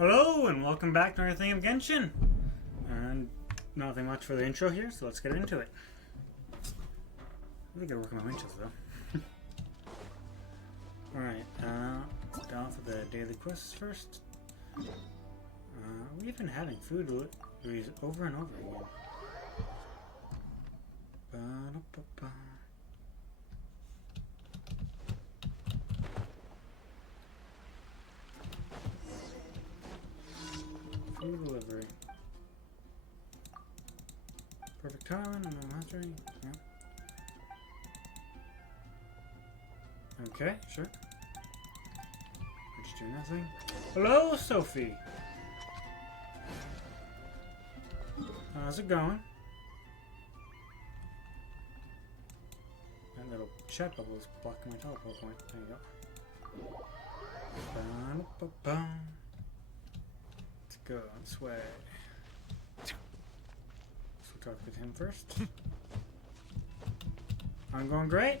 Hello and welcome back to another thing of Genshin. And nothing much for the intro here, so let's get into it. Really gotta work on my winches though. Alright, down for the daily quests first. We've been having food deliveries over and over again. Ba-da-ba-ba. Food delivery. Perfect timing, no mastery. Yeah. Okay, sure. We're just doing nothing. Hello, Sophie! How's it going? That little chat bubble is blocking my teleport point. There you go. Ba-da-ba-ba. Let's go this way. So we'll talk with him first. I'm going great.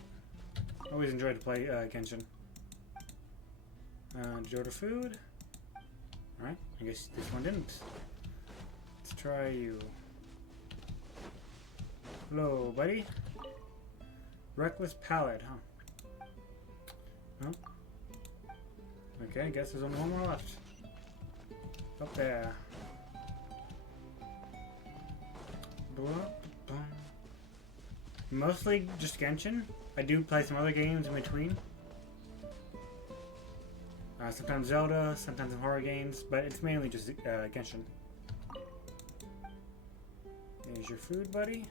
Always enjoyed to play Genshin. Did you order food? Alright, I guess this one didn't. Let's try you. Hello, buddy. Reckless palate, huh? Oh. Okay, I guess there's only one more left. Up there. Mostly just Genshin. I do play some other games in between. Sometimes Zelda, sometimes some horror games, but it's mainly just Genshin. Here's your food, buddy.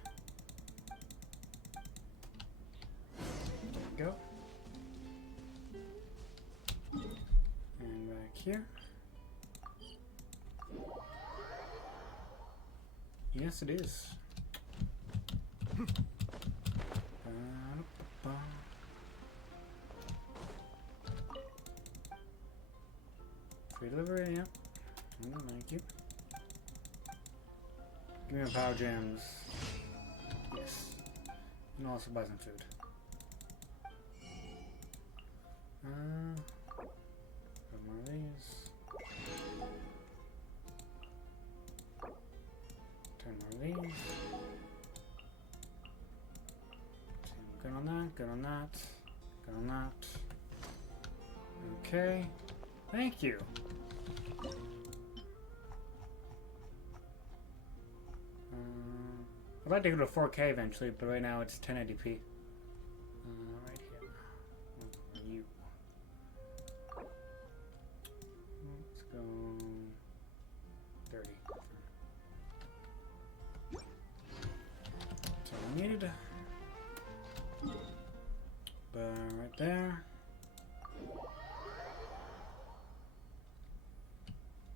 There you go. And back here. Yes, it is. Free delivery, yeah. Oh, thank you. Give me my power gems. Yes. And also buy some food. Put more of these. 10 more of these. Good on that, good on that, good on that. Okay. Thank you. I'd like to go to 4K eventually, but right now it's 1080p. Right here. You. Let's go 30. That's all I need. Right there.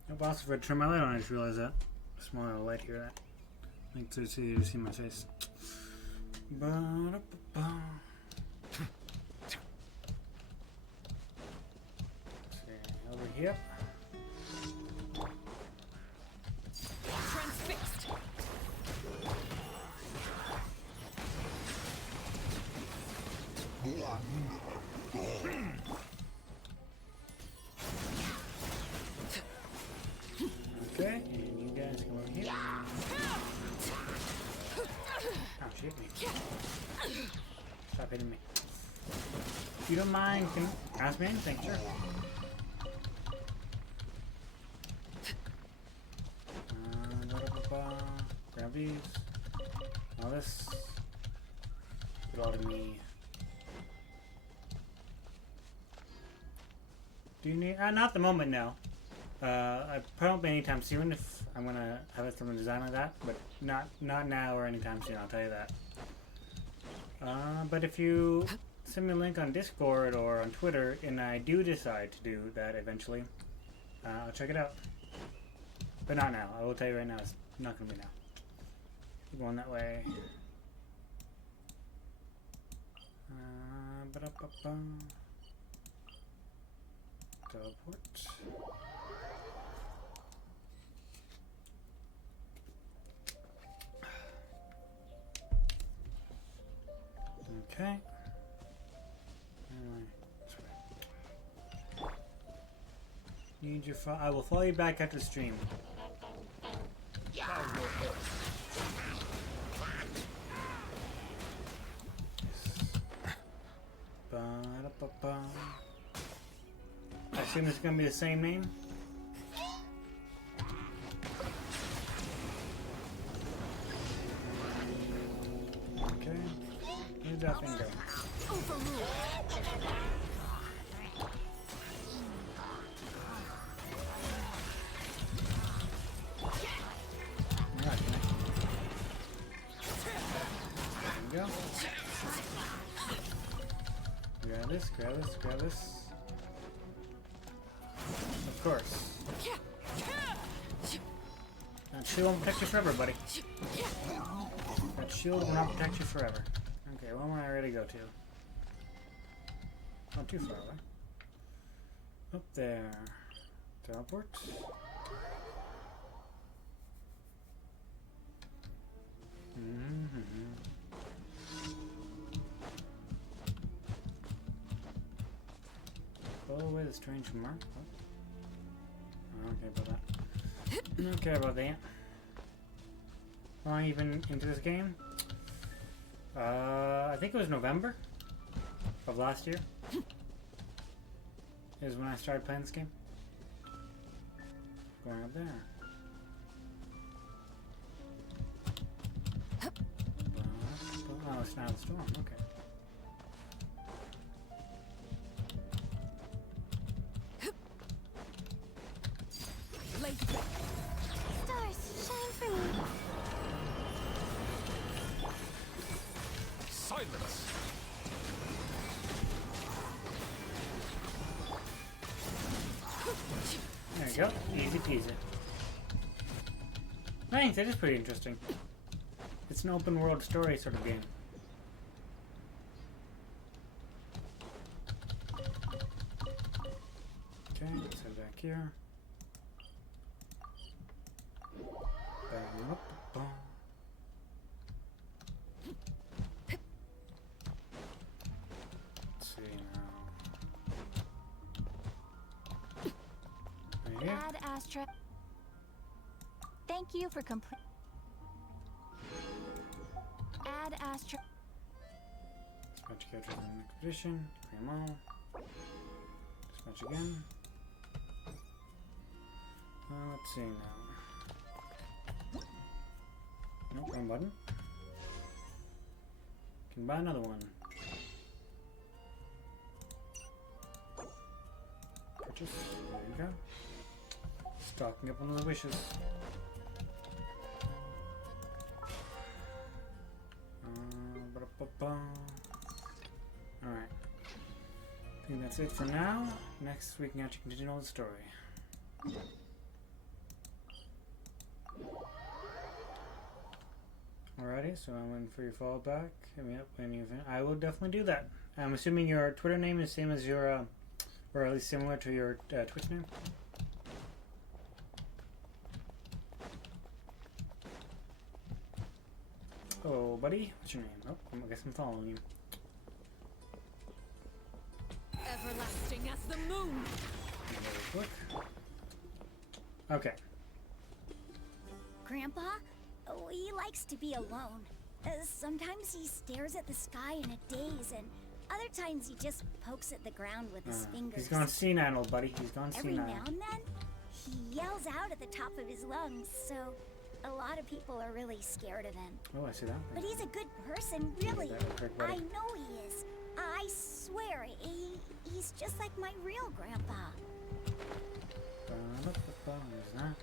Nope, also for trim my light on, I just realized that. Small little light here. I think it's easier to see my face. Ba-da-ba-ba. See, over here. Transfixed. Okay, and you guys come over here. Oh, she hit me. Stop hitting me. If you don't mind, can you ask me anything? Sure. Grab these. All this. Get all to me. Do you need? Not at the moment, no. I probably anytime soon if I'm gonna have it from a design like that, but not now or anytime soon. I'll tell you that. But if you send me a link on Discord or on Twitter, and I do decide to do that eventually, I'll check it out. But not now. I will tell you right now, it's not gonna be now. Keep going that way. Ba-da-ba-ba. Teleport. Okay. Anyway, this way. Need Did you I will follow you back after stream. Ba-da-ba-ba. I assume it's gonna be the same name. Okay. Where'd that thing go? Go. Grab this, grab this, grab this. Of course. That shield won't protect you forever, buddy. That shield will not protect you forever. Okay, where am I ready to go to? Not too far away. Up there. Teleport. Follow away the strange mark. Oh. I don't care about that. I don't care about that. Am I even into this game? I think it was November of last year. Is when I started playing this game. Going up there. Oh, it's now the storm. Okay. Stars, shine for me. Silence. There you go. Easy peasy. Thanks, that is pretty interesting. It's an open world story sort of game. Okay, let's head back here. Let's see now. Right here. Ad Astra. Thank you for complete. Ad Astra. Dispatch characters in the next position. Clear them all. Dispatch again. Let's see now. Nope, wrong button. Can buy another one. Purchase. There you go. Stocking up on those wishes. Alright. I think that's it for now. Next we can actually continue the story. Alrighty, so I'm waiting for your follow back. I will definitely do that. I'm assuming your Twitter name is the same as your, or at least similar to your Twitch name? Oh, buddy, what's your name? Oh, I guess I'm following you. Everlasting as the moon. Very quick. Okay. Grandpa? Oh, he likes to be alone. Sometimes he stares at the sky in a daze, and other times he just pokes at the ground with his fingers. He's gone senile, buddy. He's gone senile. Every now and then, he yells out at the top of his lungs, so a lot of people are really scared of him. Oh, I see that. But he's a good person, really. Quick, buddy. I know he is. I swear, he's just like my real grandpa. There's that.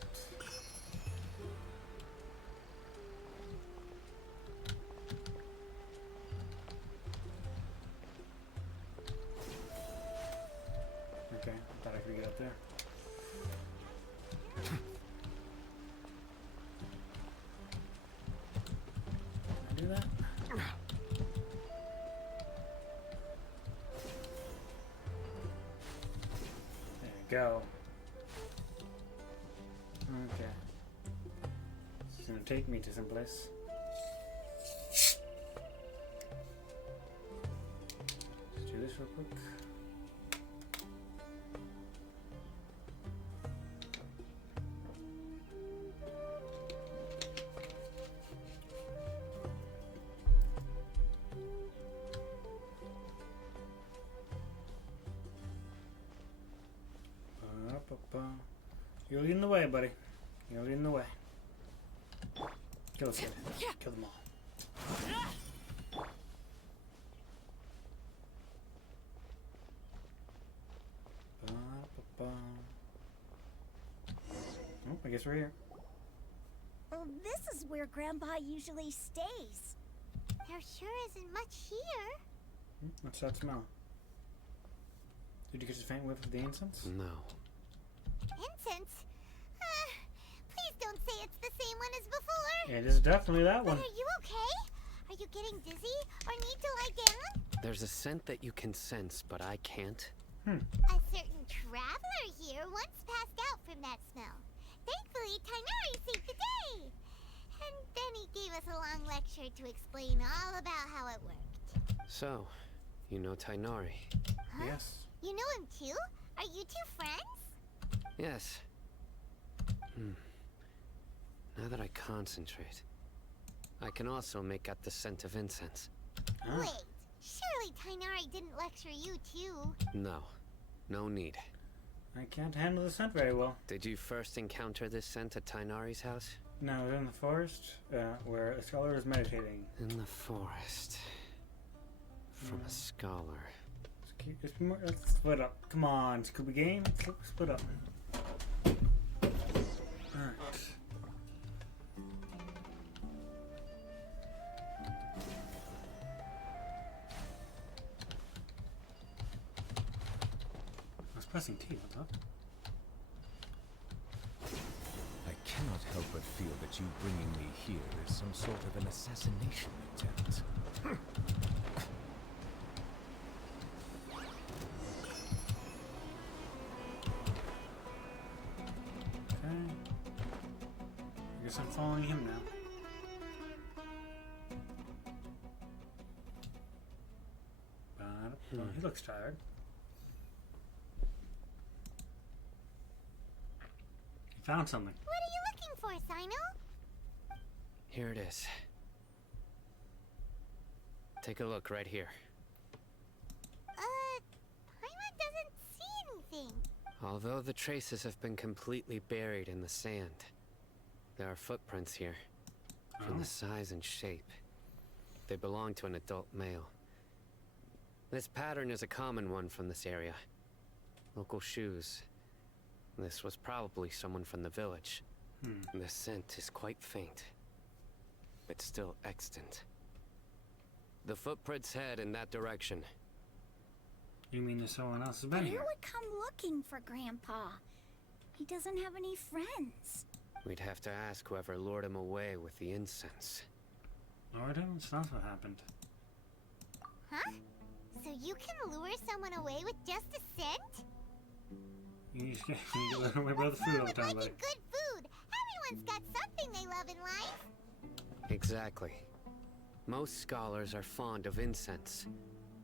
Okay, thought I could get up there. Can I do that? There you go. Okay. This is gonna take me to someplace. Let's do this real quick. You're leading the way, buddy. You're leading the way. Kill this kid. Kill them all. Oh, I guess we're here. Well, this is where Grandpa usually stays. There sure isn't much here. What's that smell? Did you get a faint whiff of the incense? No. Incense? Please don't say it's the same one as before. It is definitely that But one. are you okay? Are you getting dizzy or need to lie down? There's a scent that you can sense, but I can't. A certain traveler here once passed out from that smell. Thankfully, Tainari saved the day. And then he gave us a long lecture to explain all about how it worked. So, you know Tainari? Huh? Yes. You know him too? Are you two friends? Yes. Now that I concentrate, I can also make out the scent of incense. Ah. Wait, surely Tainari didn't lecture you too. No. No need. I can't handle the scent very well. Did you first encounter this scent at Tainari's house? No, we're in the forest, where a scholar is meditating. In the forest. From a scholar. Let's split up. Come on, Scooby Game. Let's split up. Alright. I was pressing T, what's up? I cannot help but feel that you bringing me here is some sort of an assassination attempt. Okay. I guess I'm following him now. Well, he looks tired. He found something. What are you looking for, Sino? Here it is. Take a look right here. Paimon doesn't see anything. Although the traces have been completely buried in the sand, there are footprints here. From the size and shape, they belong to an adult male. This pattern is a common one from this area. Local shoes. This was probably someone from the village. The scent is quite faint, but still extant. The footprints head in that direction. You mean there's someone else has been Who here? would come looking for Grandpa? He doesn't have any friends. We'd have to ask whoever lured him away with the incense. Lord, that's not what happened. Huh? So you can lure someone away with just a scent? You just get my brother food all the time, Like buddy. a good food. Everyone's got something they love in life. Exactly. Most scholars are fond of incense,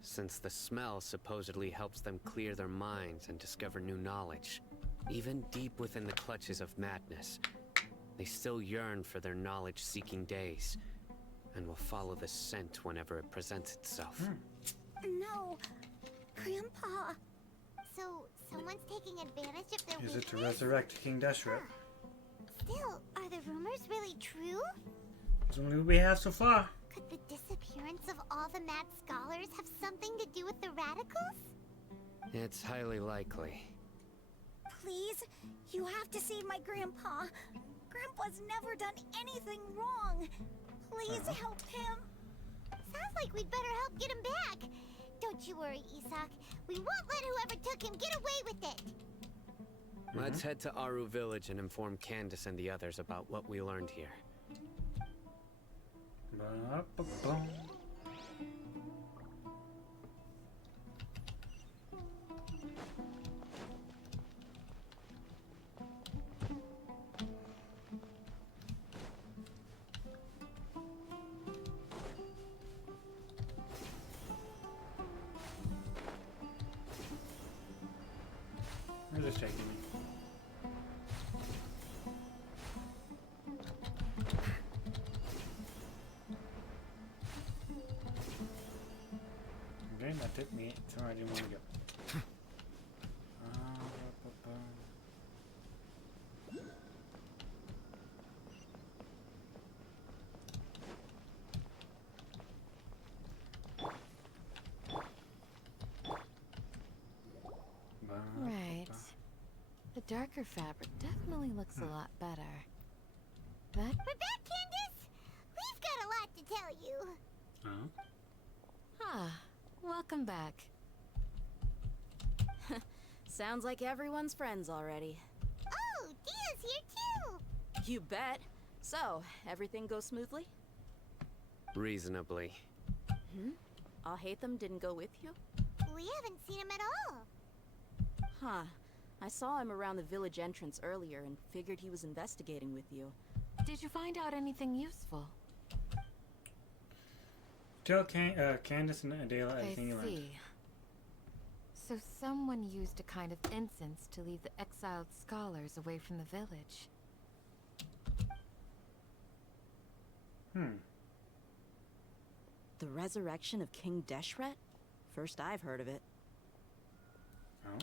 since the smell supposedly helps them clear their minds and discover new knowledge. Even deep within the clutches of madness, they still yearn for their knowledge-seeking days, and will follow the scent whenever it presents itself. No, Grandpa. So, someone's taking advantage of their Is it to weakness? resurrect King Deshret? Still, are the rumors really true? That's only what we have so far. Could the disappearance of all the mad scholars have something to do with the radicals? It's highly likely. Please, you have to save my Grandpa. Grandpa's never done anything wrong. Please help him. Sounds like we'd better help get him back. Don't you worry, Isak. We won't let whoever took him get away with it. Let's head to Aru Village and inform Candace and the others about what we learned here. Ba-ba-bum. Where's this taking me? Okay, that took me to where I didn't want to go. darker fabric definitely looks a lot better. But We're back, Candace! We've got a lot to tell you. welcome back. Sounds like everyone's friends already. Oh, Dia's here too! You bet. So, everything goes smoothly? Reasonably. I'll hate them didn't go with you? We haven't seen him at all. Huh. I saw him around the village entrance earlier and figured he was investigating with you. Did you find out anything useful? Tell Candace and Adela everything you learned. see. So someone used a kind of incense to lead the exiled scholars away from the village. The resurrection of King Deshret? First I've heard of it. Oh,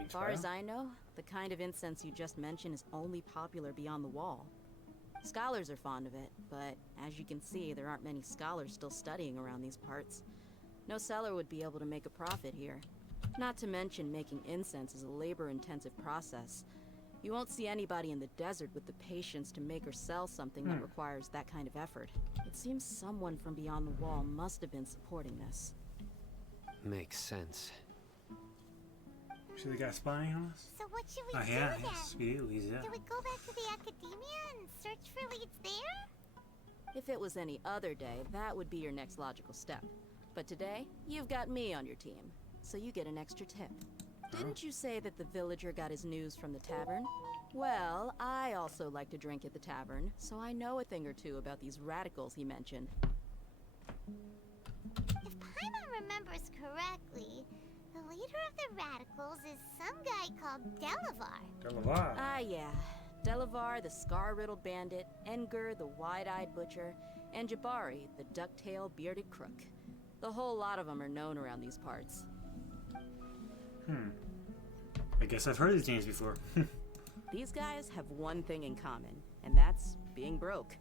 As far as I know, the kind of incense you just mentioned is only popular beyond the wall. Scholars are fond of it, but as you can see, there aren't many scholars still studying around these parts. No seller would be able to make a profit here. Not to mention making incense is a labor-intensive process. You won't see anybody in the desert with the patience to make or sell something that requires that kind of effort. It seems someone from beyond the wall must have been supporting this. Makes sense. So they got spying on us? So what should we Oh do yeah, then? yes, we yeah. Do we go back to the academia and search for leads there? If it was any other day, that would be your next logical step. But today, you've got me on your team, so you get an extra tip. Didn't you say that the villager got his news from the tavern? Well, I also like to drink at the tavern, so I know a thing or two about these radicals he mentioned. If Paimon remembers correctly, the leader of the radicals is some guy called Delavar. Delavar. Ah, yeah. Delavar, the scar-riddled bandit, Engur, the wide-eyed butcher, and Jabari, the duck-tailed bearded crook. The whole lot of them are known around these parts. I guess I've heard these names before. These guys have one thing in common, and that's being broke.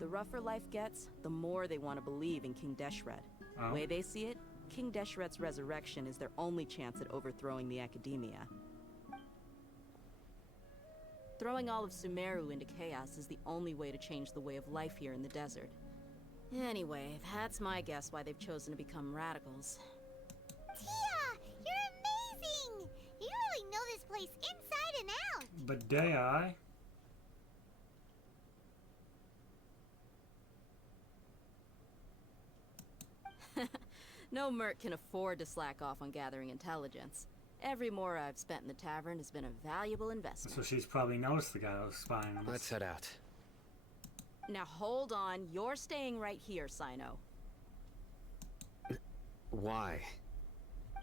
The rougher life gets, the more they want to believe in King Deshret. The way they see it, King Deshret's resurrection is their only chance at overthrowing the academia. Throwing all of Sumeru into chaos is the only way to change the way of life here in the desert. Anyway, that's my guess why they've chosen to become radicals. Tia, you're amazing! You really know this place inside and out. But day I. No merc can afford to slack off on gathering intelligence. Every more I've spent in the tavern has been a valuable investment. So she's probably noticed the guy that was spying on us. Let's head out. Now hold on, you're staying right here, Sino. Why?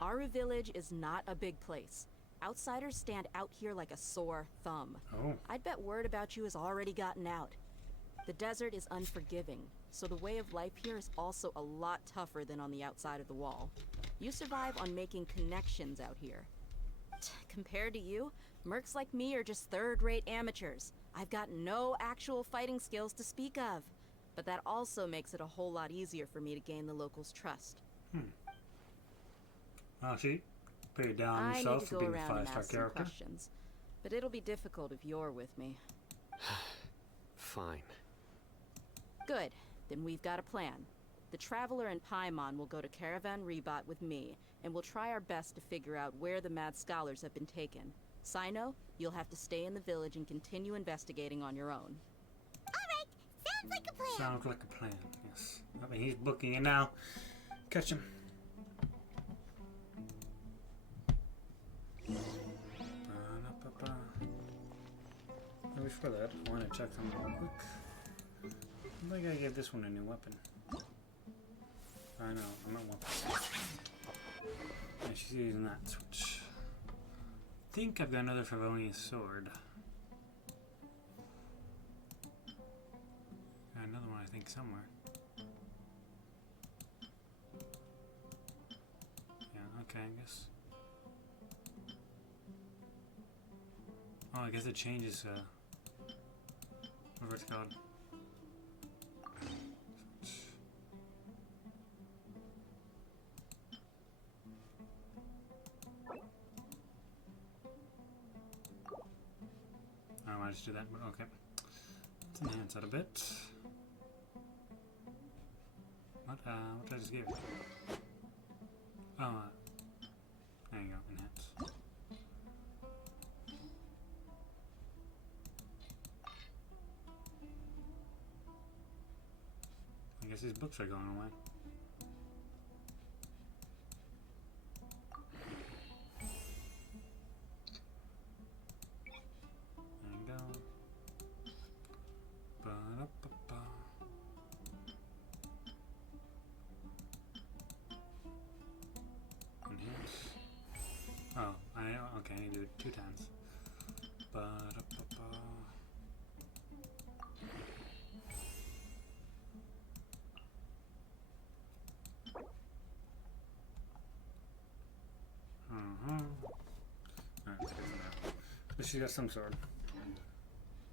Aru Village is not a big place. Outsiders stand out here like a sore thumb. Oh. I'd bet word about you has already gotten out. The desert is unforgiving, so the way of life here is also a lot tougher than on the outside of the wall. You survive on making connections out here. Compared to you, mercs like me are just third-rate amateurs. I've got no actual fighting skills to speak of. But that also makes it a whole lot easier for me to gain the locals' trust. Oh, she paid down I need herself to for go being a around and 5-star ask some character. questions. But it'll be difficult if you're with me. Fine. Good. Then we've got a plan. The Traveler and Paimon will go to Caravan Rebat with me, and we'll try our best to figure out where the mad scholars have been taken. Sino, you'll have to stay in the village and continue investigating on your own. Alright, sounds like a plan. Sounds like a plan, yes. I mean, he's booking it now. Catch him. Before that, I want to check something real quick. I think I gave this one a new weapon. I know, I'm not weapons. Yeah, she's using that switch. I think I've got another Favonius sword. Got another one, I think, somewhere. Yeah, okay, I guess. Oh, I guess it changes, whatever it's called. just do that, but okay. Let's enhance that a bit. What did I just give? Oh, there you go, enhance. I guess these books are going away. There you go. Ba-da-ba-ba. Enhance. Oh, okay, I need to do it 2 times. Ba-da-ba-ba. Alright, let's get some now. But she got some sword.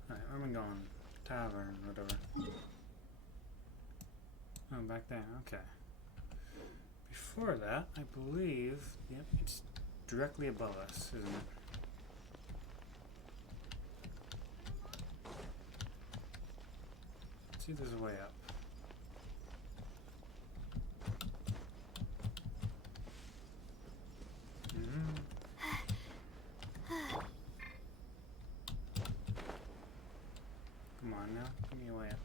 Alright, where am I going? Tavern, whatever. Oh, back there, okay. Before that, I believe, yep, it's directly above us, isn't it? Let's see if there's a way up. Come on now, give me a way up.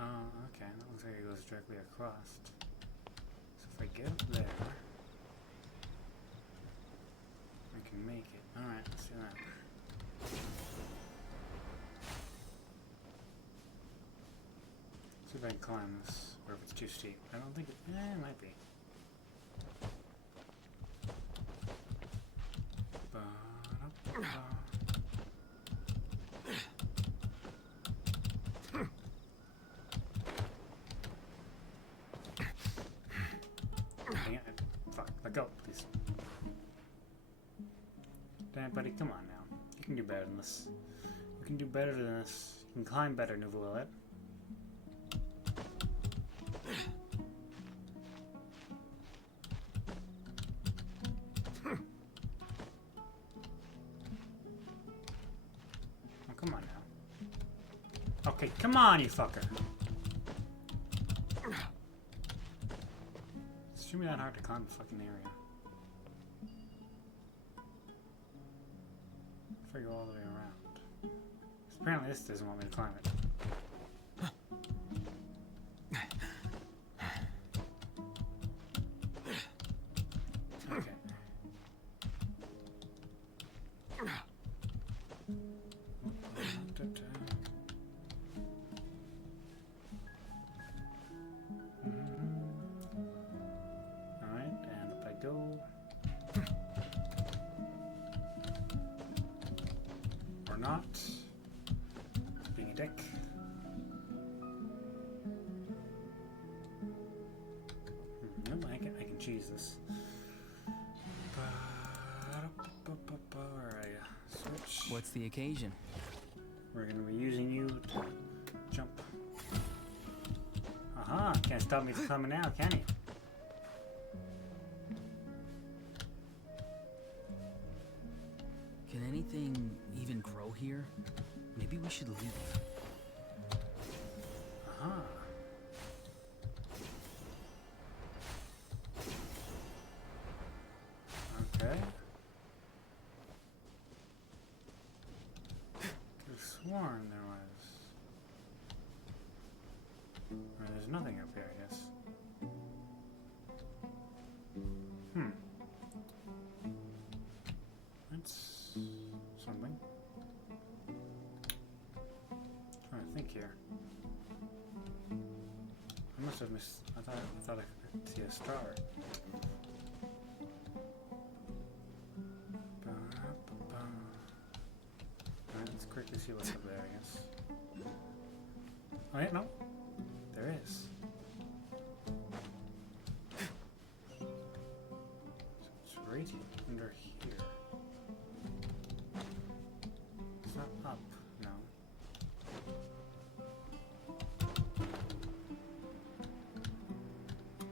Okay, that looks like it goes directly across. So if I get up there, I can make it. Alright, let's do that. See if I can climb this, or if it's too steep. I don't think it, it might be. Ba-da-ba-ba. Fuck, let go, please. Damn, buddy, come on now. You can do better than this. You can do better than this. You can climb better, Nouveau. Oh, come on now. Okay, come on, you fucker. It shouldn't be that hard to climb the fucking area. If I go all the way around. 'Cause apparently this doesn't want me to climb it. Okay. Alright, and up I go. Or not. Being a dick. Nope, I can cheese this. Alright, switch. What's the occasion? We're gonna be using you to jump. Aha! Can't stop me from coming now, can you? Can anything even grow here? Maybe we should leave. Aha! Okay. Could've sworn there was. Or there's nothing up here, I guess. That's something. Trying to think here. I must have missed. I thought I could see a star. Alright, let's quickly see what's up there, I guess. Oh, yeah, no. There is. So it's right under here. It's not up, no.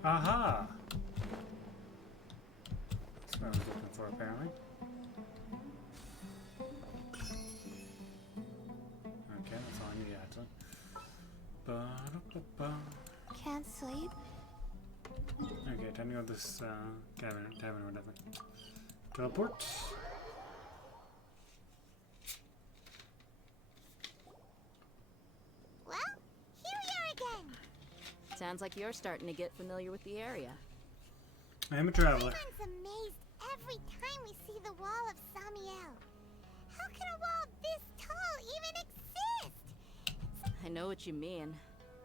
Aha! That's what I was looking for, apparently. Ba-da-ba-ba. Can't sleep? Okay, time to go to this tavern or whatever. Teleport. Well, here we are again. Sounds like you're starting to get familiar with the area. I am a traveler. Everyone's amazed every time we see the wall of Samiel. How can a wall this tall even exist? I know what you mean.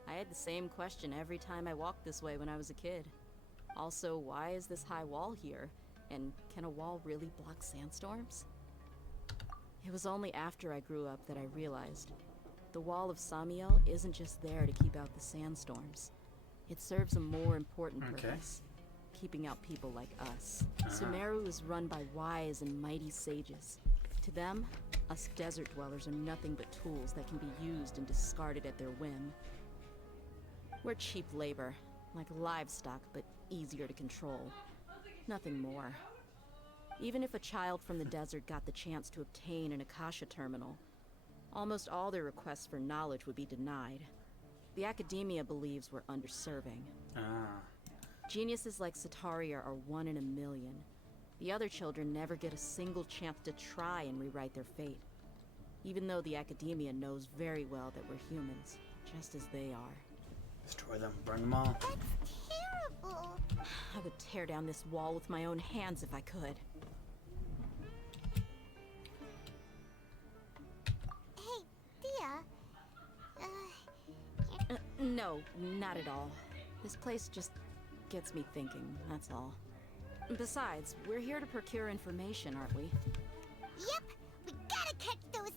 I had the same question every time I walked this way when I was a kid. Also, why is this high wall here? And can a wall really block sandstorms? It was only after I grew up that I realized the wall of Samiel isn't just there to keep out the sandstorms. It serves a more important purpose. Keeping out people like us. Sumeru is run by wise and mighty sages. To them, us desert dwellers are nothing but tools that can be used and discarded at their whim. We're cheap labor, like livestock, but easier to control. Nothing more. Even if a child from the desert got the chance to obtain an Akasha terminal, almost all their requests for knowledge would be denied. The academia believes we're underserving. Geniuses like Sataria are 1 in a million. The other children never get a single chance to try and rewrite their fate. Even though the academia knows very well that we're humans, just as they are. Destroy them, burn them all. That's terrible. I would tear down this wall with my own hands if I could. Hey, Dia. No, not at all. This place just gets me thinking, that's all. Besides, we're here to procure information, aren't we? Yep, we gotta catch those.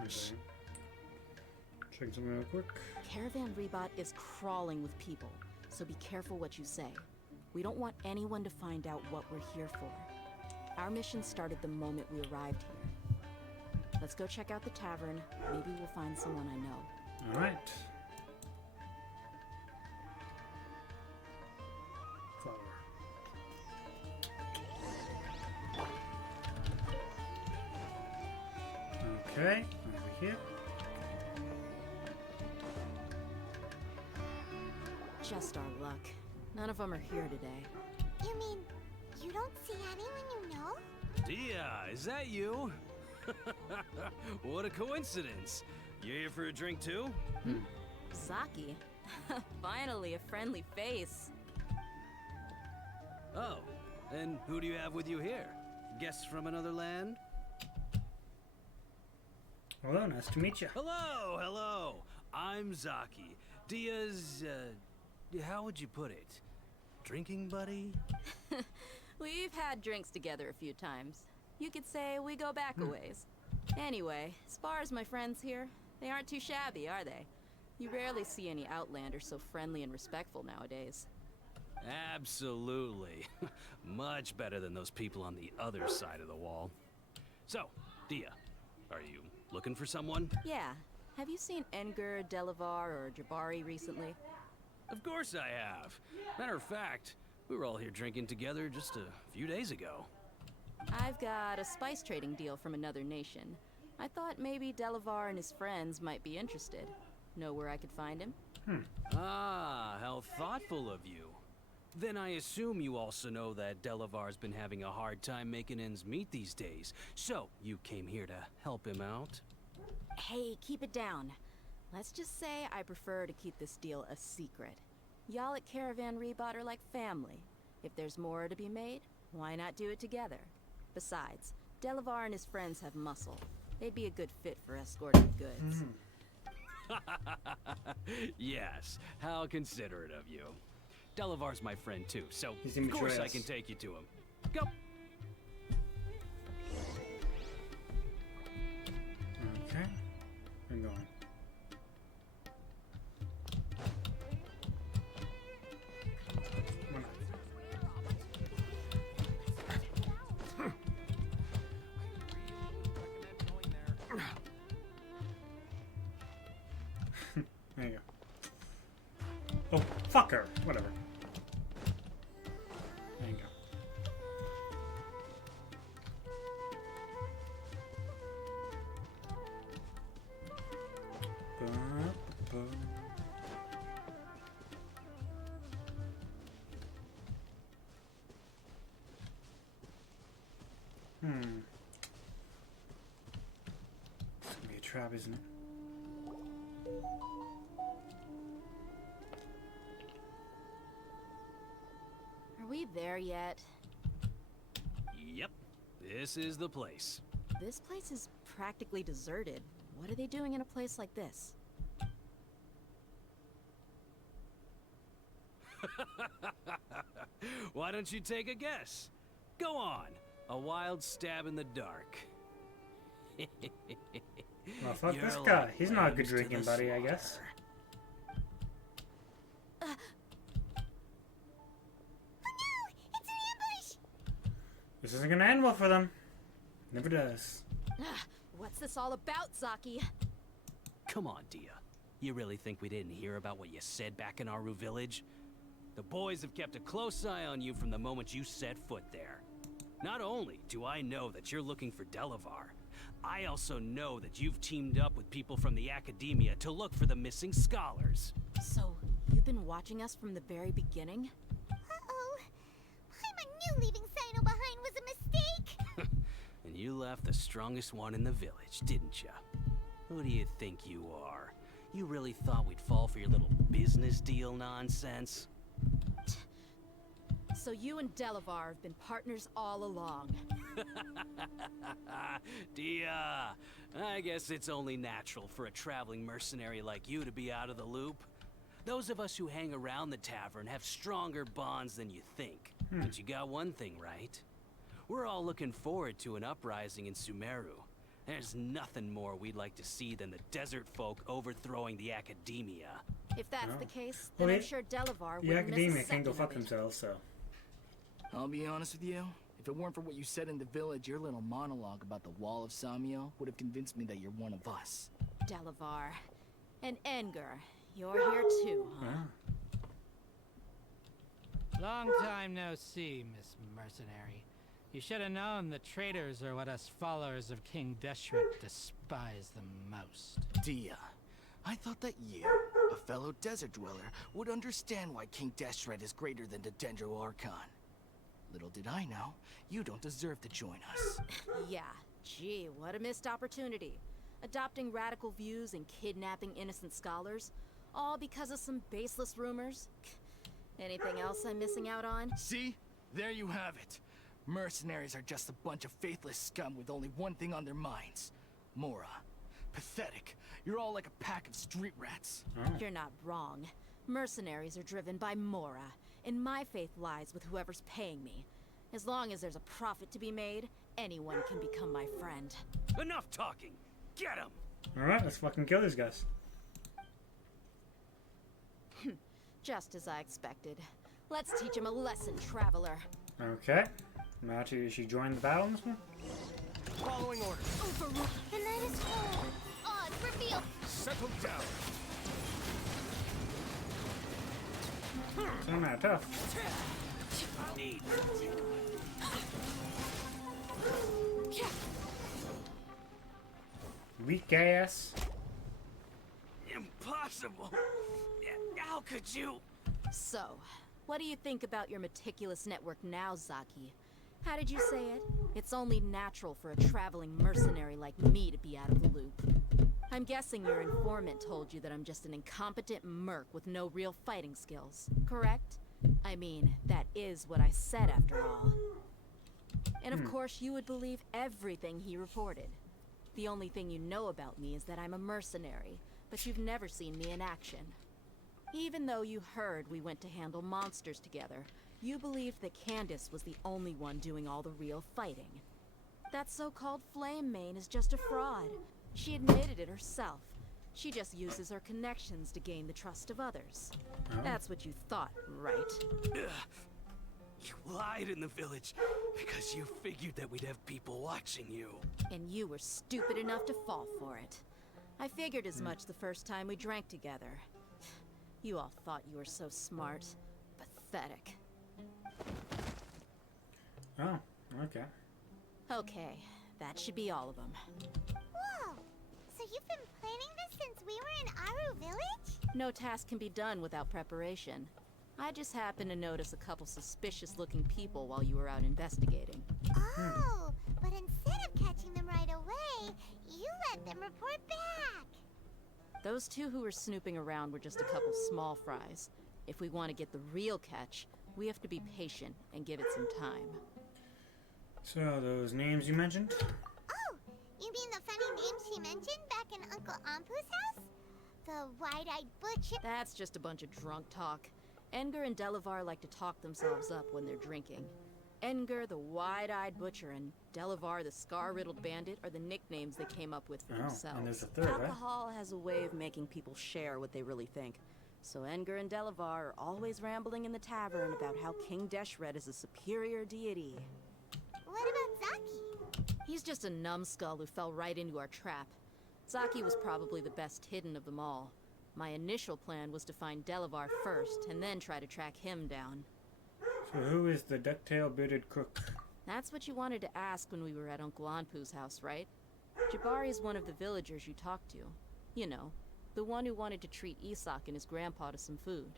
Okay. Check something real quick. Caravan Rebot is crawling with people, so be careful what you say. We don't want anyone to find out what we're here for. Our mission started the moment we arrived here. Let's go check out the tavern. Maybe we'll find someone I know. Alright. Flower. Okay, over here. Just our luck. None of them are here today. You mean, you don't see anyone you know? Dia, is that you? What a coincidence. You here for a drink too? Zaki. Finally, a friendly face. Oh, and who do you have with you here? Guests from another land? Hello, nice to meet you. Hello, hello. I'm Zaki. Dia's, how would you put it? Drinking buddy? We've had drinks together a few times. You could say we go back a ways. Anyway, as far as my friends here, they aren't too shabby, are they? You rarely see any Outlanders so friendly and respectful nowadays. Absolutely. Much better than those people on the other side of the wall. So, Dia, are you looking for someone? Yeah. Have you seen Enger, Delavar, or Jabari recently? Of course I have. Matter of fact, we were all here drinking together just a few days ago. I've got a spice trading deal from another nation. I thought maybe Delavar and his friends might be interested. Know where I could find him? Ah, how thoughtful of you. Then I assume you also know that Delavar's been having a hard time making ends meet these days. So, you came here to help him out? Hey, keep it down. Let's just say I prefer to keep this deal a secret. Y'all at Caravan Rebot are like family. If there's more to be made, why not do it together? Besides, Delavar and his friends have muscle. They'd be a good fit for escorting goods. Yes, how considerate of you. Delavar's my friend too, so He's of course I immature. can take you to him. Go! Okay. I'm going. Come on. There you go. Oh, fucker! Whatever. There you go. trap, isn't it? Are we there yet? Yep, this is the place. This place is practically deserted. What are they doing in a place like this? Why don't you take a guess? Go on. A wild stab in the dark. Well, fuck You're this guy. like He's not a good lambs to drinking the buddy, I guess. Oh no! It's an ambush! This isn't gonna end well for them. Never does. What's this all about, Zaki? Come on, Dia. You really think we didn't hear about what you said back in Aru village? The boys have kept a close eye on you from the moment you set foot there. Not only do I know that you're looking for Delavar, I also know that you've teamed up with people from the academia to look for the missing scholars. So, you've been watching us from the very beginning? Uh-oh. I knew leaving Sino behind was a mistake! And you left the strongest one in the village, didn't ya? Who do you think you are? You really thought we'd fall for your little business deal nonsense? So you and Delavar have been partners all along. Dia, I guess it's only natural for a traveling mercenary like you to be out of the loop. Those of us who hang around the tavern have stronger bonds than you think. But you got one thing right. We're all looking forward to an uprising in Sumeru. There's nothing more we'd like to see than the desert folk overthrowing the academia. If that's Oh. the case, Well, then I'm the- sure Delavar The wouldn't miss academia a can go second fuck of it. themselves, so. I'll be honest with you. If it weren't for what you said in the village, your little monologue about the Wall of Samiel would have convinced me that you're one of us. Delavar. And Enger, you're here too, huh? Ah. Long time no see, Miss Mercenary. You should have known the traitors are what us followers of King Deshret despise the most. Dia, I thought that you, a fellow desert dweller, would understand why King Deshret is greater than the Dendro Archon. Little did I know, you don't deserve to join us. Yeah, gee, what a missed opportunity. Adopting radical views and kidnapping innocent scholars, all because of some baseless rumors. Anything else I'm missing out on? See? There you have it. Mercenaries are just a bunch of faithless scum with only one thing on their minds. Mora. Pathetic. You're all like a pack of street rats. You're not wrong. Mercenaries are driven by Mora, and my faith lies with whoever's paying me. As long as there's a profit to be made, anyone can become my friend. Enough talking! Get him! Alright, let's fucking kill these guys. Just as I expected. Let's teach him a lesson, traveler. Okay. Now she joined the battle in this one? Following orders. Overruled. The night is cold. Odds reveal. Settle down. It's not tough. Need. Weak ass. Impossible! How could you? So, what do you think about your meticulous network now, Zaki? How did you say it? It's only natural for a traveling mercenary like me to be out of the loop. I'm guessing your informant told you that I'm just an incompetent merc with no real fighting skills, correct? I mean, that is what I said after all. And of course, you would believe everything he reported. The only thing you know about me is that I'm a mercenary, but you've never seen me in action. Even though you heard we went to handle monsters together, you believed that Candace was the only one doing all the real fighting. That so-called Flame Mane is just a fraud. She admitted it herself. She just uses her connections to gain the trust of others. Oh. That's what you thought, right? You lied in the village because you figured that we'd have people watching you. And you were stupid enough to fall for it. I figured as much the first time we drank together. You all thought you were so smart. Pathetic. Oh, okay. Okay, that should be all of them. Whoa! So you've been planning this since we were in Aru Village? No task can be done without preparation. I just happened to notice a couple suspicious-looking people while you were out investigating. Oh, but instead of catching them right away, you let them and report back. Those two who were snooping around were just a couple small fries. If we want to get the real catch, we have to be patient and give it some time. So, those names you mentioned? Oh, you mean the funny names she mentioned back in Uncle Ampu's house? The wide-eyed butcher. That's just a bunch of drunk talk. Edgar and Delavar like to talk themselves up when they're drinking. Edgar, the wide-eyed butcher, and Delavar, the scar-riddled bandit, are the nicknames they came up with for themselves. And there's a third, right? Alcohol has a way of making people share what they really think. So Edgar and Delavar are always rambling in the tavern about how King Deshret is a superior deity. What about Zaki? He's just a numbskull who fell right into our trap. Zaki was probably the best hidden of them all. My initial plan was to find Delavar first, and then try to track him down. So who is the ducktail bearded crook? That's what you wanted to ask when we were at Uncle Anpu's house, right? Jabari is one of the villagers you talked to. You know, the one who wanted to treat Isak and his grandpa to some food.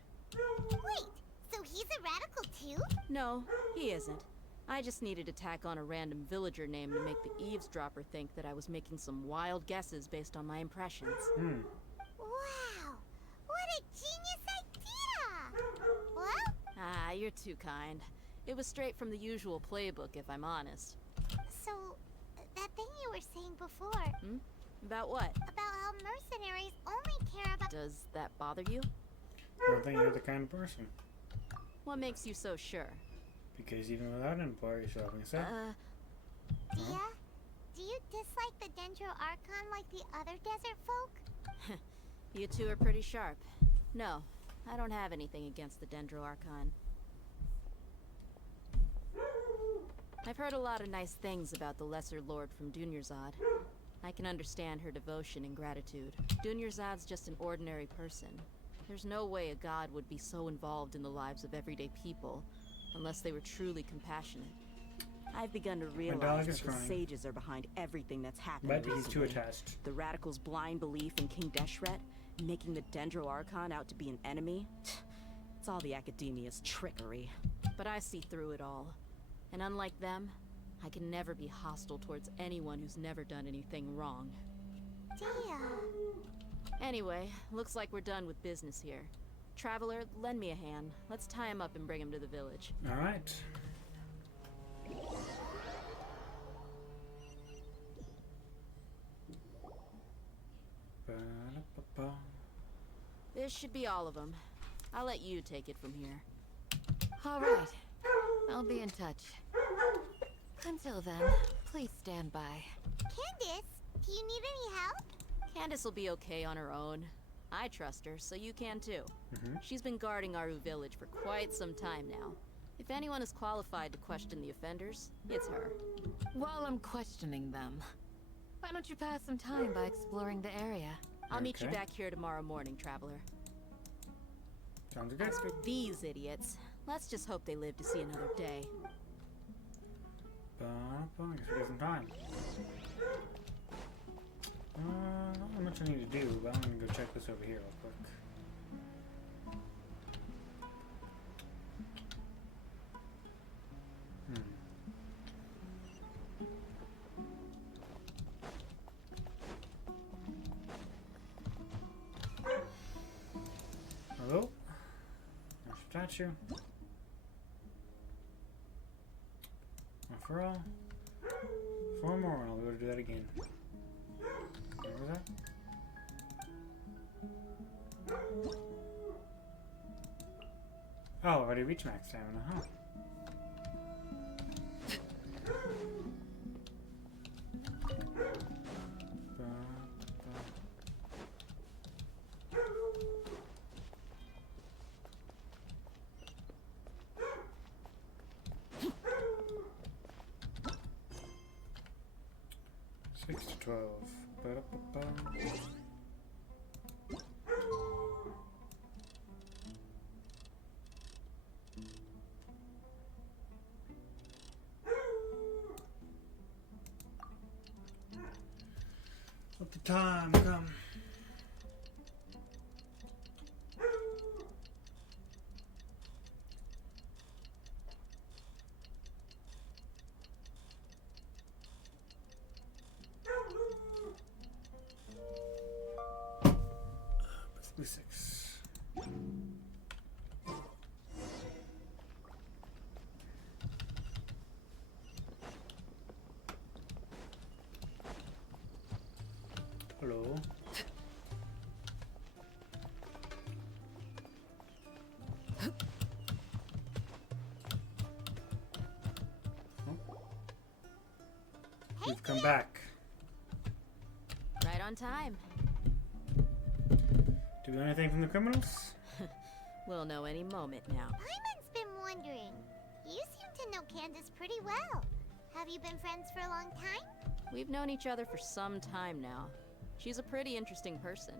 Wait, so he's a radical too? No, he isn't. I just needed to tack on a random villager name to make the eavesdropper think that I was making some wild guesses based on my impressions. Wow, what a genius idea! Well? Ah, you're too kind. It was straight from the usual playbook, if I'm honest. So, that thing you were saying before... About what? About how mercenaries only care about... Does that bother you? I don't think you're the kind of person. What makes you so sure? Because even without an employer, you're shopping, so. Dia? Do you dislike the Dendro Archon like the other desert folk? You two are pretty sharp. No, I don't have anything against the Dendro Archon. I've heard a lot of nice things about the Lesser Lord from Dunyarzad. I can understand her devotion and gratitude. Dunyarzad's just an ordinary person. There's no way a god would be so involved in the lives of everyday people, unless they were truly compassionate. I've begun to realize that the sages are behind everything that's happened But he's too attached. The radicals' blind belief in King Deshret, making the Dendro Archon out to be an enemy. It's all the academia's trickery. But I see through it all. And unlike them, I can never be hostile towards anyone who's never done anything wrong. Dia. Anyway, looks like we're done with business here. Traveler, lend me a hand. Let's tie him up and bring him to the village. All right. Ba-da-ba-ba. This should be all of them. I'll let you take it from here. All right. I'll be in touch. Until then, please stand by. Candace, do you need any help? Candace will be okay on her own. I trust her, so you can too. She's been guarding Aru village for quite some time now. If anyone is qualified to question the offenders, it's her. While I'm questioning them, why don't you pass some time by exploring the area? I'll meet you back here tomorrow morning, Traveler. Sounds good. As for these idiots, let's just hope they live to see another day. I guess we got some time. Not how much I need to do, but I'm gonna go check this over here real quick. Hello? There's a statue. Not for all. 4 more and I'll be able to do that again. What was that? Oh, already reached max stamina, huh? Six to 12. Ba-da-ba-ba. Let the time come. Blue 6. Hello. You've come back. Right on time. Do we know anything from the criminals? We'll know any moment now. Paimon's been wondering. You seem to know Candace pretty well. Have you been friends for a long time? We've known each other for some time now. She's a pretty interesting person.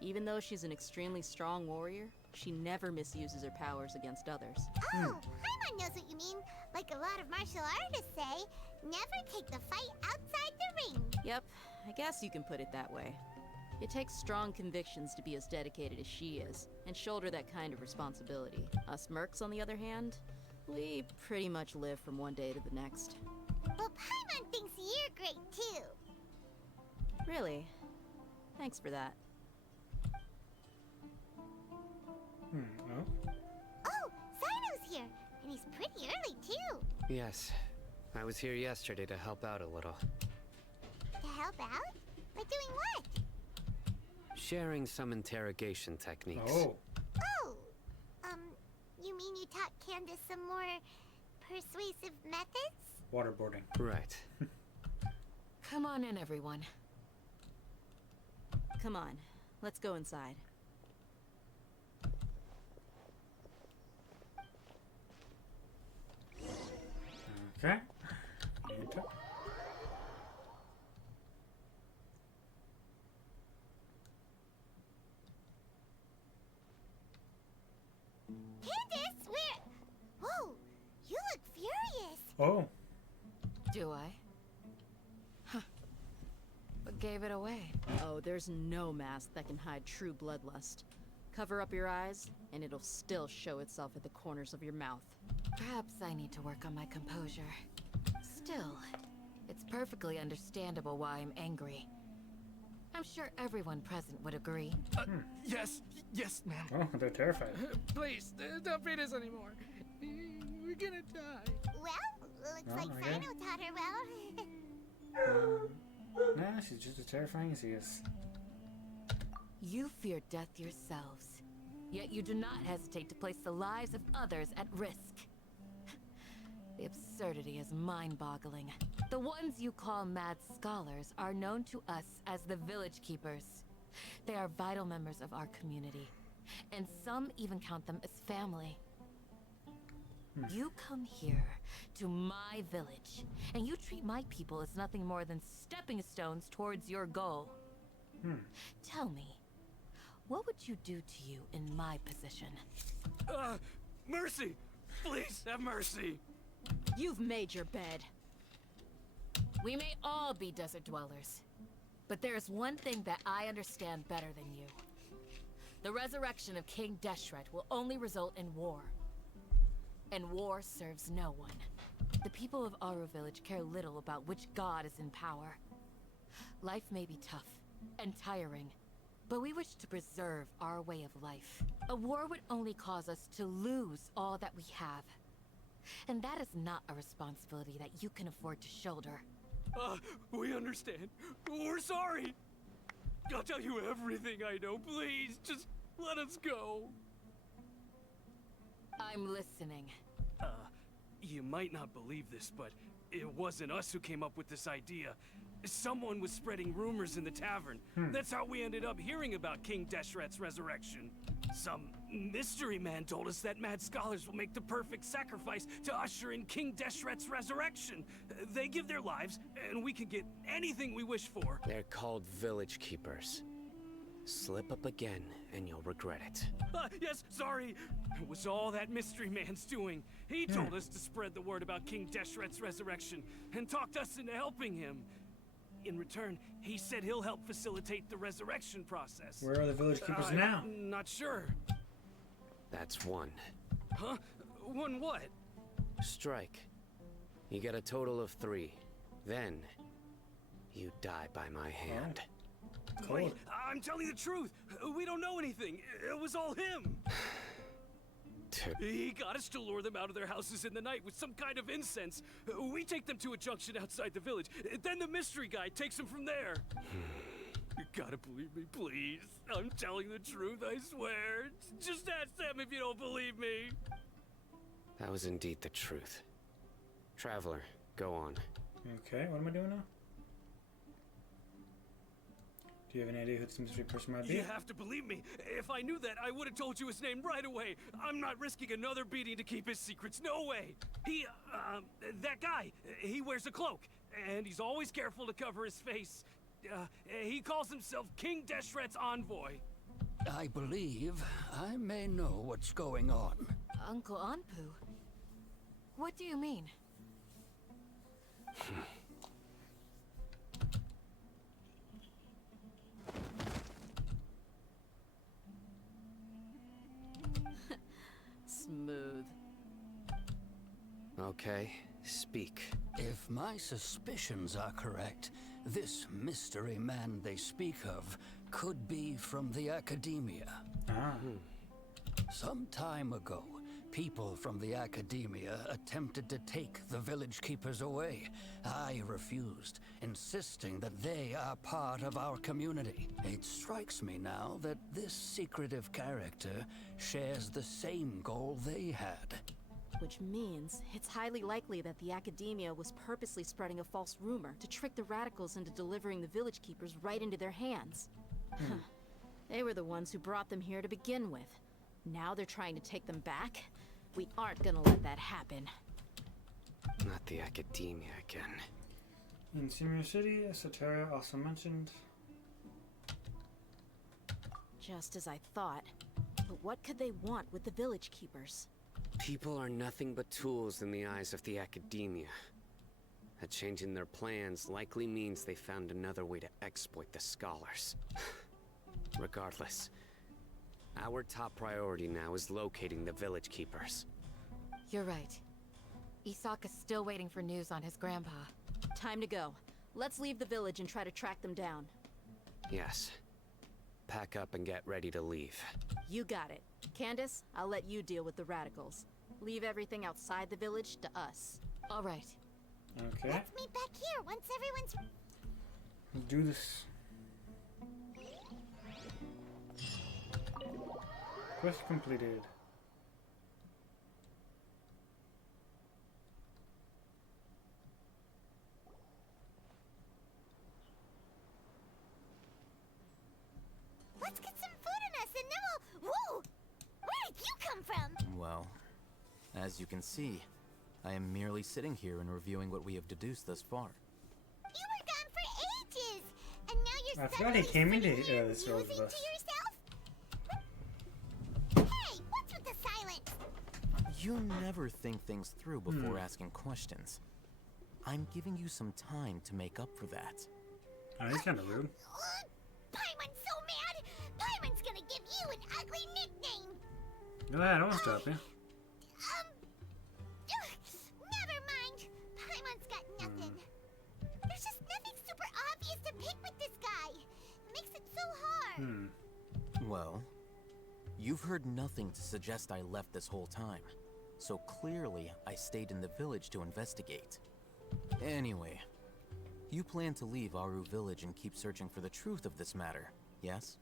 Even though she's an extremely strong warrior, she never misuses her powers against others. Oh, Paimon knows what you mean. Like a lot of martial artists say, never take the fight outside the ring. Yep, I guess you can put it that way. It takes strong convictions to be as dedicated as she is, and shoulder that kind of responsibility. Us mercs, on the other hand, we pretty much live from one day to the next. Well, Paimon thinks you're great too. Really? Thanks for that. Oh. Oh, Sino's here, and he's pretty early too. Yes. I was here yesterday to help out a little. To help out? By doing what? Sharing some interrogation techniques. Oh. Oh, you mean you taught Candace some more persuasive methods? Waterboarding. Right. Come on in, everyone. Come on, let's go inside. Okay. Enter. Candace, where? Whoa, you look furious. Oh. Do I? Huh. What gave it away? Oh, there's no mask that can hide true bloodlust. Cover up your eyes, and it'll still show itself at the corners of your mouth. Perhaps I need to work on my composure. Still, it's perfectly understandable why I'm angry. I'm sure everyone present would agree. Yes, ma'am. Oh, they're terrified. Please, don't beat us anymore. We're gonna die. Well, looks Oh, like okay. Sino taught her well. Nah, she's just as terrifying as he is. You fear death yourselves, yet you do not hesitate to place the lives of others at risk. The absurdity is mind-boggling. The ones you call mad scholars are known to us as the Village Keepers. They are vital members of our community, and some even count them as family. You come here to my village, and you treat my people as nothing more than stepping stones towards your goal. Tell me, what would you do to you in my position? Mercy! Please have mercy! You've made your bed. We may all be desert dwellers, but there is one thing that I understand better than you. The resurrection of King Deshret will only result in war. And war serves no one. The people of Aru Village care little about which god is in power. Life may be tough and tiring, but we wish to preserve our way of life. A war would only cause us to lose all that we have. And that is not a responsibility that you can afford to shoulder. We understand. We're sorry. I'll tell you everything I know. Please, just let us go. I'm listening. You might not believe this, but it wasn't us who came up with this idea. Someone was spreading rumors in the tavern. That's how we ended up hearing about King Deshret's resurrection. Some mystery man told us that mad scholars will make the perfect sacrifice to usher in King Deshret's resurrection. They give their lives, and we can get anything we wish for. They're called Village Keepers. Slip up again, and you'll regret it. Yes, sorry. It was all that mystery man's doing. He told us to spread the word about King Deshret's resurrection, and talked us into helping him. In return, he said he'll help facilitate the resurrection process. Where are the Village Keepers now? Not sure. That's one. Huh? One what? Strike. You get a total of 3. Then, you die by my hand. Cold. Wait, I'm telling the truth. We don't know anything. It was all him. He got us to lure them out of their houses in the night with some kind of incense. We take them to a junction outside the village. Then the mystery guy takes them from there. You gotta believe me, please. I'm telling the truth, I swear. Just ask them if you don't believe me. That was indeed the truth. Traveler, go on. Okay, what am I doing now? Do you have any idea who this mystery person might be? You have to believe me. If I knew that, I would have told you his name right away. I'm not risking another beating to keep his secrets. No way. That guy, he wears a cloak, and he's always careful to cover his face. He calls himself King Deshret's envoy. I believe I may know what's going on. Uncle Anpu? What do you mean? Smooth. Okay, speak. If my suspicions are correct, this mystery man they speak of could be from the Academia. Ah. Some time ago, people from the Academia attempted to take the village keepers away. I refused, insisting that they are part of our community. It strikes me now that this secretive character shares the same goal they had. Which means it's highly likely that the Academia was purposely spreading a false rumor to trick the radicals into delivering the village keepers right into their hands. They were the ones who brought them here to begin with. Now they're trying to take them back? We aren't gonna let that happen. Not the Academia again. In Senior City, Soteria also mentioned. Just as I thought. But what could they want with the village keepers? People are nothing but tools in the eyes of the Academia. A change in their plans likely means they found another way to exploit the scholars. Regardless, our top priority now is locating the village keepers. You're right. Isaka's still waiting for news on his grandpa. Time to go. Let's leave the village and try to track them down. Yes. Pack up and get ready to leave. You got it. Candace, I'll let you deal with the radicals. Leave everything outside the village to us. All right. Okay. Let's meet back here once everyone's... Let's do this. Quest completed. Let's get some food in us and then we'll... Whoa! Where did you come from? Well, as you can see, I am merely sitting here and reviewing what we have deduced thus far. You were gone for ages! And now you're I forgot he came into this world with us. Hey, what's with the silence? You never think things through before asking questions. I'm giving you some time to make up for that. Oh, he's kind of rude. Paimon's so mad! Paimon's gonna give you an ugly nickname! Go ahead, I won't stop you. Never mind. Paimon's got nothing. There's just nothing super obvious to pick with this guy. It makes it so hard. Well, you've heard nothing to suggest I left this whole time. So clearly, I stayed in the village to investigate. Anyway, you plan to leave Aru village and keep searching for the truth of this matter, yes?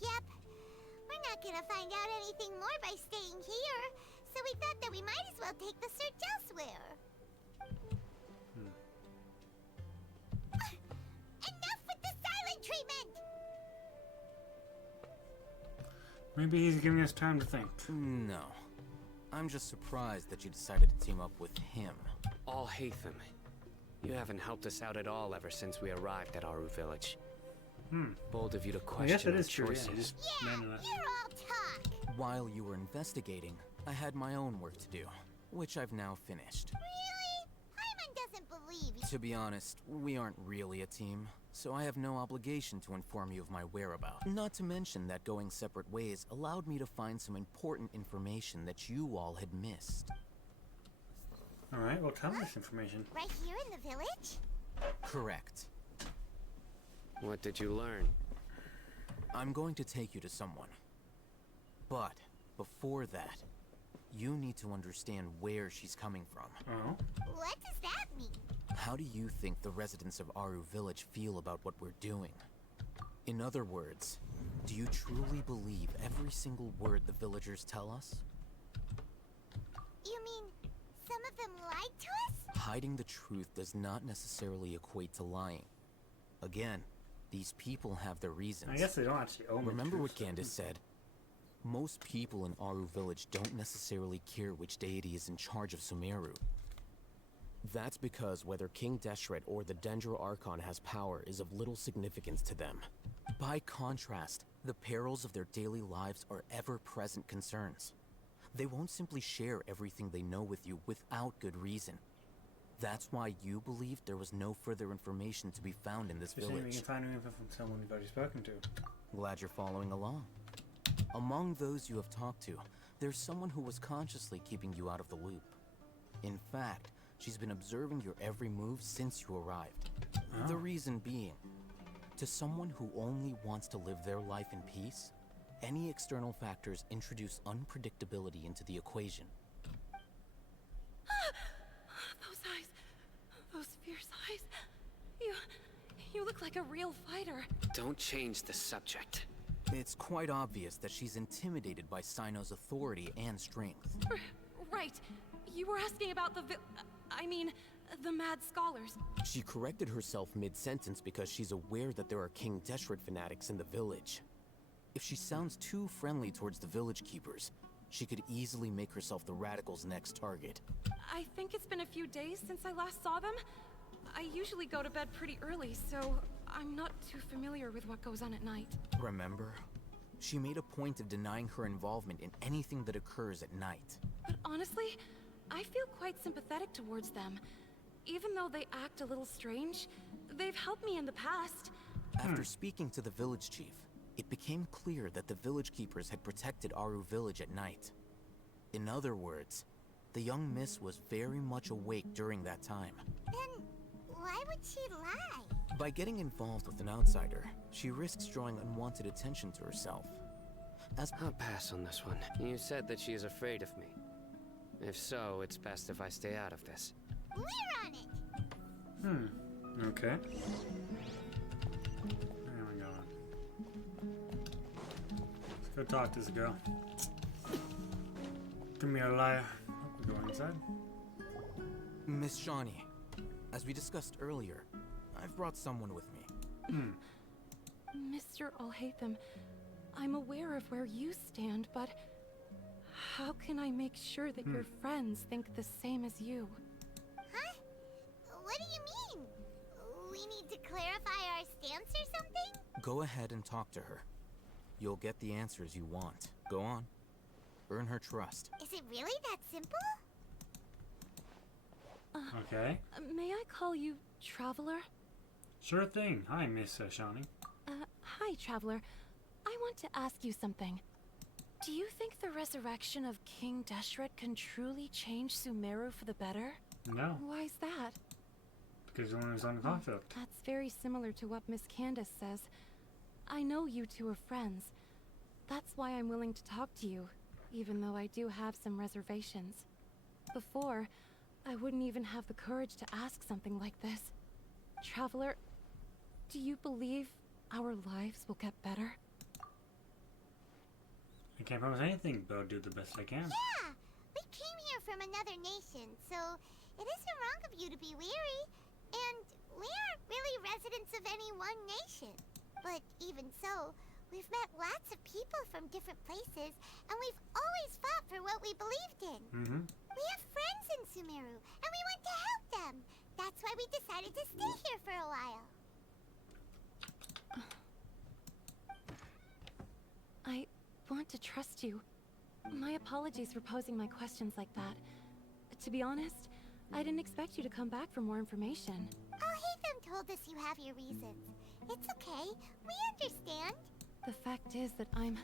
Yep. We're not gonna find out anything more by staying here, so we thought that we might as well take the search elsewhere. Enough with the silent treatment! Maybe he's giving us time to think. No. I'm just surprised that you decided to team up with him. All Hatham. You haven't helped us out at all ever since we arrived at Aru village. Bold of you to question yes, it our is true. choices. Yeah, you're all talk! While you were investigating, I had my own work to do, which I've now finished. Really? Paimon doesn't believe you. To be honest, we aren't really a team, so I have no obligation to inform you of my whereabouts. Not to mention that going separate ways allowed me to find some important information that you all had missed. Alright, well tell me this information. Right here in the village? Correct. What did you learn? I'm going to take you to someone. But before that, you need to understand where she's coming from. Oh? What does that mean? How do you think the residents of Aru Village feel about what we're doing? In other words, do you truly believe every single word the villagers tell us? You mean some of them lied to us? Hiding the truth does not necessarily equate to lying. Again, these people have their reasons. I guess they don't actually own Remember the what truth. Candace said? Most people in Aru Village don't necessarily care which deity is in charge of Sumeru. That's because whether King Deshret or the Dendro Archon has power is of little significance to them. By contrast, the perils of their daily lives are ever-present concerns. They won't simply share everything they know with you without good reason. That's why you believed there was no further information to be found in this You're saying we village. can find info from someone we've already spoken to. Glad you're following along. Among those you have talked to, there's someone who was consciously keeping you out of the loop. In fact, she's been observing your every move since you arrived. Oh. The reason being, to someone who only wants to live their life in peace, any external factors introduce unpredictability into the equation. Those eyes. Those fierce eyes. You look like a real fighter. Don't change the subject. It's quite obvious that she's intimidated by Sino's authority and strength. Right. You were asking about the the mad scholars. She corrected herself mid-sentence because she's aware that there are King Deshret fanatics in the village. If she sounds too friendly towards the village keepers, she could easily make herself the radicals' next target. I think it's been a few days since I last saw them. I usually go to bed pretty early, so I'm not too familiar with what goes on at night. Remember? She made a point of denying her involvement in anything that occurs at night. But honestly, I feel quite sympathetic towards them. Even though they act a little strange, they've helped me in the past. After speaking to the village chief, it became clear that the village keepers had protected Aru Village at night. In other words, the young miss was very much awake during that time. Then why would she lie? By getting involved with an outsider, she risks drawing unwanted attention to herself. I'll pass on this one. You said that she is afraid of me. If so, it's best if I stay out of this. We're on it! Okay. There we go. Let's go talk to this girl. Come here, liar. We go inside. Miss Shawnee, as we discussed earlier, I've brought someone with me. Mr. Alhaitham, I'm aware of where you stand, but how can I make sure that your friends think the same as you? Huh? What do you mean? We need to clarify our stance or something? Go ahead and talk to her. You'll get the answers you want. Go on. Earn her trust. Is it really that simple? Okay. May I call you Traveler? Sure thing. Hi, Miss Shawnee. Hi, Traveler. I want to ask you something. Do you think the resurrection of King Deshret can truly change Sumeru for the better? No. Why's that? Because you're always on conflict. That's very similar to what Miss Candace says. I know you two are friends. That's why I'm willing to talk to you, even though I do have some reservations. Before, I wouldn't even have the courage to ask something like this. Traveler, do you believe our lives will get better? I can't promise anything, but I'll do the best I can. Yeah! We came here from another nation, so it isn't wrong of you to be weary. And we aren't really residents of any one nation. But even so, we've met lots of people from different places, and we've always fought for what we believed in. We have friends in Sumeru, and we want to help them. That's why we decided to stay here for a while. I want to trust you. My apologies for posing my questions like that. To be honest, I didn't expect you to come back for more information. Alhaitham told us you have your reasons. It's okay. We understand. The fact is that I'm...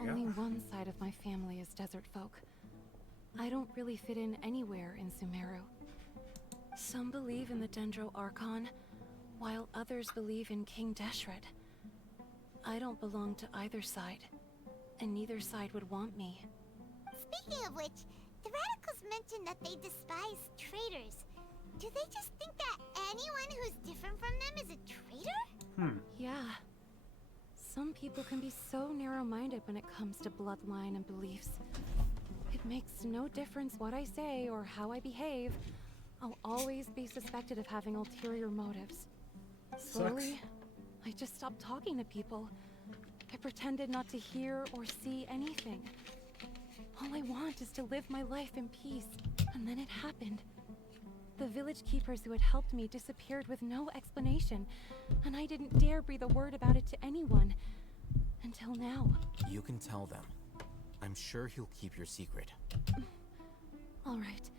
Only one side of my family is desert folk. I don't really fit in anywhere in Sumeru. Some believe in the Dendro Archon, while others believe in King Deshret. I don't belong to either side, and neither side would want me. Speaking of which, the radicals mentioned that they despise traitors. Do they just think that anyone who's different from them is a traitor? Yeah. Some people can be so narrow-minded when it comes to bloodline and beliefs. It makes no difference what I say or how I behave. I'll always be suspected of having ulterior motives. Slowly, I just stopped talking to people. I pretended not to hear or see anything. All I want is to live my life in peace. And then it happened. The village keepers who had helped me disappeared with no explanation, and I didn't dare breathe a word about it to anyone. Until now. You can tell them. I'm sure he'll keep your secret. Alright.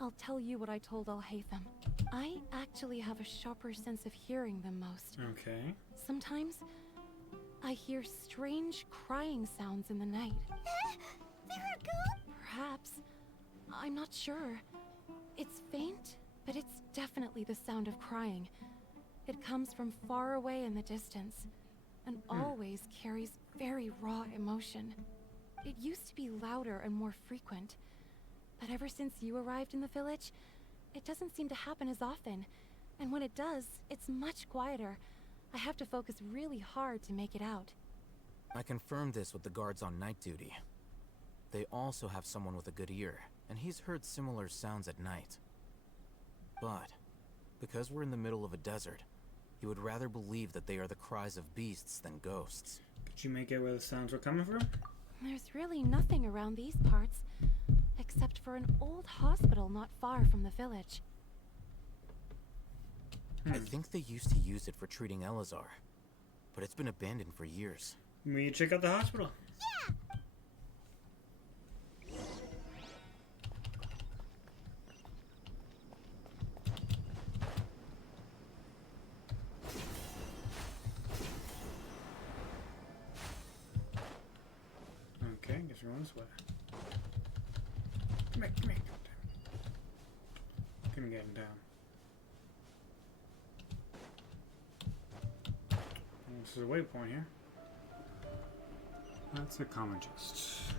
I'll tell you what I told Al-Haytham. I actually have a sharper sense of hearing than most. Okay. Sometimes, I hear strange crying sounds in the night. Perhaps. I'm not sure. It's faint, but it's definitely the sound of crying. It comes from far away in the distance, and always carries very raw emotion. It used to be louder and more frequent, but ever since you arrived in the village, it doesn't seem to happen as often, and when it does, it's much quieter. I have to focus really hard to make it out. I confirmed this with the guards on night duty. They also have someone with a good ear, and he's heard similar sounds at night. But, because we're in the middle of a desert, he would rather believe that they are the cries of beasts than ghosts. Could you make out where the sounds were coming from? There's really nothing around these parts, except for an old hospital not far from the village. I think they used to use it for treating Elazar, but it's been abandoned for years. We check out the hospital. Yeah! Okay, guess we're going this way. Come here, come here. Couldn't get him down. This is a waypoint here. That's a common chest.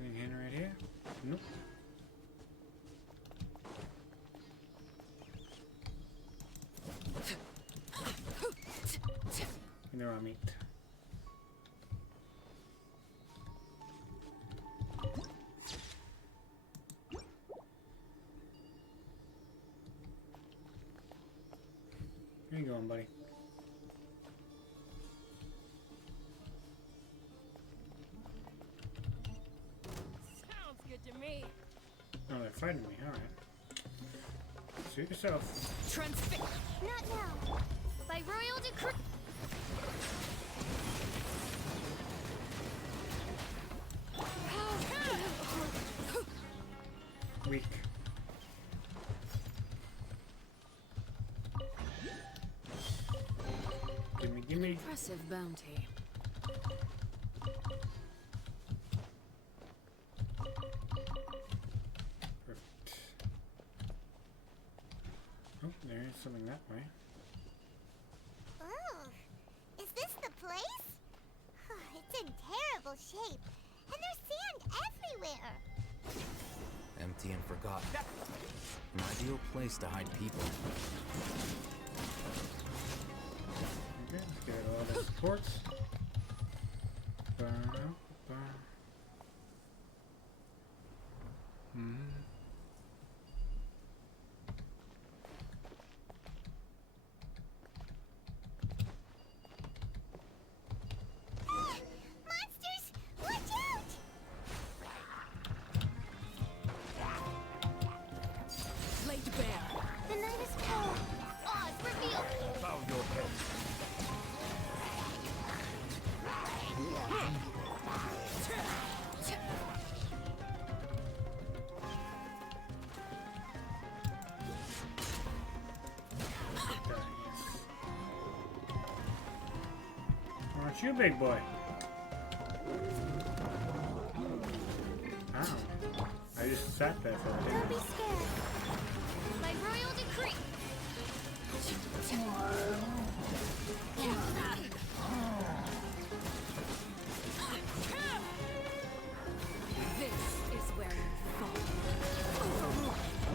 Anything hidden right here? Nope. They're on meat. Where you going, buddy? Sounds good to me. Oh, they're fighting me. All right. Suit yourself. Not now. By royal decree. Weak. Gimme, gimme. Impressive bounty. Perfect. Oh, there's something that way. Oh, is this the place? It's in terrible shape, and there's sand everywhere. Empty and forgotten. An ideal place to hide people. Okay, let's get all the supports. Monsters, watch out! Laid bare. The night is cold. Oz, reveal. Bow your head. Aren't you a big boy? Ow. fat feather. Don't be scared. My royal decree. This is where you fall.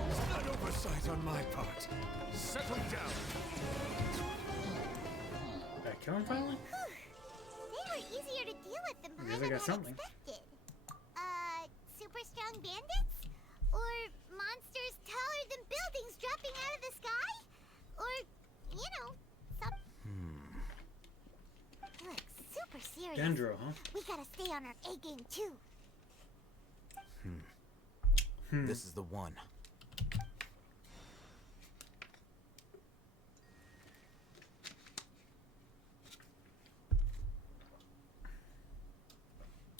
It's an oversight on my part. Settle down. Did I kill him finally? They were easier to deal with than Maybe they Paimon got had something. expected. Super strong bandits? Or monsters taller than buildings dropping out of the sky? Or, you know, some... They look super serious. Dendro, huh? We gotta stay on our A game too. This is the one.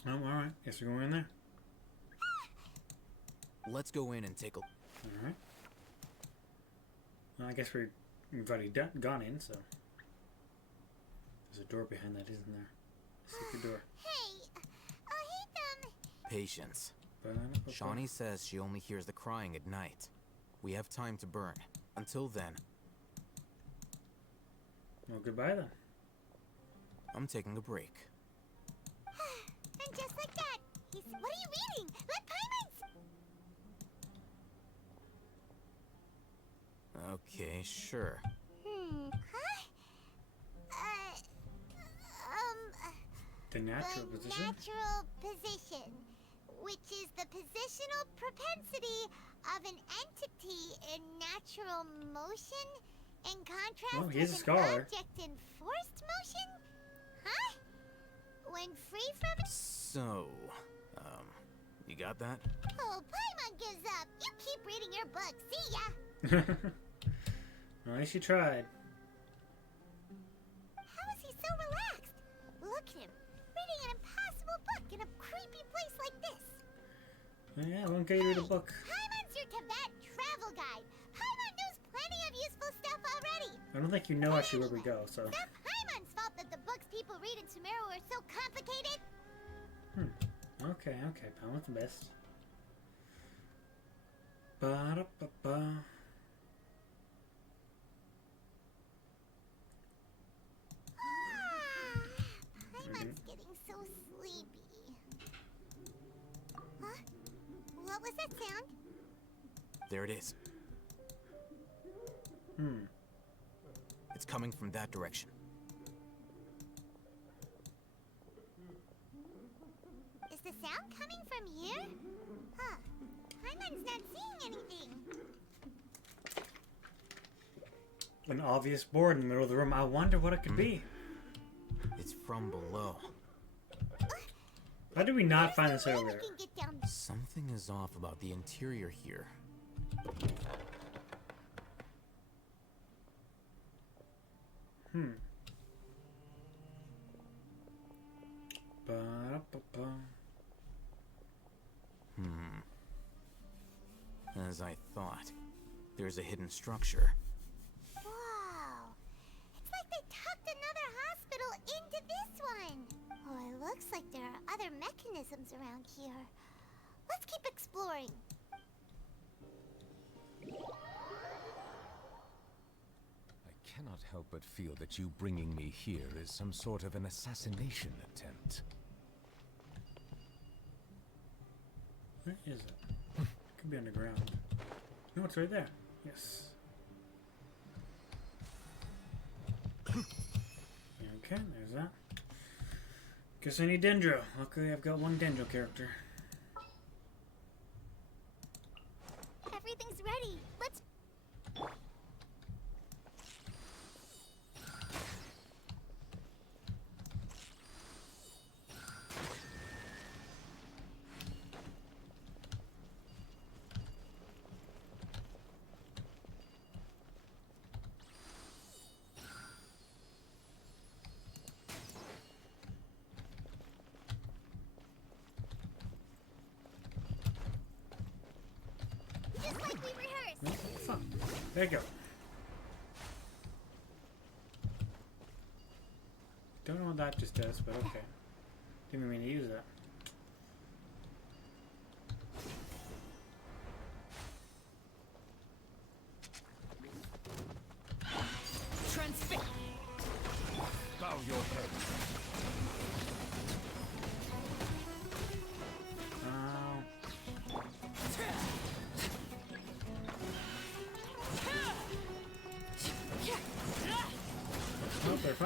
Oh, alright. Guess we're going in there. Let's go in and take a... Alright. Well, I guess we've already gone in, so... There's a door behind that, isn't there? A secret door. Hey, hey them. Patience. Ba-da-da-ba-ba. Shawnee says she only hears the crying at night. We have time to burn. Until then, Well, goodbye then. I'm taking a break. And just like that, he's... What are you reading? Let Paimon... Okay, sure. Huh? The natural the position? natural position, which is the positional propensity of an entity in natural motion, in contrast Well, he's a with an scholar. object in forced motion? Huh? When free from... So, you got that? Oh, Paimon gives up. You keep reading your book. See ya. Well, at least you tried. How is he so relaxed? Look at him, reading an impossible book in a creepy place like this. Yeah, I won't get you to the book. Paimon's your Tibet travel guide. Paimon knows plenty of useful stuff already. I don't think you know actually where we go, so... It's not Paimon's fault that the books people read in Sumeru are so complicated. Okay, okay, Paimon's the best. Ba-da-ba-ba. Paimon's getting so sleepy. Huh? What was that sound? There it is. It's coming from that direction. Is the sound coming from here? Huh. Paimon's not seeing anything. An obvious board in the middle of the room. I wonder what it could be. It's from below. How did we not find this earlier? We can get down. Something is off about the interior here. Ba-da-ba-ba. As I thought. There's a hidden structure. Wow. It's like they tucked another hospital into this one. Oh, it looks like there are other mechanisms around here. Let's keep exploring. I cannot help but feel that you bringing me here is some sort of an assassination attempt. Where is it? Could be underground. No, it's right there. Yes. Okay, there's that. Guess I need Dendro. Luckily, I've got one Dendro character. Everything's ready. Let's... Just like we rehearsed. Fuck. There you go. Don't know what that just does, but okay. Didn't mean to use that.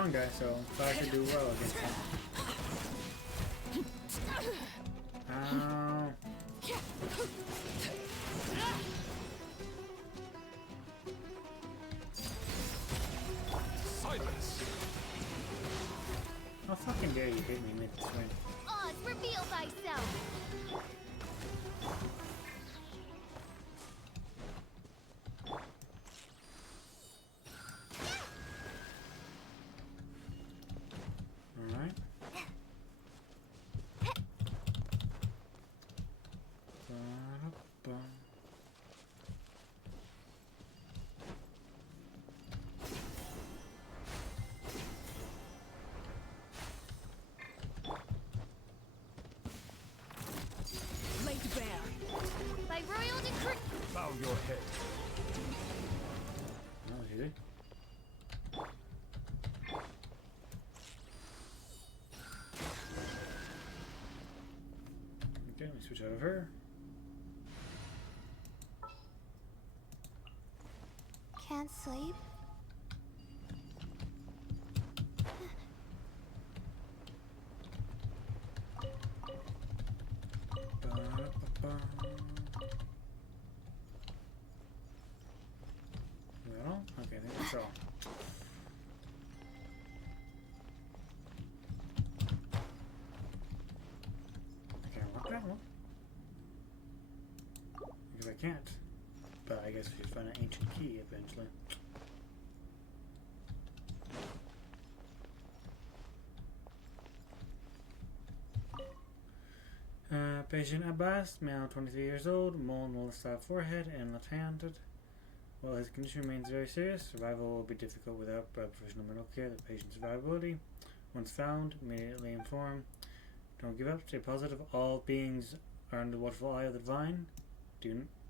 strong guy, so thought I could do well against him. Ow. Silence! How fucking dare you hit me mid-swing? Oz, reveal thyself! Alright. Ba-da-ba. Laid bare. By royal decree. Bow your head. That was easy. Okay, let me switch out of her. Can't sleep? Ba-da-ba-ba. Is that all? Okay, I think that's all. I can't unlock that one. Because I can't. But I guess we should find an ancient key eventually. Patient Abbas, male 23 years old, mole on the style forehead and left-handed. While his condition remains very serious, survival will be difficult without professional medical care. The patient's survivability, once found, immediately inform. Don't give up, stay positive. All beings are under the watchful eye of the divine.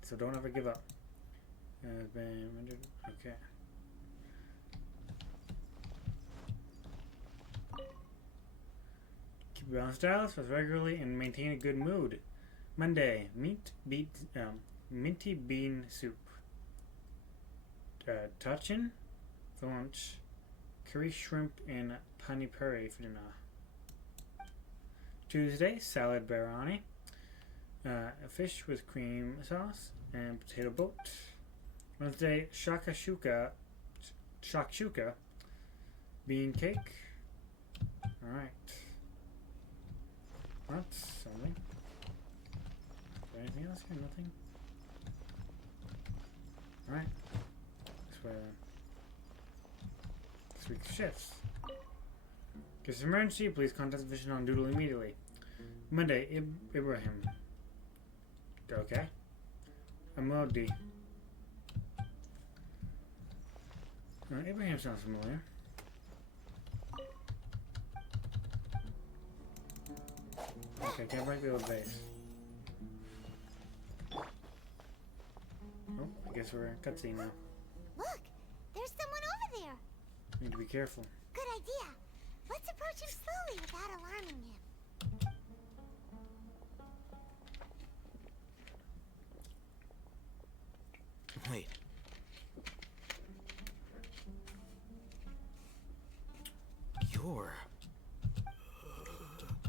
So don't ever give up. Has been rendered. Okay. Keep a balanced diet, rest regularly, and maintain a good mood. Monday, minty bean soup. Tachin for lunch. Curry shrimp and pani puri for dinner. Tuesday, salad biryani. A fish with cream sauce and potato boat. Wednesday, shakshuka bean cake. Alright. That's something. Is there anything else here? Nothing? Alright. That's where this week's shifts. Case of emergency, please contact the physician on doodle immediately. Monday, Ibrahim. Okay. Amodi. Abraham sounds familiar. Okay, can't break the old base. Oh, I guess we're in cutscene now. Look! There's someone over there! Need to be careful. Good idea. Let's approach him slowly without alarming him. Wait. You're...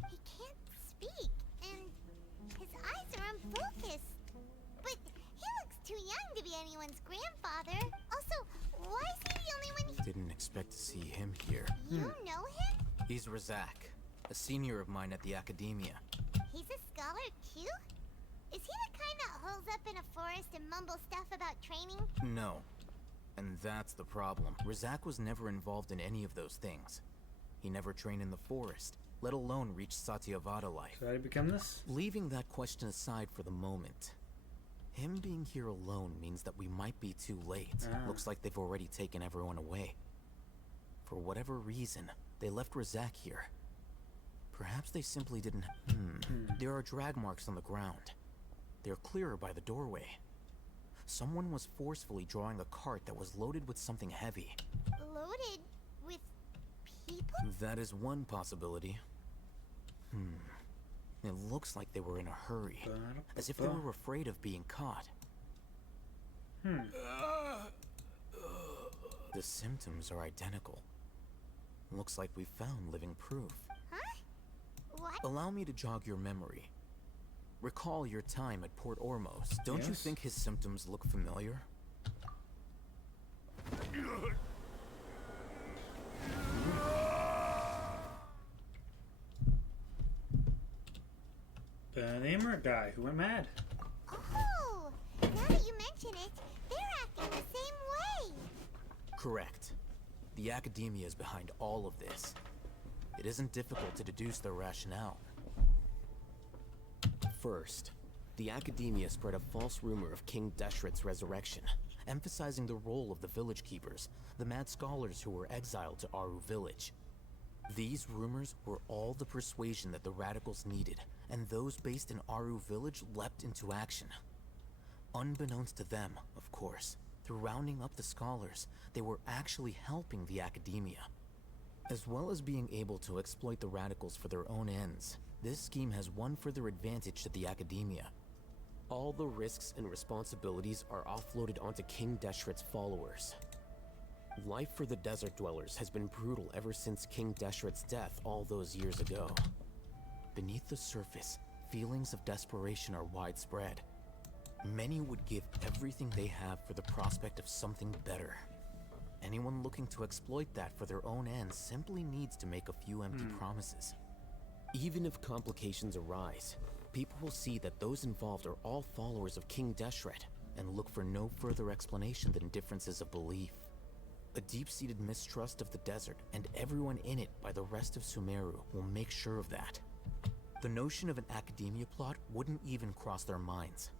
He can't speak, and his eyes are unfocused. But he looks too young to be anyone's grandfather. Also, why is he the only one? Didn't expect to see him here. You know him? He's Razak, a senior of mine at the Academia. He's a scholar too? Is he the kind that holes up in a forest and mumbles stuff about training? No. And that's the problem. Razak was never involved in any of those things. He never trained in the forest, let alone reach Satyavada life. So how did he become this? Leaving that question aside for the moment, him being here alone means that we might be too late. Looks like they've already taken everyone away. For whatever reason, they left Razak here. Perhaps they simply didn't... There are drag marks on the ground. They're clearer by the doorway. Someone was forcefully drawing a cart that was loaded with something heavy. Loaded with people? That is one possibility. It looks like they were in a hurry. As if they were afraid of being caught. The symptoms are identical. Looks like we found living proof. Huh? What? Allow me to jog your memory. Recall your time at Port Ormos. Don't you think his symptoms look familiar? The Namer guy who went mad. Oh, now that you mention it, they're acting the same way. Correct. The academia is behind all of this. It isn't difficult to deduce their rationale. First, the academia spread a false rumor of King Deshret's resurrection, emphasizing the role of the village keepers, the mad scholars who were exiled to Aru village. These rumors were all the persuasion that the radicals needed, and those based in Aru village leapt into action. Unbeknownst to them, of course, through rounding up the scholars, they were actually helping the academia. As well as being able to exploit the radicals for their own ends, this scheme has one further advantage to the academia. all the risks and responsibilities are offloaded onto King Deshret's followers. Life for the desert dwellers has been brutal ever since King Deshret's death all those years ago. Beneath the surface, feelings of desperation are widespread. Many would give everything they have for the prospect of something better. Anyone looking to exploit that for their own ends simply needs to make a few empty promises. Even if complications arise, people will see that those involved are all followers of King Deshret and look for no further explanation than differences of belief. A deep-seated mistrust of the desert and everyone in it by the rest of Sumeru will make sure of that. The notion of an academia plot wouldn't even cross their minds.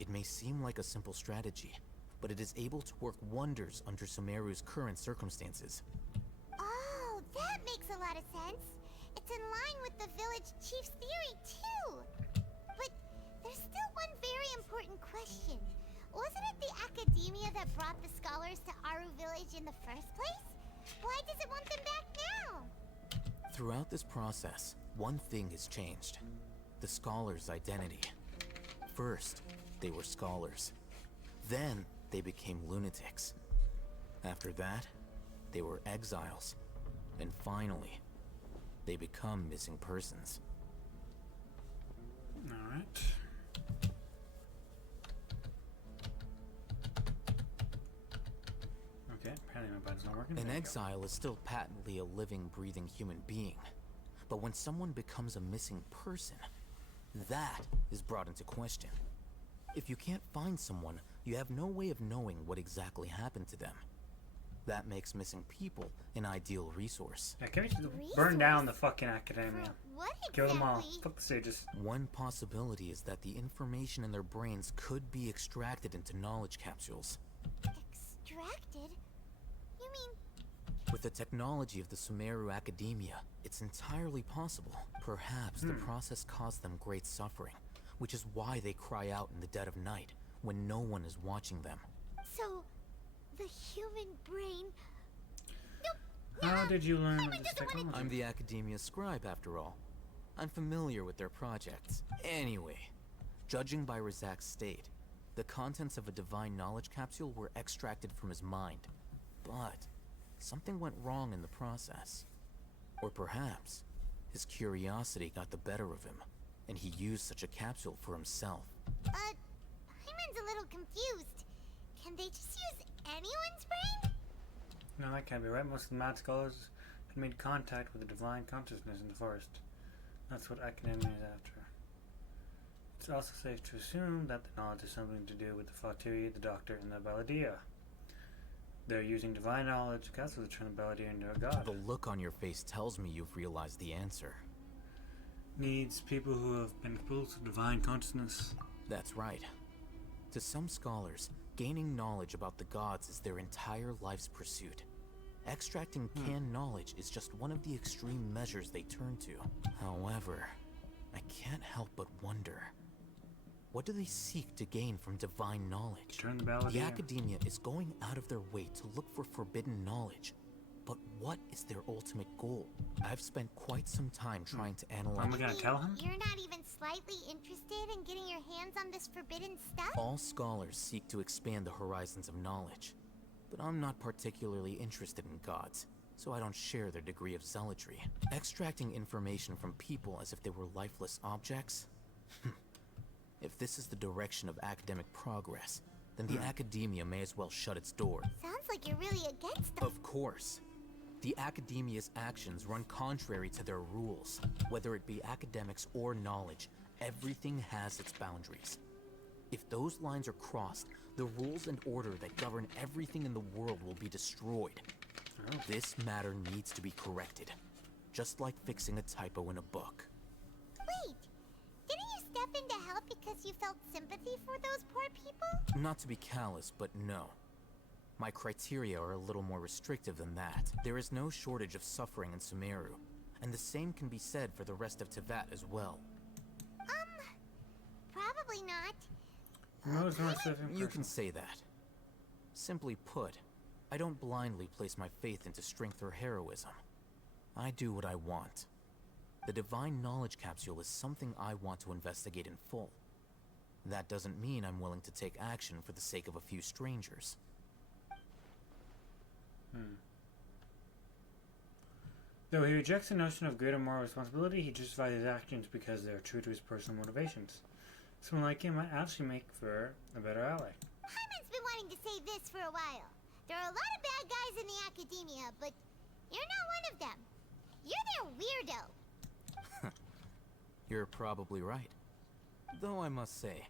It may seem like a simple strategy, but it is able to work wonders under Sumeru's current circumstances. Oh, that makes a lot of sense. It's in line with the village chief's theory, too. But there's still one very important question. Wasn't it the academia that brought the scholars to Aru village in the first place? Why does it want them back now? Throughout this process, one thing has changed. The scholars' identity. First, they were scholars. Then, they became lunatics. After that, they were exiles. And finally, they become missing persons. Alright. Okay, apparently my button's not working. An There we go. exile is still patently a living, breathing human being. But when someone becomes a missing person, that is brought into question. If you can't find someone, you have no way of knowing what exactly happened to them. That makes missing people an ideal resource. Yeah, can we just burn down the fucking academia? What Kill them all. exactly? Fuck the sages. One possibility is that the information in their brains could be extracted into knowledge capsules. Extracted? You mean... With the technology of the Sumeru Academia, it's entirely possible. Perhaps the process caused them great suffering, which is why they cry out in the dead of night, when no one is watching them. So, the human brain... How did you learn this technology? I'm the Academia scribe, after all. I'm familiar with their projects. Anyway, judging by Razak's state, the contents of a divine knowledge capsule were extracted from his mind. But something went wrong in the process. Or perhaps his curiosity got the better of him, and he used such a capsule for himself. Hyman's a little confused. Can they just use anyone's brain? No, that can't be right. Most of the mad scholars had made contact with the divine consciousness in the forest. That's what academia is after. It's also safe to assume that the knowledge has something to do with the Fatiri, the Doctor, and the Baladia. They're using divine knowledge to turn the Baladia into a god. The look on your face tells me you've realized the answer. Needs people who have been exposed to divine consciousness. That's right. To some scholars, gaining knowledge about the gods is their entire life's pursuit. Extracting canned knowledge is just one of the extreme measures they turn to. However, I can't help but wonder, what do they seek to gain from divine knowledge? Turn the Baladia. The academia is going out of their way to look for forbidden knowledge. But what is their ultimate goal? I've spent quite some time trying to analyze... Am I gonna tell him? You're not even slightly interested in getting your hands on this forbidden stuff? All scholars seek to expand the horizons of knowledge. But I'm not particularly interested in gods. so I don't share their degree of zealotry. Extracting information from people as if they were lifeless objects? If this is the direction of academic progress, then the academia may as well shut its door. Sounds like you're really against them. Of course. The academia's actions run contrary to their rules. Whether it be academics or knowledge, everything has its boundaries. If those lines are crossed, the rules and order that govern everything in the world will be destroyed. Oh. This matter needs to be corrected, just like fixing a typo in a book. Wait, didn't you step in to help because you felt sympathy for those poor people? Not to be callous, but no. My criteria are a little more restrictive than that. There is no shortage of suffering in Sumeru, and the same can be said for the rest of Teyvat as well. Probably not. No, it's not safe in You can person. say that. Simply put, I don't blindly place my faith into strength or heroism. I do what I want. The Divine Knowledge Capsule is something I want to investigate in full. That doesn't mean I'm willing to take action for the sake of a few strangers. Though he rejects the notion of greater moral responsibility, he justifies his actions because they are true to his personal motivations. Someone like him might actually make for a better ally. Hyman's been wanting to say this for a while. There are a lot of bad guys in the academia, but you're not one of them. You're their weirdo. You're probably right. Though I must say,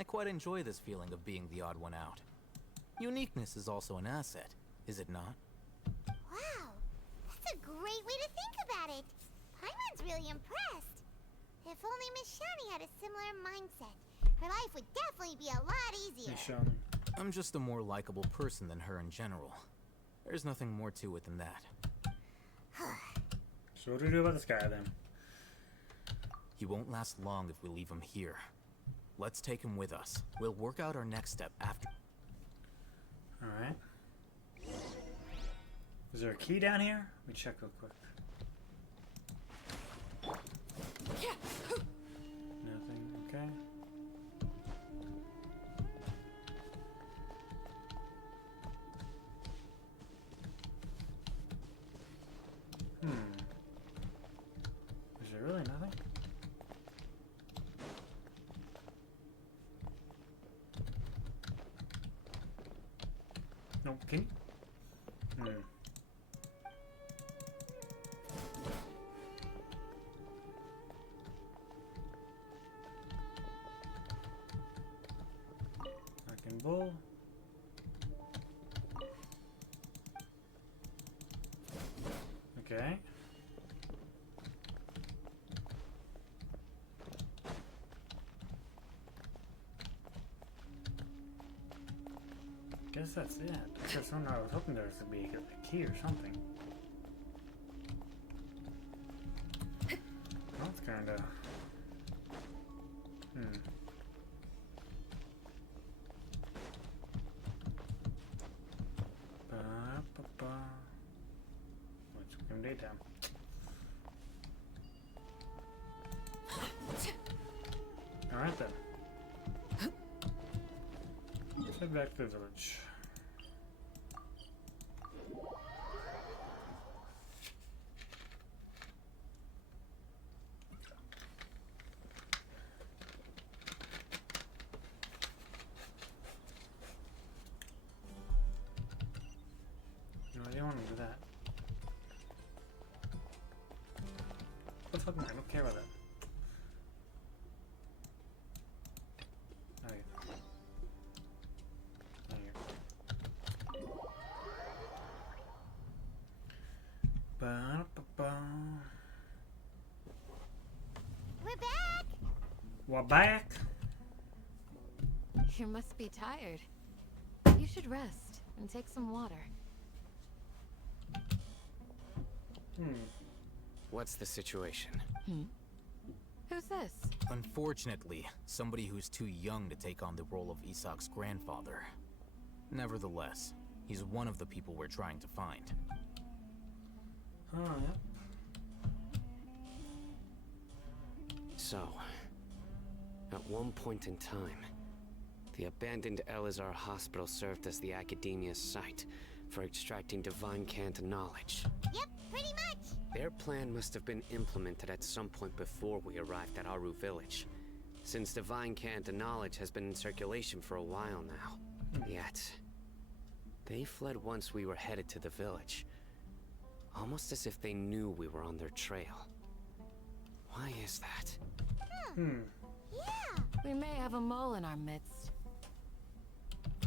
I quite enjoy this feeling of being the odd one out. Uniqueness is also an asset, is it not? Wow, that's a great way to think about it. Paimon's really impressed. If only Miss Shani had a similar mindset, her life would definitely be a lot easier. He's showing. I'm just a more likable person than her in general. There's nothing more to it than that. So what do we do about this guy then? He won't last long if we leave him here. Let's take him with us. We'll work out our next step after. Alright. Is there a key down here? Let me check real quick. Nothing, okay. Is there really nothing? No, can you? Fucking bull. Okay. Guess that's it. That's something I was hoping there was to be a key or something. That's kinda. Ba-ba-ba. Let's go in daytime. Alright then. Let's head back to the village. No, I didn't want to do that. What the fuck, man? I don't care about that. We're back! We're back! You must be tired. You should rest and take some water. What's the situation? Who's this? Unfortunately, somebody who's too young to take on the role of Isak's grandfather. Nevertheless, he's one of the people we're trying to find. So, at one point in time, the abandoned Elazar hospital served as the academia's site for extracting divine cant knowledge. Yep, pretty much. Their plan must have been implemented at some point before we arrived at Aru village, since divine cant knowledge has been in circulation for a while now. Yet, they fled once we were headed to the village, almost as if they knew we were on their trail. Why is that? Yeah. We may have a mole in our midst.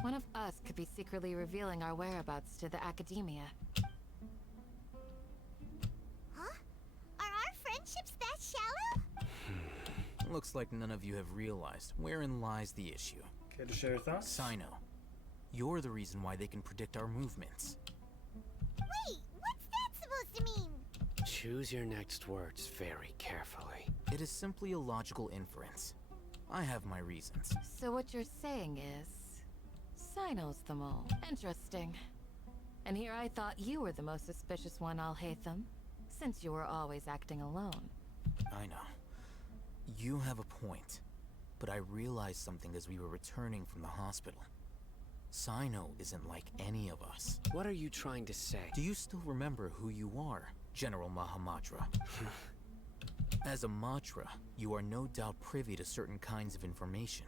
One of us could be secretly revealing our whereabouts to the academia. Huh? Are our friendships that shallow? Looks like none of you have realized wherein lies the issue. Care to share your thoughts? Sino, you're the reason why they can predict our movements. Wait, what's that supposed to mean? Choose your next words very carefully. It is simply a logical inference. I have my reasons. So what you're saying is, Sino's the mole. Interesting. And here I thought you were the most suspicious one, Alhaitham, since you were always acting alone. I know. You have a point. But I realized something as we were returning from the hospital. Sino isn't like any of us. What are you trying to say? Do you still remember who you are, General Mahamatra? As a Matra, you are no doubt privy to certain kinds of information.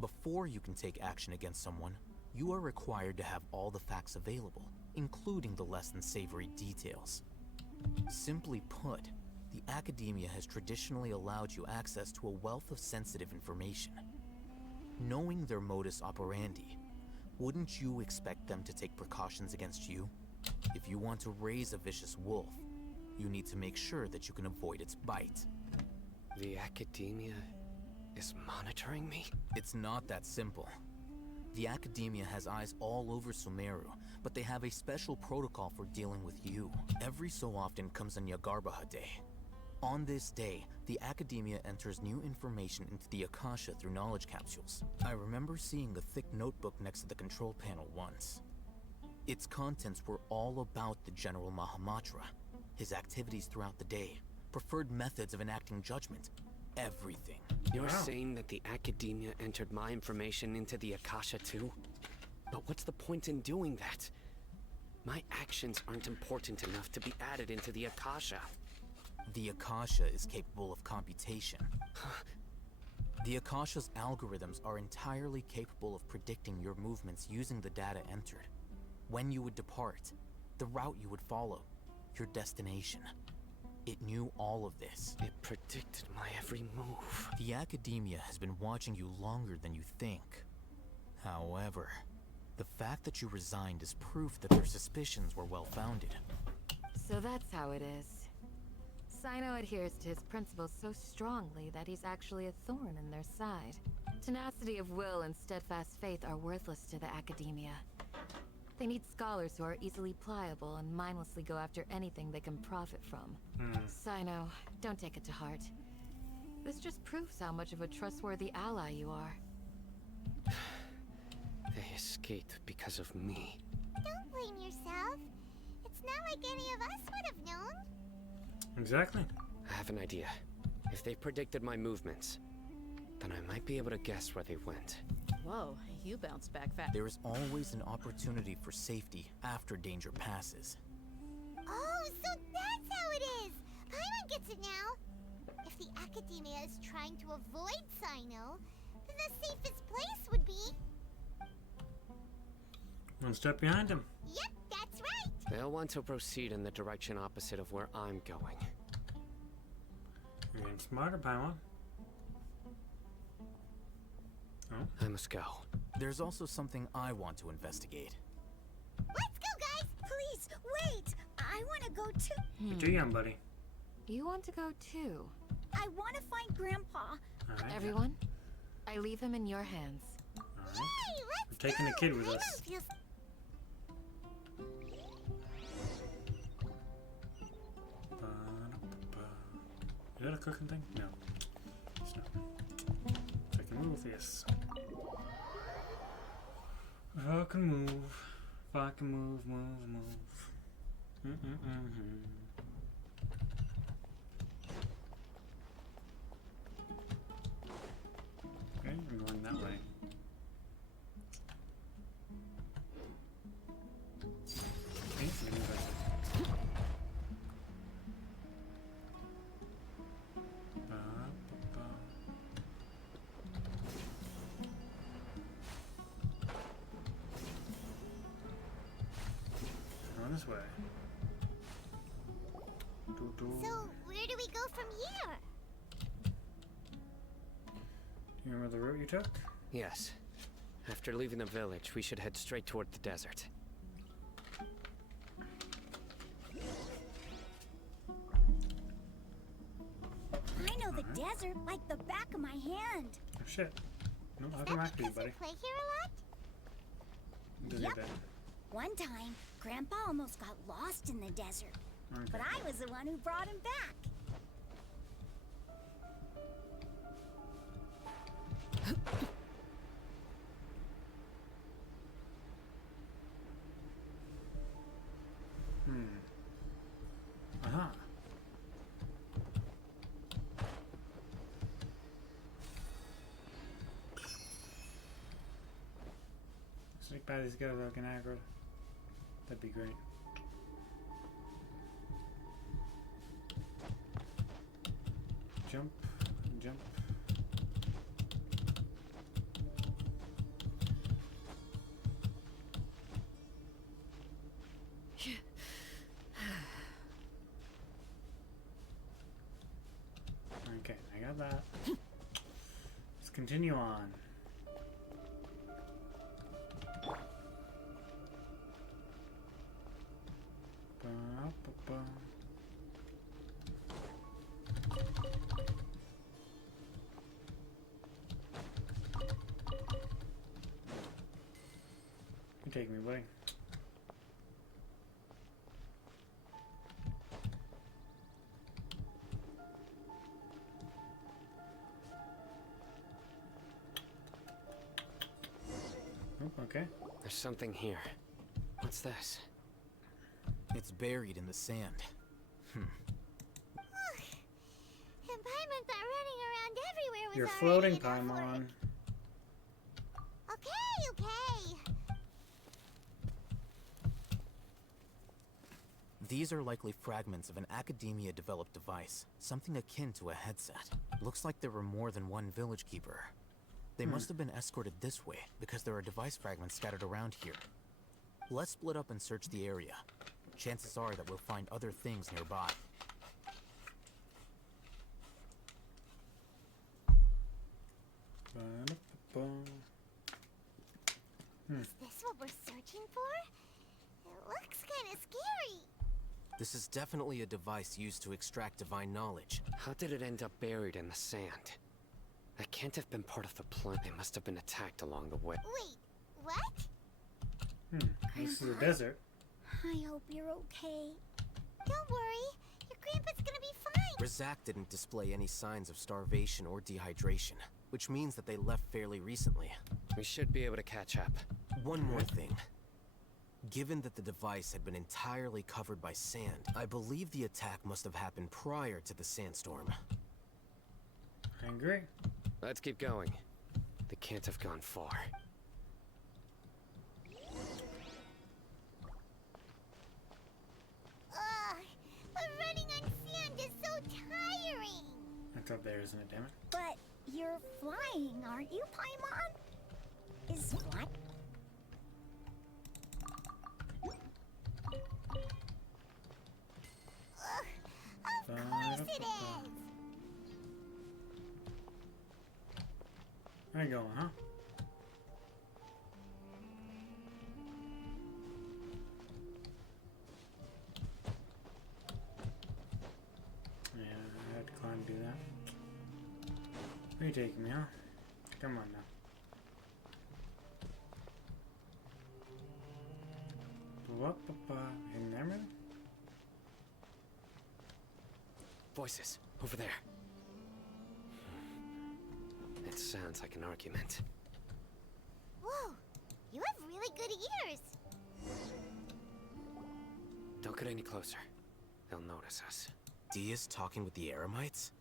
Before you can take action against someone, you are required to have all the facts available, including the less than savory details. Simply put, the academia has traditionally allowed you access to a wealth of sensitive information. Knowing their modus operandi, wouldn't you expect them to take precautions against you? If you want to raise a vicious wolf, you need to make sure that you can avoid its bite. The academia is monitoring me? It's not that simple. The academia has eyes all over Sumeru, but they have a special protocol for dealing with you. Every so often comes a Nyagarbaha Day. On this day, the academia enters new information into the Akasha through knowledge capsules. I remember seeing a thick notebook next to the control panel once. Its contents were all about the General Mahamatra, his activities throughout the day, preferred methods of enacting judgment, everything. You're saying that the academia entered my information into the Akasha too? But what's the point in doing that? My actions aren't important enough to be added into the Akasha. The Akasha is capable of computation. The Akasha's algorithms are entirely capable of predicting your movements using the data entered. When you would depart, the route you would follow, your destination. It knew all of this. It predicted my every move. The academia has been watching you longer than you think. However, the fact that you resigned is proof that their suspicions were well-founded. So that's how it is. Sino adheres to his principles so strongly that he's actually a thorn in their side. Tenacity of will and steadfast faith are worthless to the academia. They need scholars who are easily pliable and mindlessly go after anything they can profit from. Sino, don't take it to heart. This just proves how much of a trustworthy ally you are. They escaped because of me. Don't blame yourself. It's not like any of us would have known. Exactly. I have an idea. If they predicted my movements, then I might be able to guess where they went. Whoa, you bounced back fast. There is always an opportunity for safety after danger passes. Oh, so that's how it is! Paimon gets it now. If the academia is trying to avoid Sino, then the safest place would be... One step behind him. Yep, that's right! They'll want to proceed in the direction opposite of where I'm going. You're getting smarter, Paimon. Oh. I must go. There's also something I want to investigate. Let's go, guys! Please, wait! I want to go too. You're too young, buddy. You want to go too? I want to find Grandpa. All right. Everyone, I leave him in your hands. All right. Yay, let's We're taking go! the kid with Paimon us. feels... Is that a cooking thing? No. It's not. So I can move this. If I can move. If I can move. Okay, I'm going that way. this way. So, where do we go from here? You remember the route you took? Yes. After leaving the village, we should head straight toward the desert. I know the desert like the back of my hand. Oh shit. No, I'll come after you, buddy. Play here a lot? Does Yep. he bet? One time, Grandpa almost got lost in the desert. Okay. But I was the one who brought him back. Uh-huh. Sneak by these guys like an aggro. That'd be great. Jump, jump. Okay, I got that. Let's continue on. Ba-ba-ba. You take me, buddy. Oh, okay. There's something here. What's this? It's buried in the sand. And Paimon's not running around everywhere with You're our floating, alien outfit. Paimon. Okay. These are likely fragments of an academia-developed device, something akin to a headset. Looks like there were more than one village keeper. They must have been escorted this way, because there are device fragments scattered around here. Let's split up and search the area. Chances are that we'll find other things nearby. Ba-da-ba-ba. Is this what we're searching for? It looks kind of scary. This is definitely a device used to extract divine knowledge. How did it end up buried in the sand? That can't have been part of the plan. They must have been attacked along the way. Wait, what? This is a desert. I hope you're okay. Don't worry, your grandpa's gonna be fine. Razak didn't display any signs of starvation or dehydration, which means that they left fairly recently. We should be able to catch up. One more thing. Given that the device had been entirely covered by sand, I believe the attack must have happened prior to the sandstorm. I agree. Let's keep going. They can't have gone far. But running on sand is so tiring. That's up there, isn't it? Damn it. But you're flying, aren't you, Paimon? Is what? Of course it is. Where you going, huh? Yeah, I had to climb to do that. Where you taking me, huh? Come on now. In there, maybe? Voices, over there. It sounds like an argument. Whoa, you have really good ears. Don't get any closer. They'll notice us. Dia's talking with the Eremites?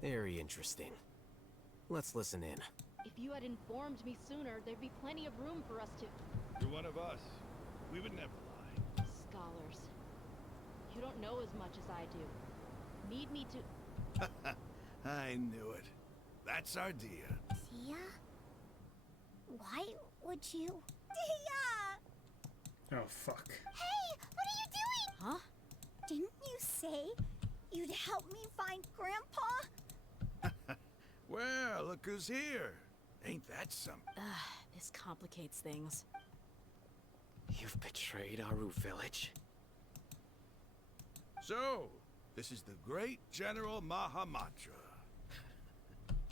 Very interesting. Let's listen in. If you had informed me sooner, there'd be plenty of room for us to... You're one of us. We would never lie. Scholars. You don't know as much as I do. Need me to... I knew it. That's our Dia. Dia? Why would you? Dia! Oh, fuck. Hey, what are you doing? Huh? Didn't you say you'd help me find Grandpa? Well, look who's here. Ain't that something? This complicates things. You've betrayed Aru village? So, this is the great General Mahamatra.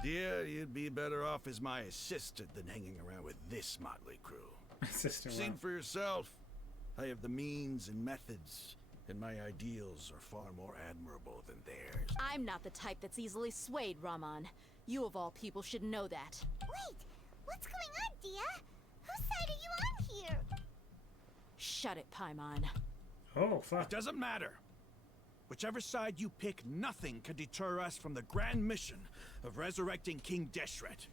Dear, you'd be better off as my assistant than hanging around with this motley crew. Assistant. Seen for yourself. I have the means and methods, and my ideals are far more admirable than theirs. I'm not the type that's easily swayed, Raman. You of all people should know that. Wait, what's going on, Dia? Whose side are you on here? Shut it, Paimon. Oh, fuck. It doesn't matter. Whichever side you pick, nothing can deter us from the grand mission of resurrecting King Deshret.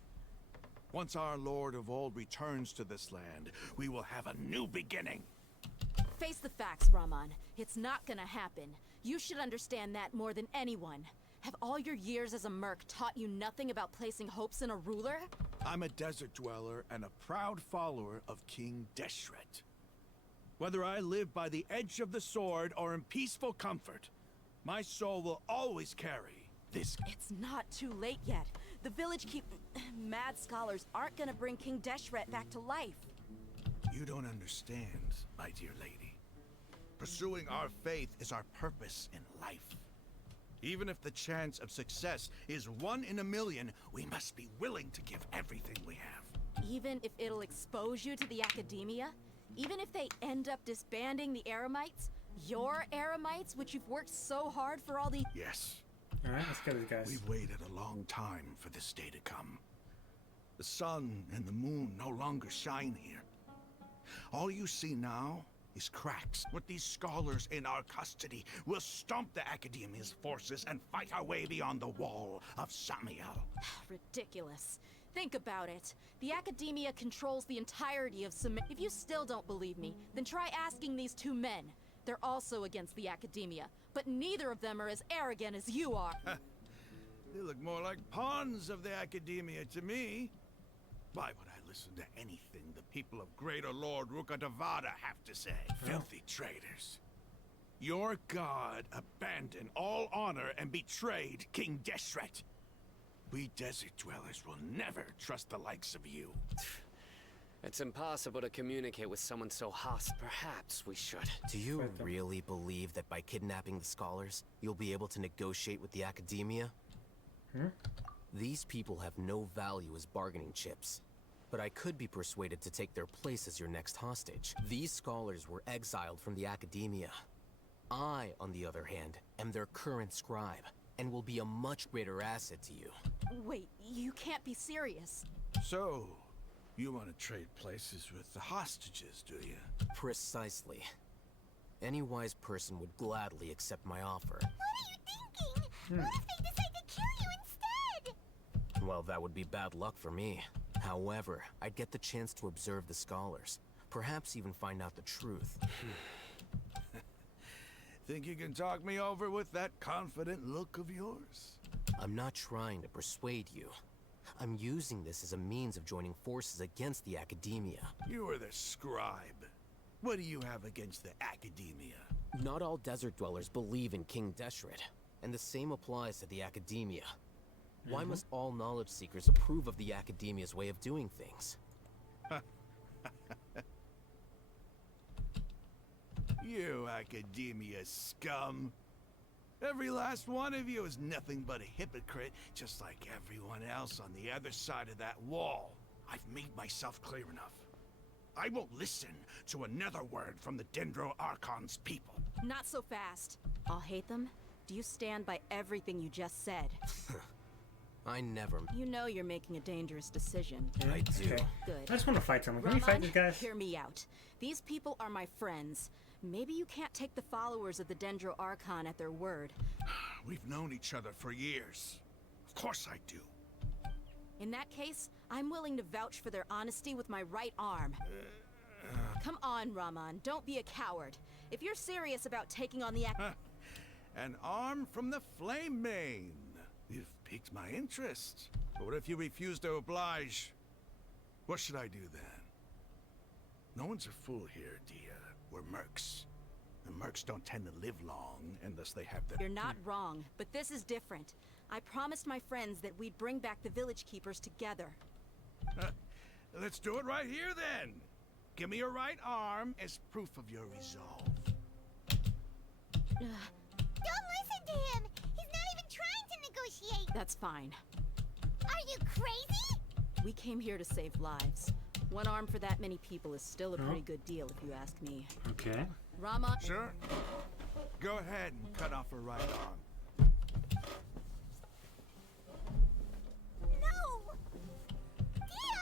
Once our Lord of Old returns to this land, we will have a new beginning. Face the facts, Raman. It's not gonna happen. You should understand that more than anyone. Have all your years as a merc taught you nothing about placing hopes in a ruler? I'm a desert dweller and a proud follower of King Deshret. Whether I live by the edge of the sword or in peaceful comfort, my soul will always carry this. It's not too late yet. The village mad scholars aren't gonna bring King Deshret back to life. You don't understand, my dear lady. Pursuing our faith is our purpose in life. Even if the chance of success is 1 in a million, we must be willing to give everything we have. Even if it'll expose you to the academia? Even if they end up disbanding the Eremites? Your Eremites, which you've worked so hard for all these— Yes. Alright, let's go, guys. We've waited a long time for this day to come. The sun and the moon no longer shine here. All you see now is cracks. With these scholars in our custody, we'll stomp the Academia's forces and fight our way beyond the wall of Samiel. Ridiculous. Think about it. The Academia controls the entirety of Sam— If you still don't believe me, then try asking these two men. They're also against the Academia, but neither of them are as arrogant as you are. They look more like pawns of the Academia to me. Why would I listen to anything the people of Greater Lord Rukkhadevada have to say? Filthy traitors. Your god abandoned all honor and betrayed King Deshret. We desert dwellers will never trust the likes of you. It's impossible to communicate with someone so hostile. Perhaps we should. Do you really believe that by kidnapping the scholars, you'll be able to negotiate with the Academia? These people have no value as bargaining chips, but I could be persuaded to take their place as your next hostage. These scholars were exiled from the Academia. I, on the other hand, am their current scribe, and will be a much greater asset to you. Wait, you can't be serious. So, you want to trade places with the hostages, do you? Precisely. Any wise person would gladly accept my offer. What are you thinking? What if they decide to kill you instead? Well, that would be bad luck for me. However, I'd get the chance to observe the scholars. Perhaps even find out the truth. Think you can talk me over with that confident look of yours? I'm not trying to persuade you. I'm using this as a means of joining forces against the Academia. You are the scribe. What do you have against the Academia? Not all desert dwellers believe in King Deshret, and the same applies to the Academia. Why must all knowledge seekers approve of the Academia's way of doing things? You Academia scum. Every last one of you is nothing but a hypocrite, just like everyone else on the other side of that wall. I've made myself clear enough. I won't listen to another word from the Dendro Archon's people. Not so fast. I'll hate them. Do you stand by everything you just said? I never... You know you're making a dangerous decision. I do. Okay. Good. I just want to fight someone. Can we fight these guys? Hear me out. These people are my friends. Maybe you can't take the followers of the Dendro Archon at their word. We've known each other for years. Of course I do. In that case, I'm willing to vouch for their honesty with my right arm. Come on, Raman. Don't be a coward. If you're serious about taking on the An arm from the Flame Mane. You've piqued my interest. But what if you refuse to oblige? What should I do then? No one's a fool here, Dia. We're mercs. The mercs don't tend to live long unless they have the... You're not wrong, but this is different. I promised my friends that we'd bring back the village keepers together. Let's do it right here, then. Give me your right arm as proof of your resolve. Don't listen to him! He's not even trying to negotiate! That's fine. Are you crazy? We came here to save lives. One arm for that many people is still a pretty good deal, if you ask me. Okay. Rama... Sure. Go ahead and cut off her right arm. No! Dia!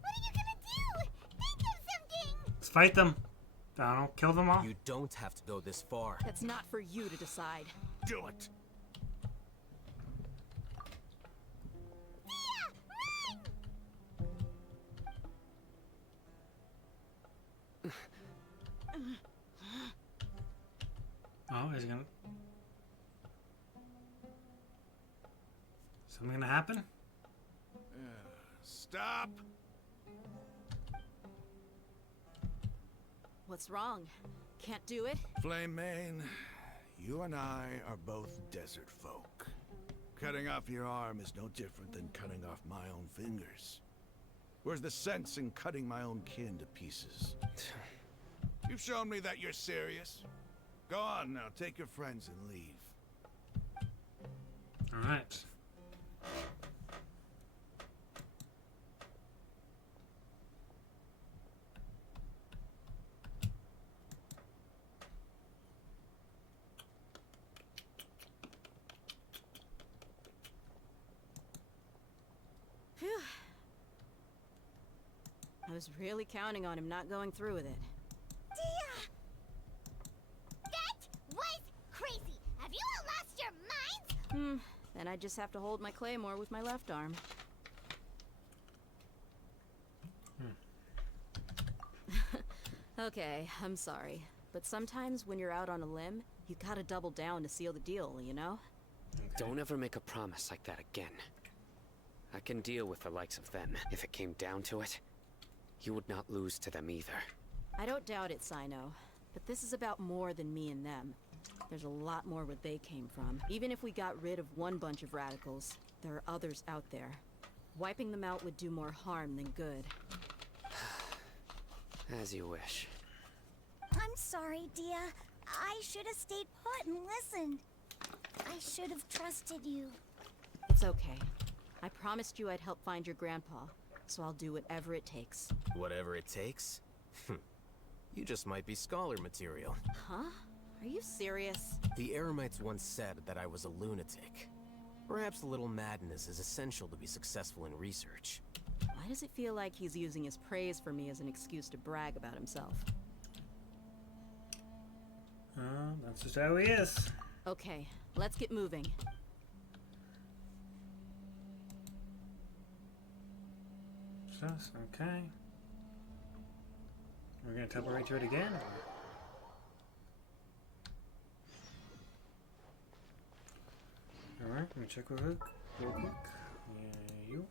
What are you gonna do? Think of something! Let's fight them. I don't know, kill them all. You don't have to go this far. That's not for you to decide. Do it! Oh, is it gonna... Something gonna happen? Stop! What's wrong? Can't do it? Flame Mane, you and I are both desert folk. Cutting off your arm is no different than cutting off my own fingers. Where's the sense in cutting my own kin to pieces? You've shown me that you're serious. Go on now, take your friends and leave. All right. Phew. I was really counting on him not going through with it. Dia! That was crazy! Have you all lost your minds? Then I just have to hold my claymore with my left arm. Okay, I'm sorry. But sometimes when you're out on a limb, you gotta double down to seal the deal, you know? Don't ever make a promise like that again. I can deal with the likes of them. If it came down to it, you would not lose to them either. I don't doubt it, Sino. But this is about more than me and them. There's a lot more where they came from. Even if we got rid of one bunch of radicals, there are others out there. Wiping them out would do more harm than good. As you wish. I'm sorry, Dia. I should have stayed put and listened. I should have trusted you. It's okay. I promised you I'd help find your grandpa, so I'll do whatever it takes. Whatever it takes? You just might be scholar material. Huh? Are you serious? The Eremites once said that I was a lunatic. Perhaps a little madness is essential to be successful in research. Why does it feel like he's using his praise for me as an excuse to brag about himself? That's just how he is. Okay, let's get moving. Just okay. We're gonna teleport to it again. All right, let me check real quick. Yeah, you.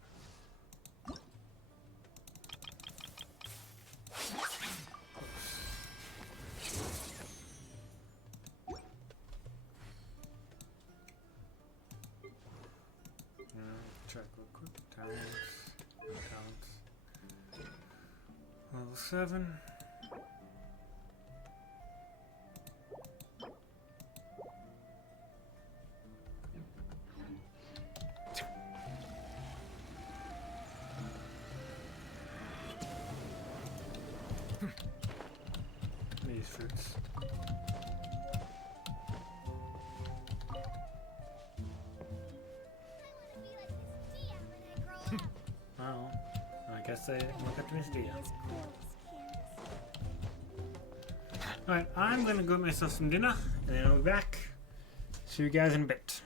Check real quick. Talents. Level 7. These fruits. Oh, I guess I look up to Miss Dia. Alright, I'm gonna go get myself some dinner, and then I'll be back. See you guys in a bit.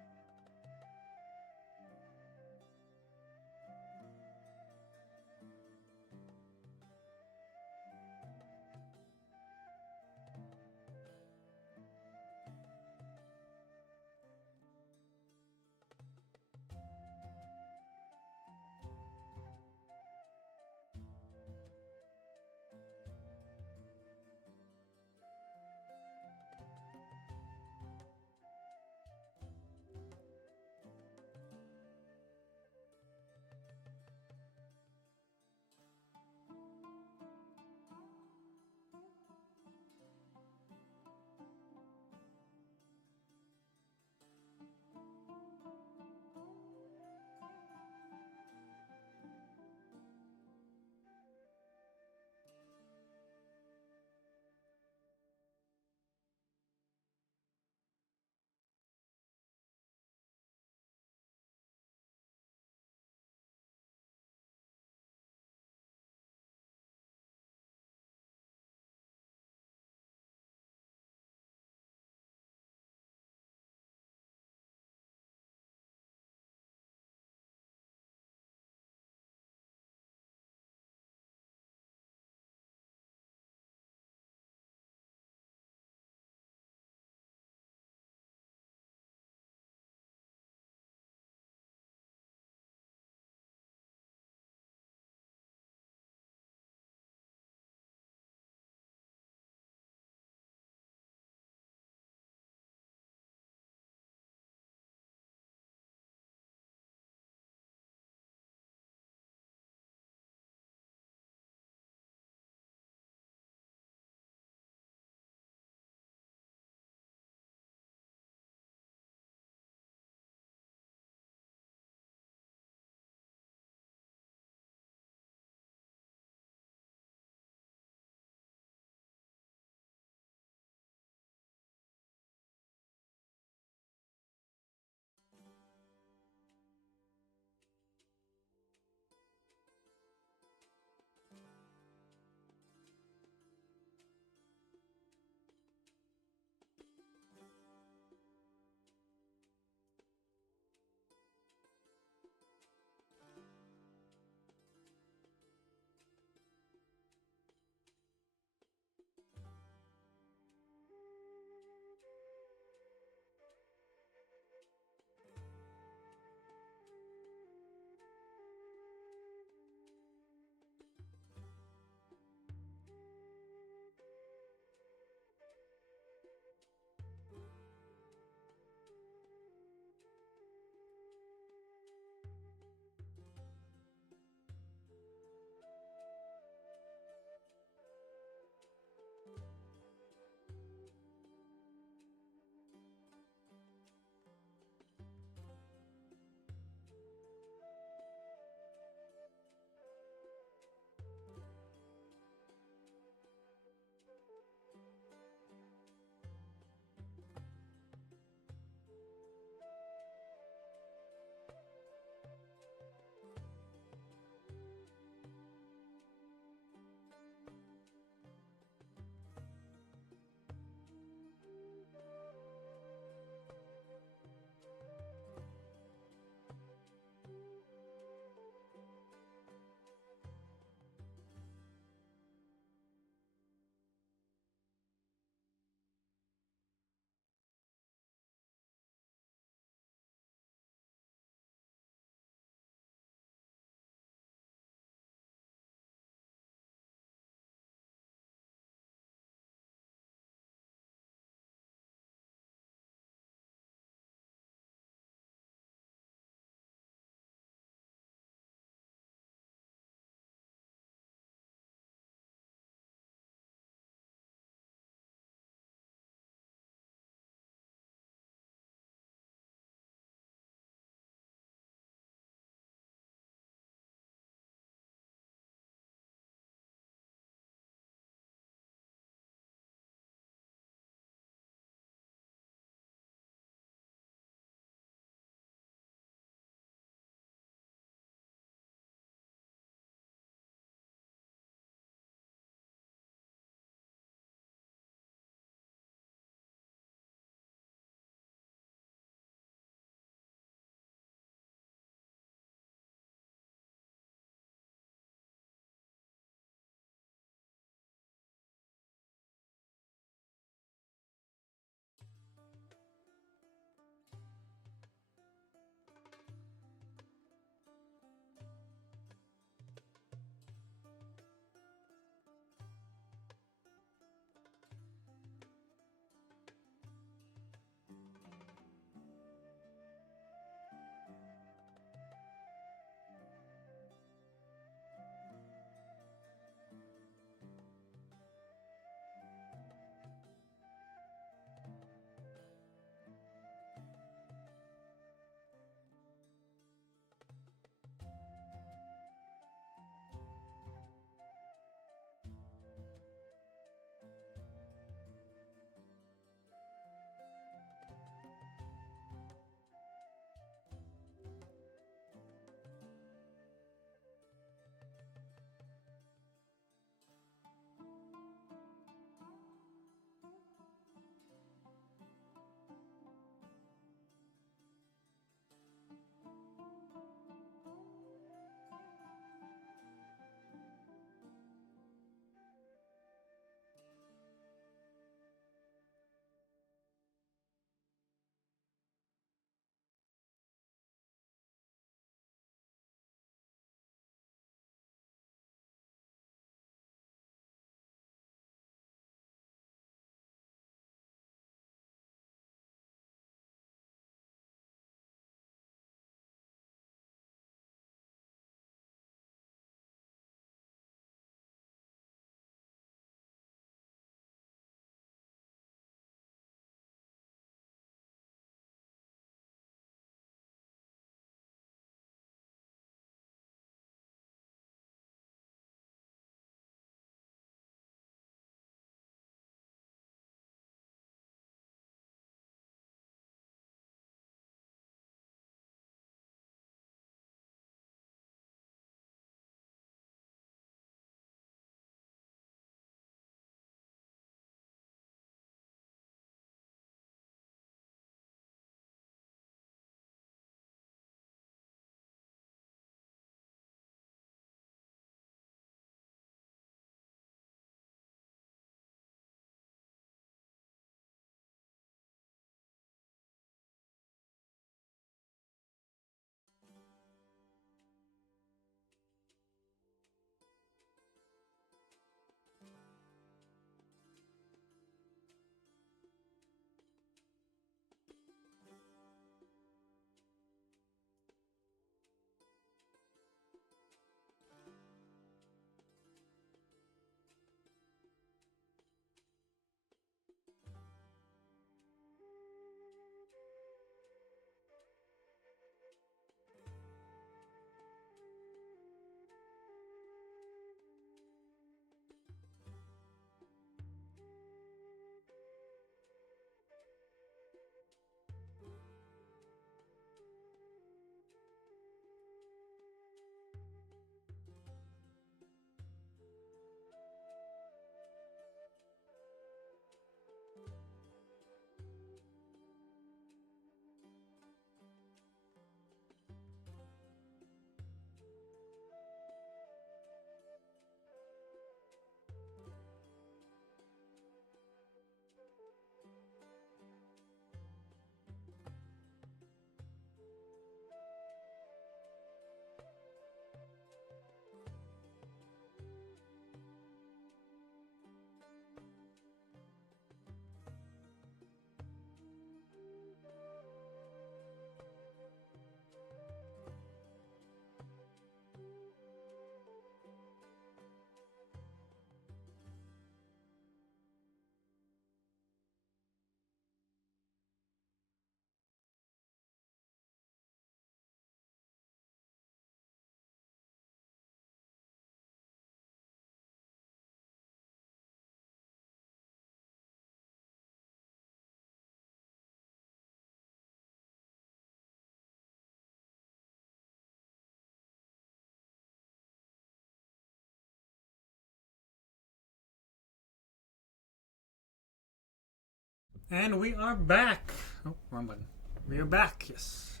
And we are back. Oh, wrong button. We are back, yes.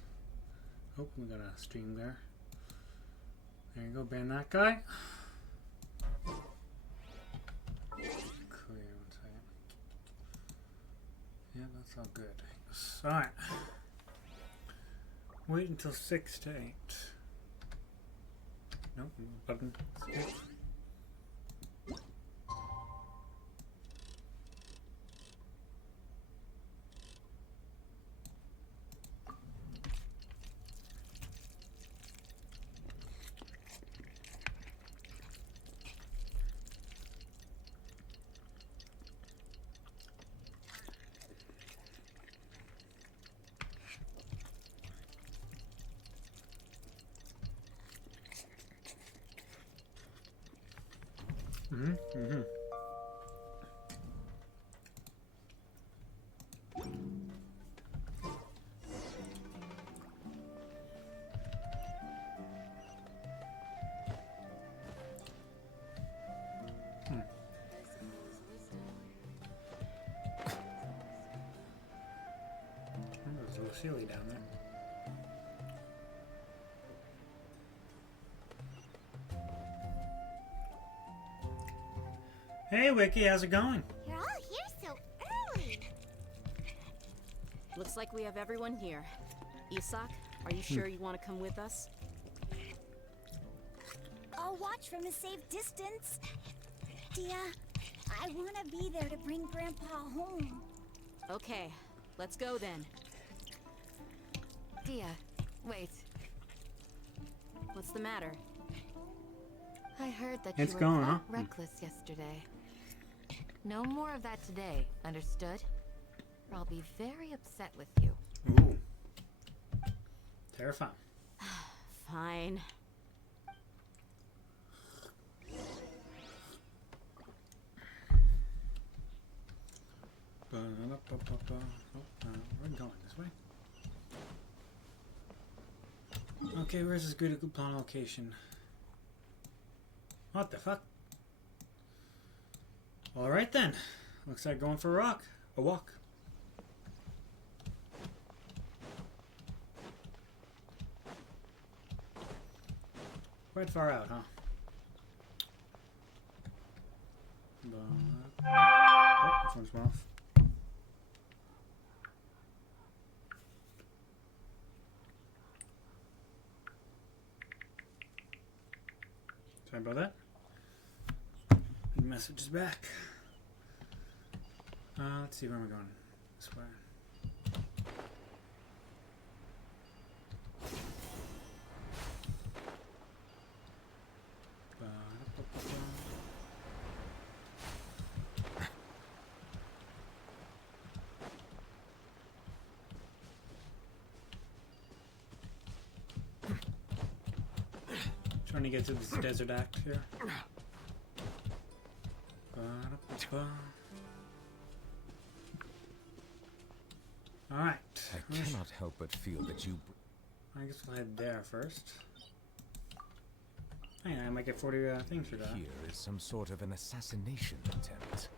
Oh, we got a stream there. There you go, ban that guy. Clear, 1 second. Yeah, that's all good. Alright. Wait until 6 to 8. Nope, button. Skip. There's a little silly down there. Hey Wiki, how's it going? You're all here so early. Looks like we have everyone here. Isak, are you sure you want to come with us? I'll watch from a safe distance. Dia, I want to be there to bring Grandpa home. Okay, let's go then. Dia, wait. What's the matter? I heard that It's you were going, quite huh? reckless yesterday. No more of that today, understood? Or I'll be very upset with you. Ooh. Terrifying. Fine. We're going this way. Okay, where's this good pawn location? What the fuck? Alright then. Looks like going for a walk. Quite far out, huh? Oh, this one's off. Sorry about that. The message is back. Let's see where we're going. This way. Trying to get to this desert act here. Alright. I cannot help but feel that you... I guess we'll head there first. Hey, I might get 40 things for that. Here is some sort of an assassination attempt.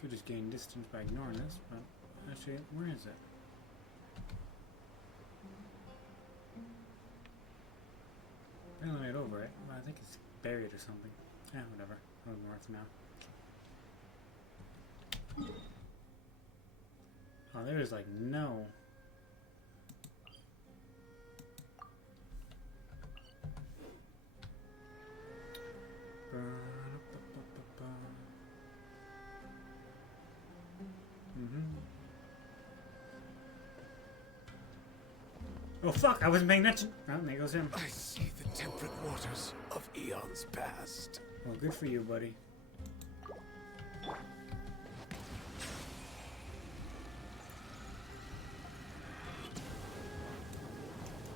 Could just gain distance by ignoring this, but actually, where is it? Apparently right over it. Well, I think it's buried or something. Yeah, whatever. I'll ignore it for now. Oh, there's like no. Oh fuck! I wasn't paying attention. Oh, there goes him. I see the temperate waters of eons past. Well, good for you, buddy.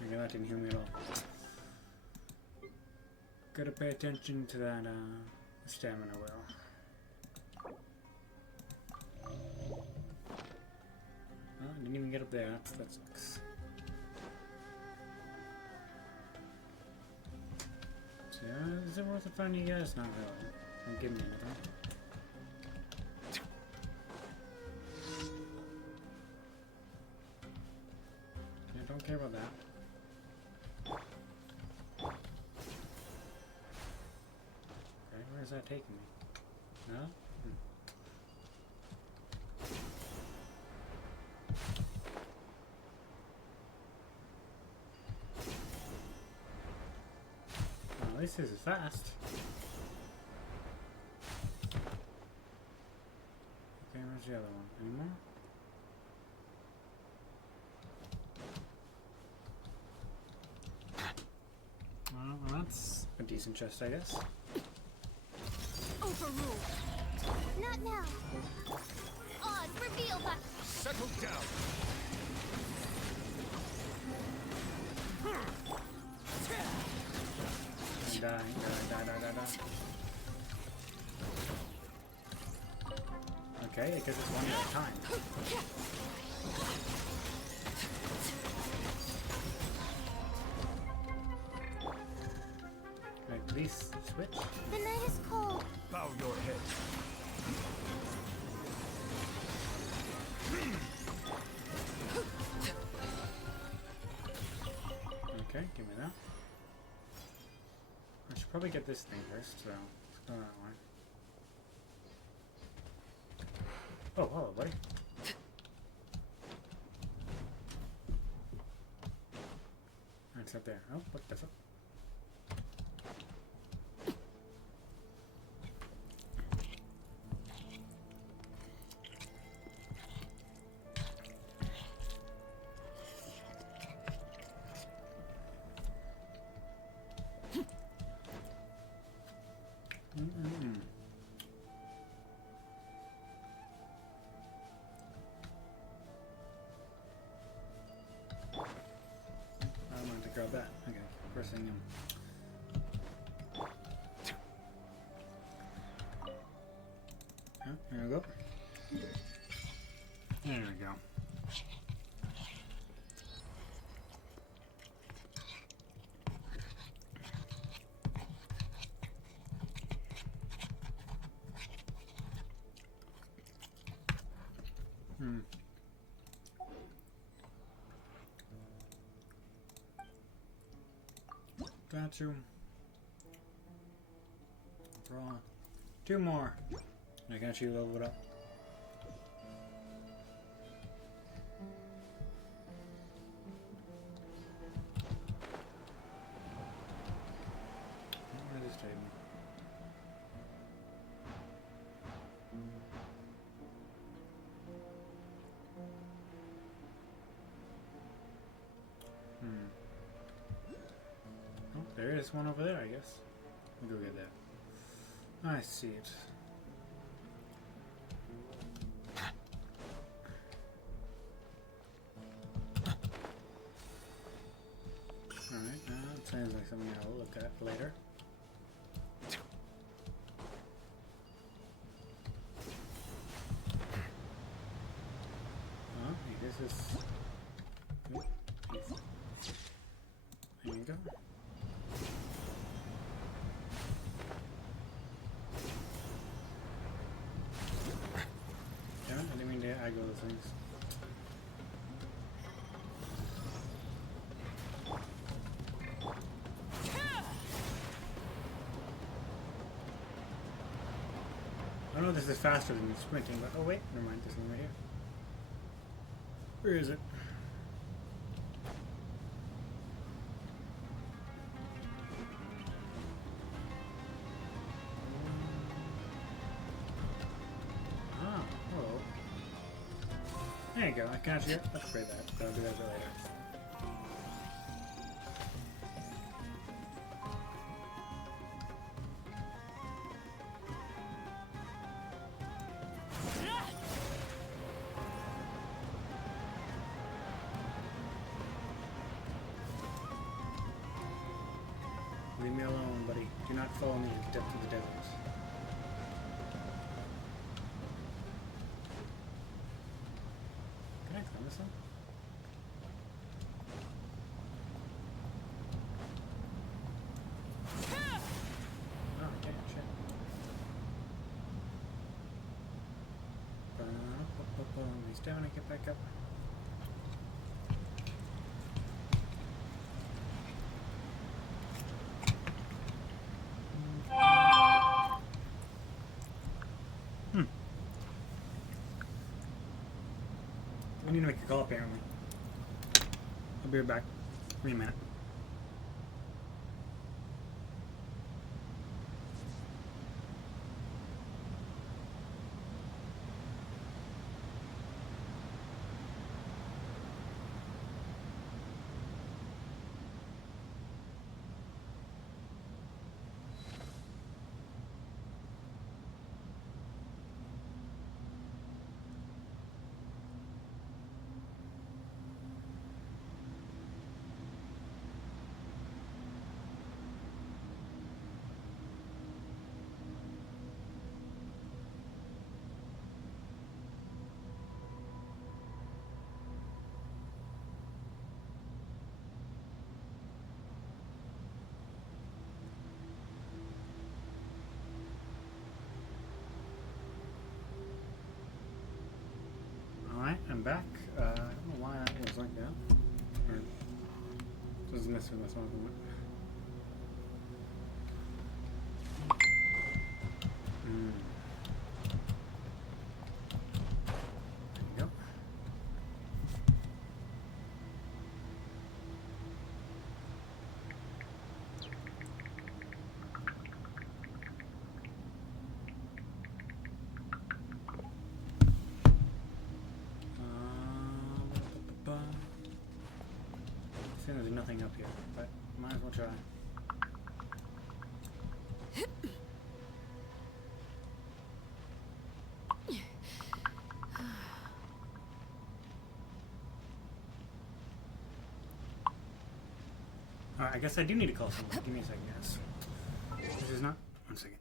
Okay, that didn't heal me at all. Gotta pay attention to that stamina well. Oh, didn't even get up there. That sucks. So, is it worth it finding you guys? Not really. Don't give me anything. Yeah, don't care about that. Okay, where's that taking me? No? At least this is fast. Okay, where's the other one? Any more? Well, that's a decent chest, I guess. Overruled. Not now. Oz, reveal by... Settle down! Die. Okay, I guess it's one at a time. Right, please switch. The night is cold. Bow your head. Okay, give me that. I should probably get this thing first, so let's go that way. Oh, hello, buddy. It's up there. Oh, what the fuck? I wanted to grab that. Okay, pressing him. Oh, there we go. There we go. Got you. Draw. 2 more. And I can actually level it up. Where does this take me? Oh, there is one over there, I guess. We'll go get that. I see it. Alright, that sounds like something I'll look at later. Oh, this is... Oop, easy. There you go. Yeah, I didn't mean to aggro those things. I know this is faster than sprinting, but oh wait, never mind, this one right here. Where is it? Ah, hello. There you go, I can actually upgrade that, but I'll do that later. Leave me alone, buddy. Do not follow me to the depth of the desert. Can I climb this one? down and get back up. I need to make a call apparently. I'll be right back. Give me a minute. Alright, I'm back. I don't know why that was like that. Or doesn't necessarily mess with it. There you go. There's nothing up here, but might as well try. Alright, I guess I do need to call someone. Give me a second, guys. This is not... One second.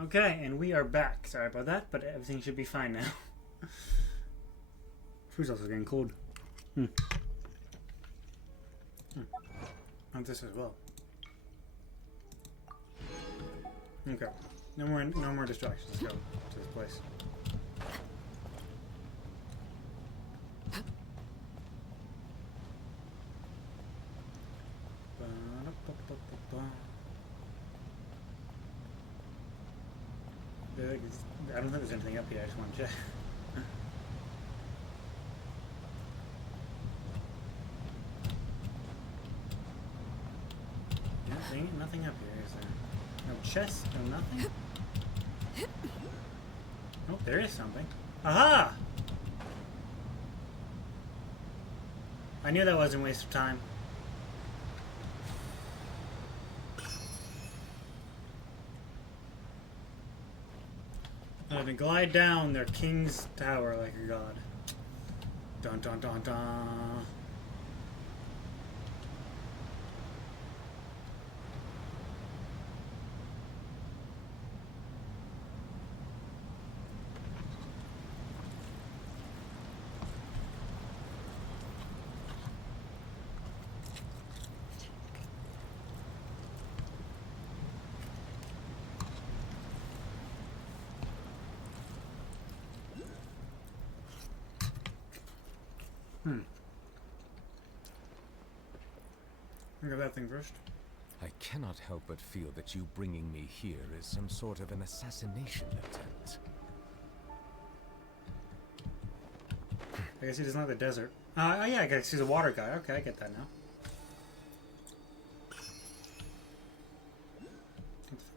Okay, and we are back. Sorry about that, but everything should be fine now. Food's also getting cold. And this as well. Okay. No more distractions. Let's go to this place. I don't think there's anything up here. I just want to check. seeing it? Nothing up here, is there? No chest, no nothing? Oh, there is something. Aha! I knew that wasn't a waste of time. To glide down their king's tower like a god. Dun dun dun dun. Look at that thing first. I cannot help but feel that you bringing me here is some sort of an assassination attempt. I guess he doesn't like the desert. Oh yeah, I guess he's a water guy. Okay, I get that now.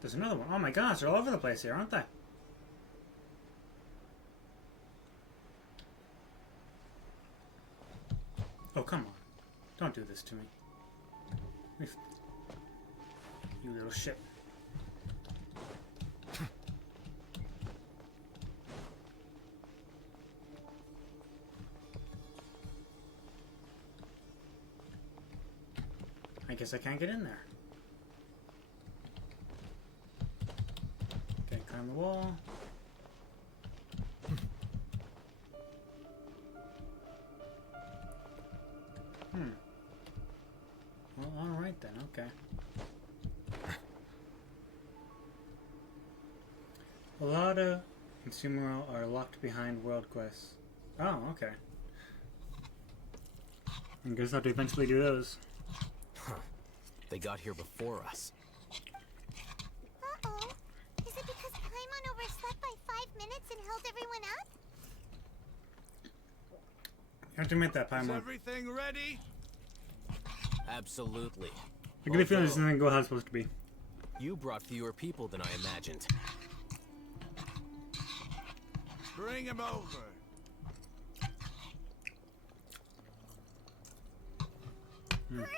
There's another one. Oh my gosh, they're all over the place here, aren't they? Oh, come on. Don't do this to me. You little shit. I guess I can't get in there. Okay, climb the wall. Well, alright then, okay. A lot of consumer are locked behind world quests. Oh, okay. I guess I'll have to eventually do those. Huh. They got here before us. Uh-oh. Is it because Paimon overslept by 5 minutes and held everyone up? You have to admit that, Is Paimon. everything ready? Absolutely. I get a feeling this doesn't go how it's supposed to be. You brought fewer people than I imagined. Bring him over. Grandpa!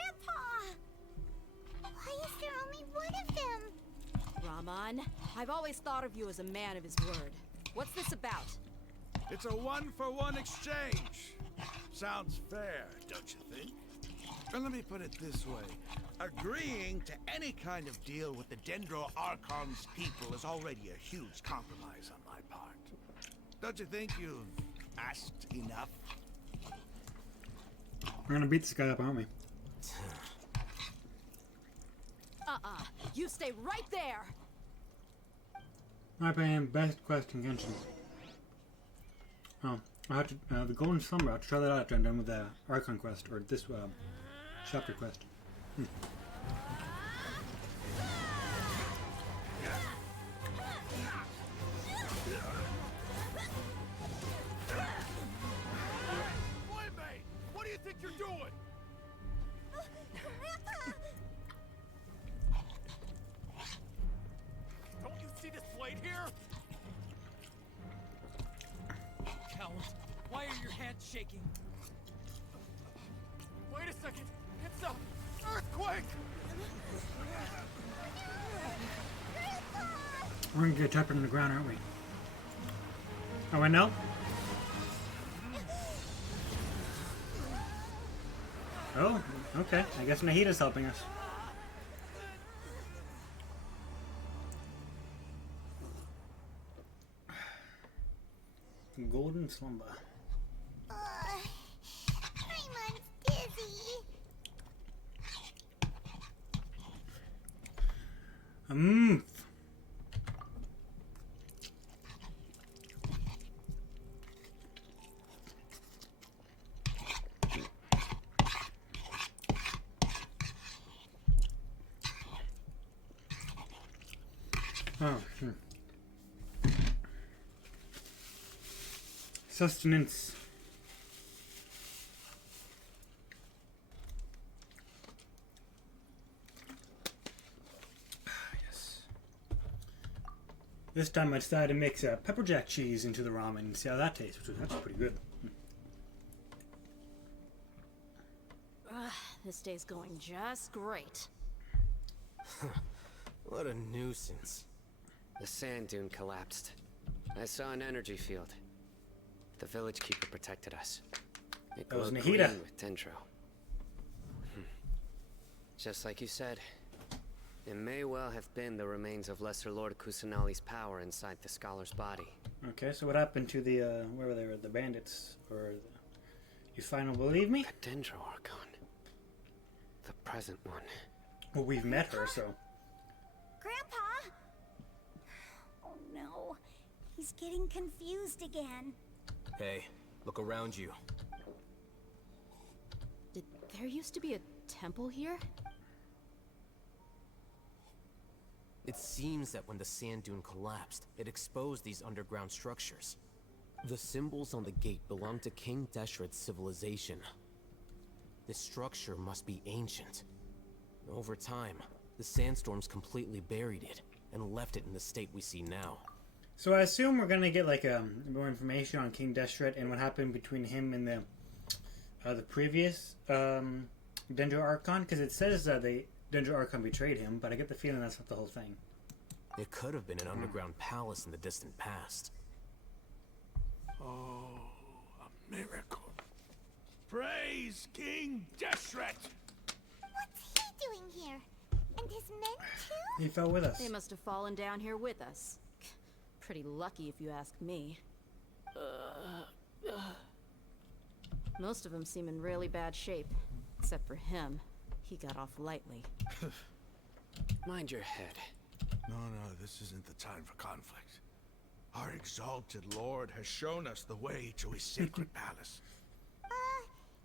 Why is there only one of them? Rahman, I've always thought of you as a man of his word. What's this about? It's a one-for-one exchange. Sounds fair, don't you think? And let me put it this way. Agreeing to any kind of deal with the Dendro Archon's people is already a huge compromise on my part. Don't you think you've asked enough? We're gonna beat this guy up, aren't we? You stay right there! My opinion, best quest in Genshin. Oh, I have to, the Golden Slumber, I have to try that out after I'm done with the Archon quest, or this, chapter quest. What do you think you're doing? Don't you see this blade here? Count, why are your hands shaking? Wait a second! It's a earthquake! We're gonna get tapped in the ground, aren't we? Oh, I know? Oh, okay. I guess Nahida's helping us. Golden Slumber. Paimon's dizzy. Oh, Sustenance. This time I decided to mix pepper jack cheese into the ramen and see how that tastes, which was actually pretty good. This day's going just great. What a nuisance. The sand dune collapsed. I saw an energy field. The village keeper protected us. It That was glowed Nahida. green with dendro. Just like you said, it may well have been the remains of Lesser Lord Kusanali's power inside the scholar's body. Okay, so what happened to the, where were they, the bandits? Or you finally believe me? The Dendro Archon. The present one. Well, we've met her, so. Grandpa! Oh no. He's getting confused again. Hey, look around you. Did there used to be a temple here? It seems that when the sand dune collapsed, it exposed these underground structures. The symbols on the gate belong to King Deshret's civilization. This structure must be ancient. Over time, the sandstorms completely buried it and left it in the state we see now. So I assume we're gonna get like more information on King Deshret and what happened between him and the previous Dendro Archon, because it says that the Dendro Archon betrayed him, but I get the feeling that's not the whole thing. It could have been an underground palace in the distant past. Oh, a miracle. Praise King Deshret! What's he doing here? And his men too? He fell with us. They must have fallen down here with us. Pretty lucky if you ask me. Most of them seem in really bad shape. Except for him. He got off lightly. Mind your head. No, this isn't the time for conflict. Our exalted lord has shown us the way to his sacred palace.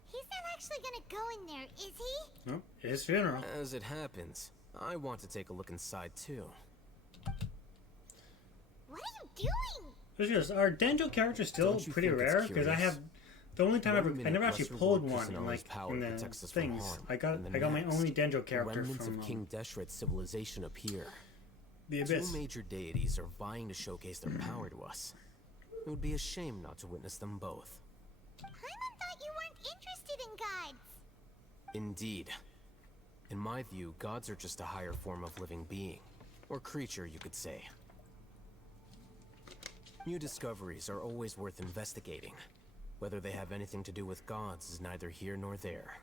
He's not actually gonna go in there, is he? Nope, his funeral. As it happens, I want to take a look inside too. What are you doing? Just, are Dendro characters still Don't you pretty think it's rare? Because I curious? have the only time I never actually Lesser pulled Lord one in, Kusanali's like power in the protects us from things. harm, I got and the my next, only Dendro character remnants from of King Deshret's civilization appear. the Abyss. Two major deities are vying to showcase their power to us. It would be a shame not to witness them both. Paimon thought you weren't interested in gods. Indeed. In my view, gods are just a higher form of living being. Or creature, you could say. New discoveries are always worth investigating. Whether they have anything to do with gods is neither here nor there.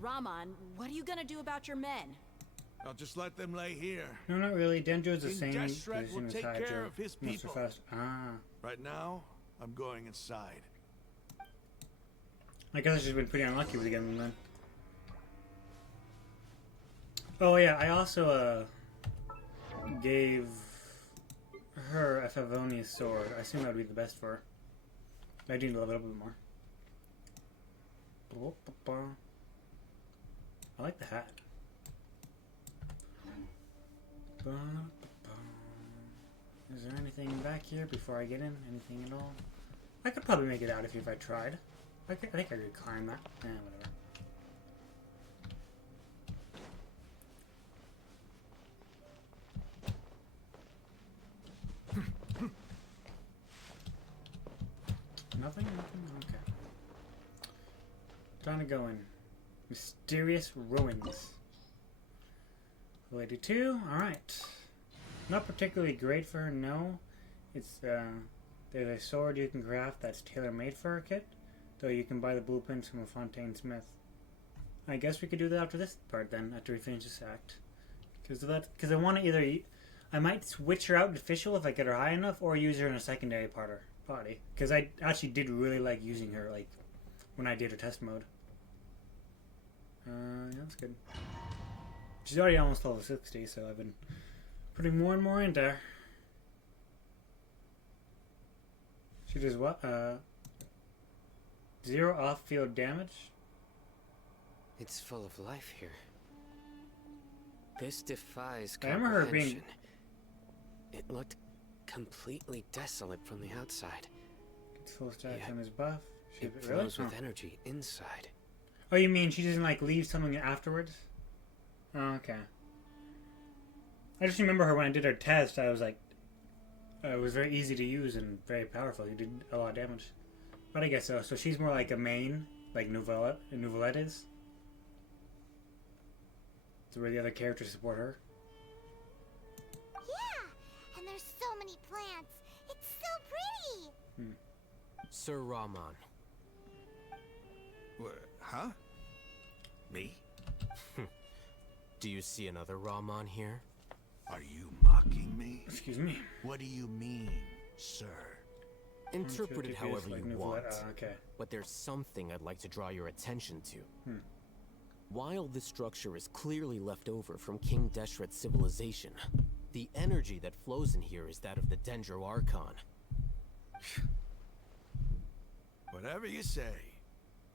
Raman, what are you gonna do about your men? I'll just let them lay here. No, not really. Dendro's the King same Deshret will position as take Hydra. care of his Most people. fast. Right now, I'm going inside. I guess I've just been pretty unlucky with getting them then. Oh yeah, I also gave her a Favonius sword. I assume that would be the best for her. I do love it a little bit more. I like the hat. Is there anything back here before I get in? Anything at all? I could probably make it out if I tried. I think I could climb that. Whatever. Nothing? Okay. Trying to go in. Mysterious ruins. Lady 2? Alright. Not particularly great for her, no. It's, there's a sword you can craft that's tailor-made for her kit, though you can buy the blueprints from a Fontaine Smith. I guess we could do that after this part then, after we finish this act. Because I want to either... I might switch her out to official if I get her high enough, or use her in a secondary party. Because I actually did really like using her, like, when I did her test mode. Yeah, that's good. She's already almost level 60, so I've been putting more and more into her. She does what? 0 off-field damage? It's full of life here. This defies I remember her comprehension. being... It looked completely desolate from the outside. Gets full stacks on his buff. It really? flows with Oh. energy inside. Oh, you mean she doesn't, like, leave something afterwards? Oh, okay. I just remember her when I did her test, I was like... It was very easy to use and very powerful. He did a lot of damage. But I guess so. So she's more like a main, like Nouvellette is. So where the other characters support her. Yeah, and there's so many plants. It's so pretty. Sir Rahman. Huh? Me? Do you see another Rahman here? Are you mocking me? Excuse me. What do you mean, sir? Interpret it however like you want. Okay. But there's something I'd like to draw your attention to. While this structure is clearly left over from King Deshret's civilization, the energy that flows in here is that of the Dendro Archon. Whatever you say.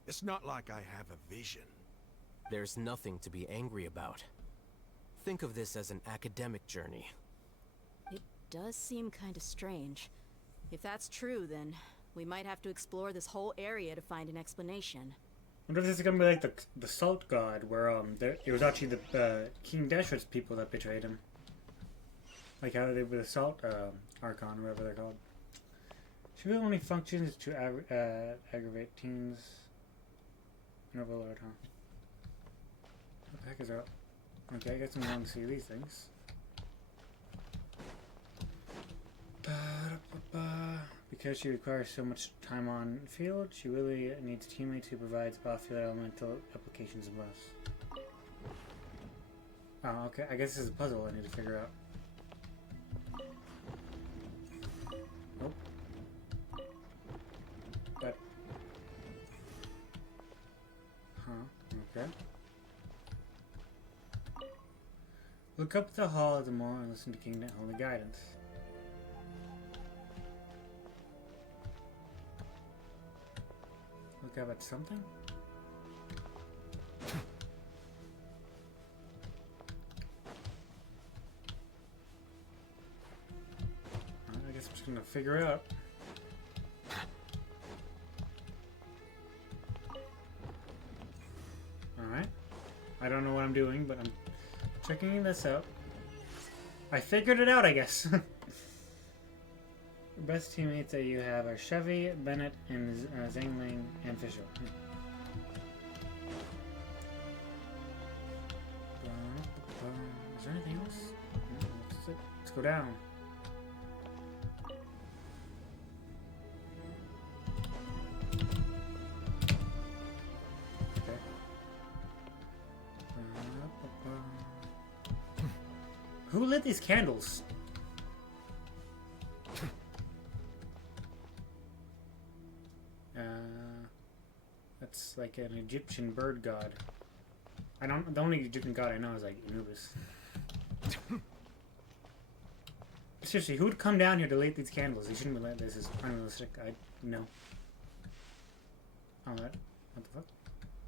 It's not like I have a vision. There's nothing to be angry about. Think of this as an academic journey. It does seem kind of strange. If that's true, then we might have to explore this whole area to find an explanation. I wonder if this is gonna be like the Salt God, where it was actually the King Deshret's people that betrayed him. Like how they were the Salt Archon, or whatever they're called. She really only functions to aggravate teams. And overlord, huh? What the heck is that? Okay, I guess I'm going to see these things. Because she requires so much time on field, she really needs teammates who provide spot-field elemental applications and buffs. Oh, okay. I guess this is a puzzle I need to figure out. Nope. That. Huh. Okay. Look up the hall of the mall and listen to King Holy Guidance. Look up at something? I guess I'm just gonna figure it out. Alright. I don't know what I'm doing, but I'm checking this out. I figured it out, I guess. The best teammates that you have are Chevy, Bennett, and Zangling, and Fisher. Is there anything else? Let's go down. Okay. Who lit these candles? That's like an Egyptian bird god. The only Egyptian god I know is like Anubis. Seriously, who would come down here to light these candles? They shouldn't be lit. This is unrealistic. I know. Oh, what the fuck?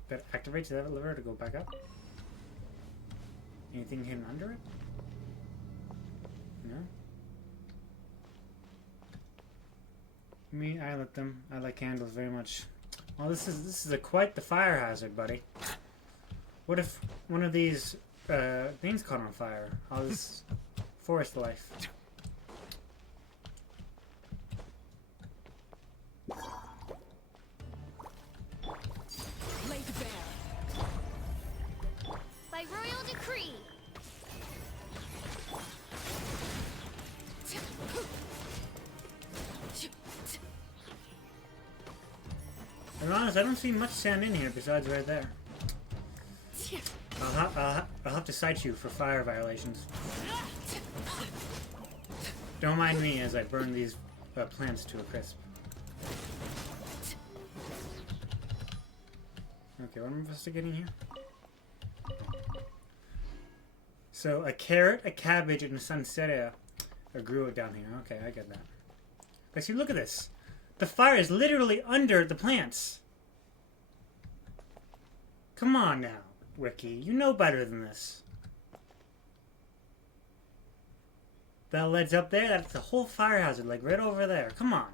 That activates that lever to go back up? Anything hidden under it? No? I lit them. I like candles very much. Well, this is quite the fire hazard, buddy. What if one of these things caught on fire? All this forest life. Laid bare. By royal decree. To be honest, I don't see much sand in here besides right there. I'll have to cite you for fire violations. Don't mind me as I burn these plants to a crisp. Okay, what am I supposed to get in here? So, a carrot, a cabbage, and a sunsettia grew it down here. Okay, I get that. But see, look at this. The fire is literally under the plants. Come on now, Wiki. You know better than this. That leads up there. That's the whole fire hazard, like right over there. Come on.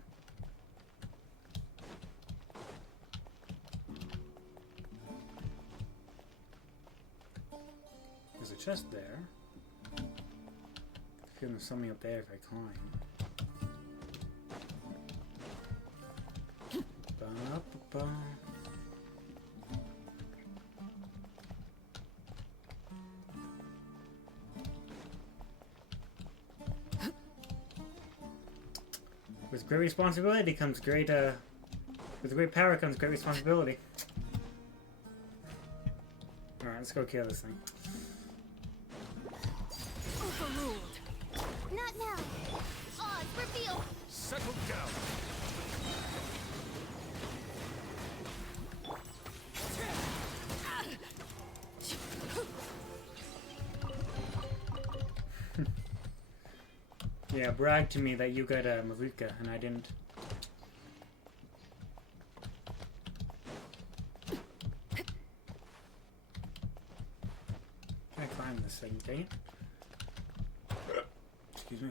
There's a chest there. I feel there's something up there if I climb. With great responsibility comes great, with great power comes great responsibility. Alright, let's go kill this thing. Overruled. Not now. Oz, reveal. Settle down. Yeah, brag to me that you got a Mavuka and I didn't. Can't climb this thing, dang it. Excuse me.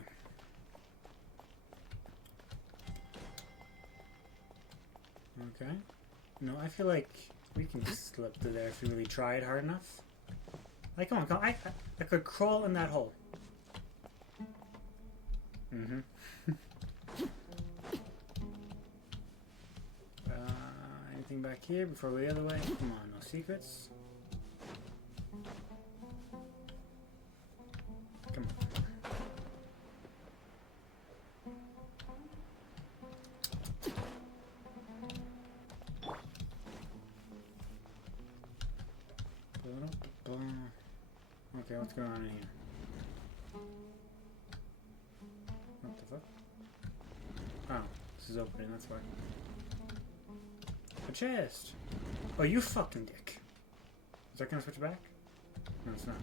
Okay. No, I feel like we can slip through there if we really tried hard enough. Like, come on, come on. I could crawl in that hole. Mm-hmm. Anything back here before we go the other way? Come on, no secrets. Come on. Okay, what's going on in here? What the fuck? Oh, this is opening, that's why. A chest! Oh, you fucking dick. Is that gonna switch back? No, it's not.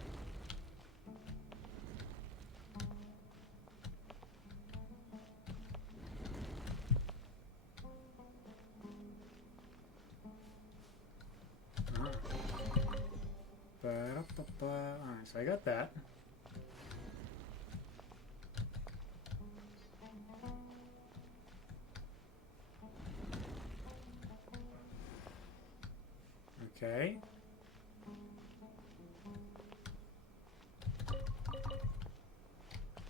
Alright, so I got that. Okay.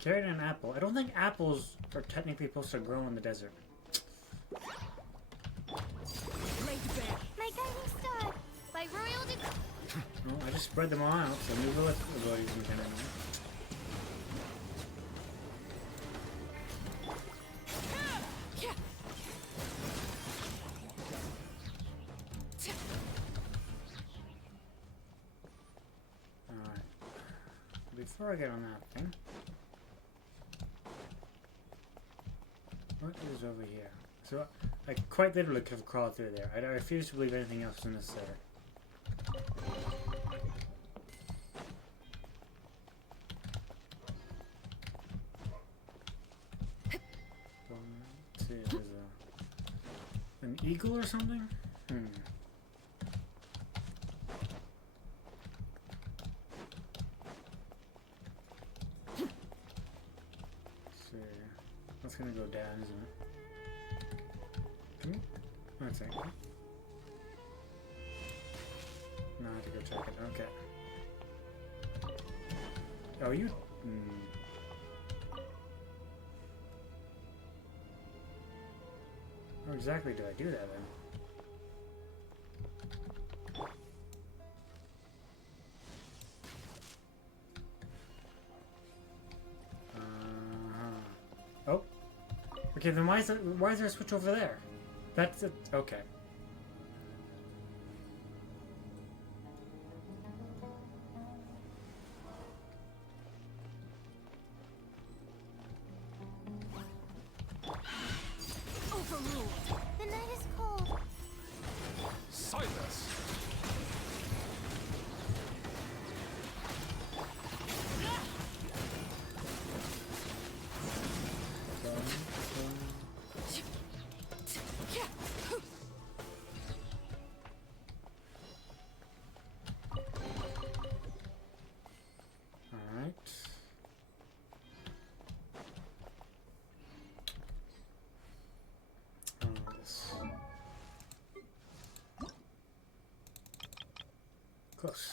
Carrot and an apple. I don't think apples are technically supposed to grow in the desert. My guiding star. By royal decree. Well, I just spread them all out, so new abilities can kind of know. Alright. Before I get on that thing, what is over here? So, I quite literally could have crawled through there. I refuse to believe anything else is necessary. Let's see, there's an eagle or something? Let's see. That's gonna go down, isn't it? That's it. No, I have to go check it. Okay. Oh, you... How exactly do I do that then? Oh. Okay, then why is there a switch over there? That's it. Okay. Overruled. The night is cold. Silence! Alright. Close.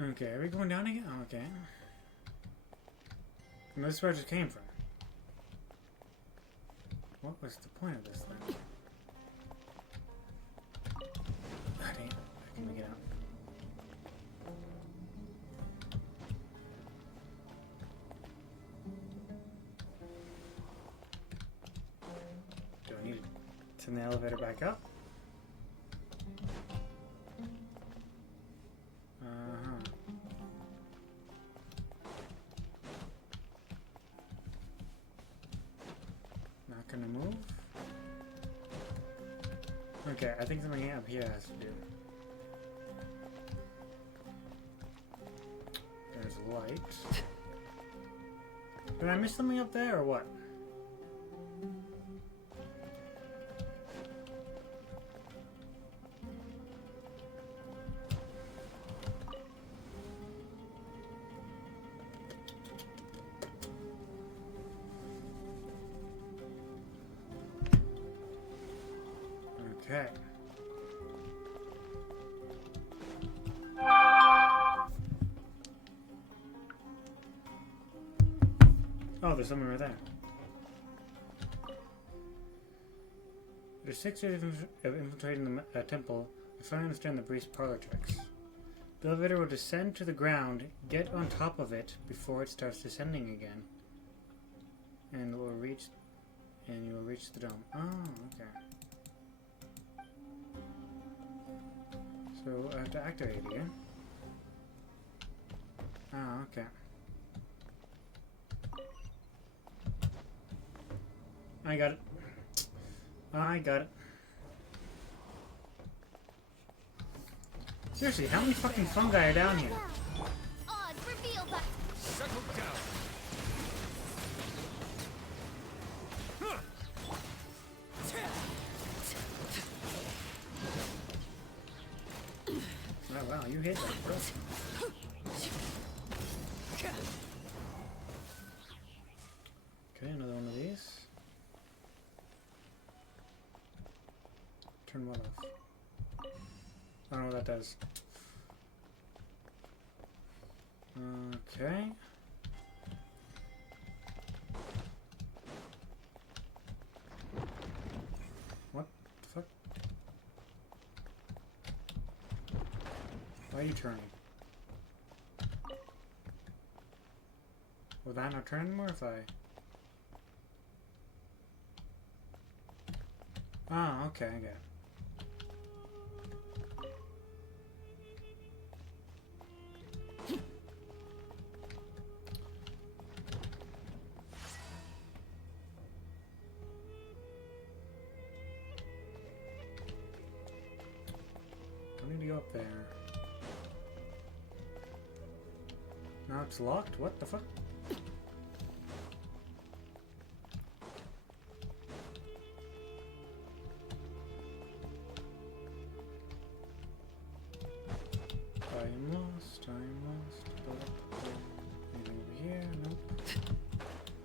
Okay, are we going down again? Oh, okay. And this is where I just came from. What was the point of this thing? Ah, dang it. I can make it out. Do I need to send the elevator back up? Not gonna move. Okay, I think something up here has to do. There's light. Did I miss something up there or what? Okay. Oh, there's someone right there. After 6 years of infiltrating the temple, I finally understand the priest's parlor tricks. The elevator will descend to the ground, get on top of it before it starts descending again. And you will reach the dome. Oh, okay. So I have to activate it again. Ah, okay. I got it. I got it. Seriously, how many fucking fungi are down here? Odds reveal that. Settle down. Oh wow, you hit that, bro. Okay, another one of these. Turn what off? I don't know what that does. Okay. What the fuck? Why are you turning? Will that not turn anymore if I... Ah, okay, I get it. I need to go up there. Now it's locked? What the fuck? I'm lost. Anything over here? Nope.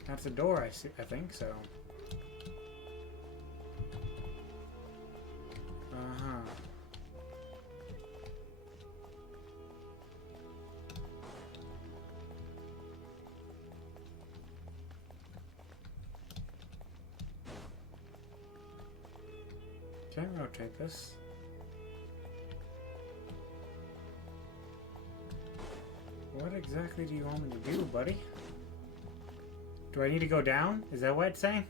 That's a door, I think, so. Uh-huh. Can't rotate this. What exactly do you want me to do, buddy? Do I need to go down? Is that what it's saying?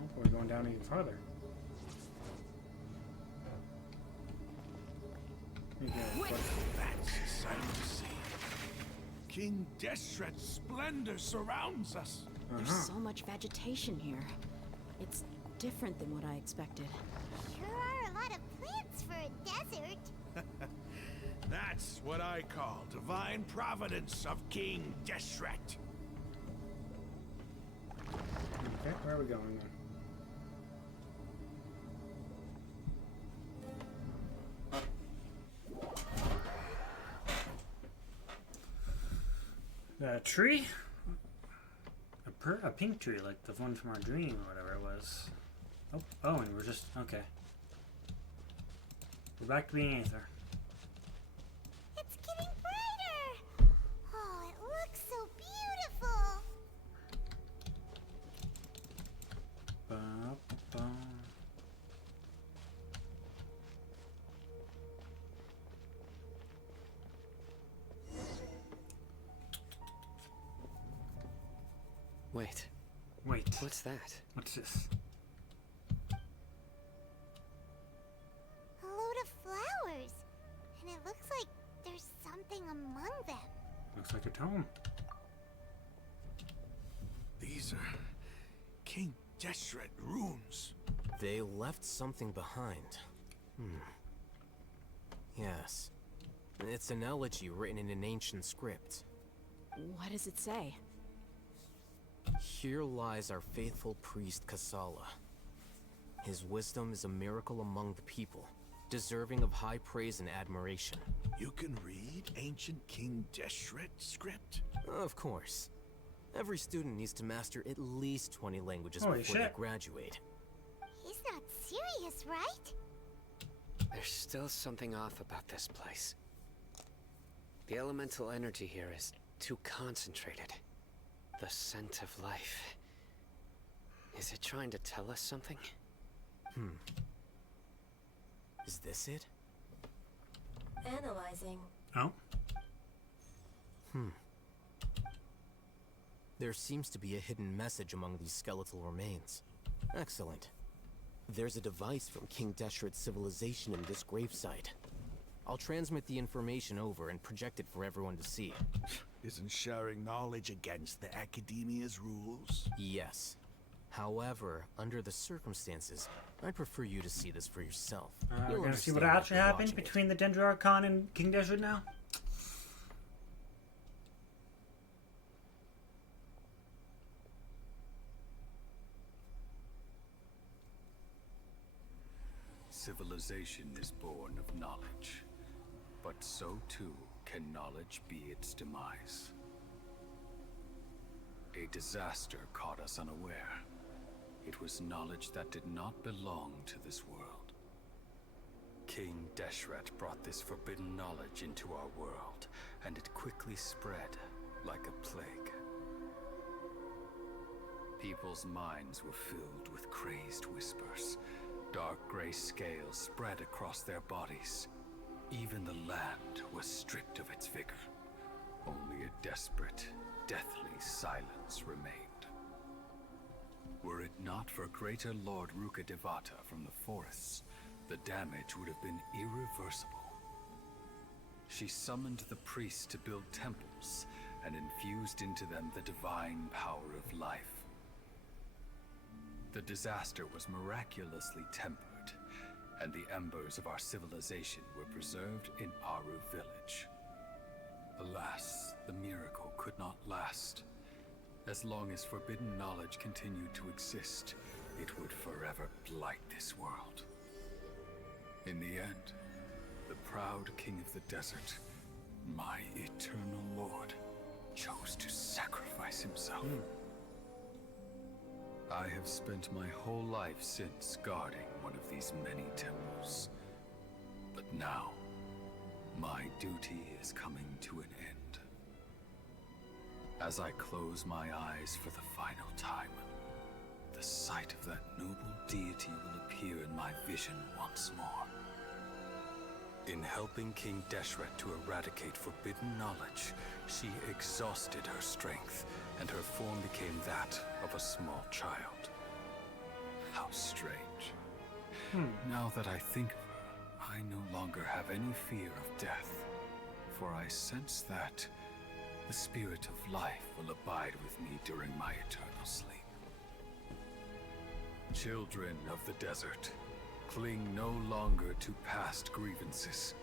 Oh, we're going down even farther. That's a sight to see. King Deshret's splendor surrounds us. There's so much vegetation here. It's different than what I expected. Sure are a lot of plants for a desert. That's what I call divine providence of King Deshret. Okay, where are we going then? A tree? A a pink tree, like the one from our dream or whatever it was. Oh, oh, and we're just okay. We're back to being Aether. It's getting brighter! Oh, it looks so beautiful! Ba-ba-bum. Wait. Wait. What's that? What's this? A load of flowers. And it looks like there's something among them. Looks like a tome. These are King Deshret runes. They left something behind. Yes. It's an elegy written in an ancient script. What does it say? Here lies our faithful priest Kasala. His wisdom is a miracle among the people, deserving of high praise and admiration. You can read ancient King Deshret script? Of course. Every student needs to master at least 20 languages Holy before they shit. graduate. He's not serious, right? There's still something off about this place. The elemental energy here is too concentrated. The scent of life. Is it trying to tell us something? Is this it? Analyzing. Oh. There seems to be a hidden message among these skeletal remains. Excellent. There's a device from King Deshret's civilization in this gravesite. I'll transmit the information over and project it for everyone to see. Isn't sharing knowledge against the Academia's rules? Yes. However, under the circumstances, I'd prefer you to see this for yourself. We're You'll gonna see what understand actually after happened watching it. between the Dendro and King Deshret now? Civilization is born of knowledge, but so too can knowledge be its demise. A disaster caught us unaware. It was knowledge that did not belong to this world. King Deshret brought this forbidden knowledge into our world, and it quickly spread like a plague. People's minds were filled with crazed whispers. Dark gray scales spread across their bodies. Even the land was stripped of its vigor. Only a desperate, deathly silence remained. Were it not for greater Lord Ruka Devata from the forests, the damage would have been irreversible. She summoned the priests to build temples and infused into them the divine power of life. The disaster was miraculously tempered, and the embers of our civilization were preserved in Aru village. Alas, the miracle could not last. As long as forbidden knowledge continued to exist, it would forever blight this world. In the end, the proud king of the desert, my eternal lord, chose to sacrifice himself. I have spent my whole life since guarding one of these many temples. But now, my duty is coming to an end. As I close my eyes for the final time, the sight of that noble deity will appear in my vision once more. In helping King Deshret to eradicate forbidden knowledge, she exhausted her strength, and her form became that of a small child. How strange. Now that I think of her, I no longer have any fear of death, for I sense that the spirit of life will abide with me during my eternal sleep. Children of the desert, cling no longer to past grievances,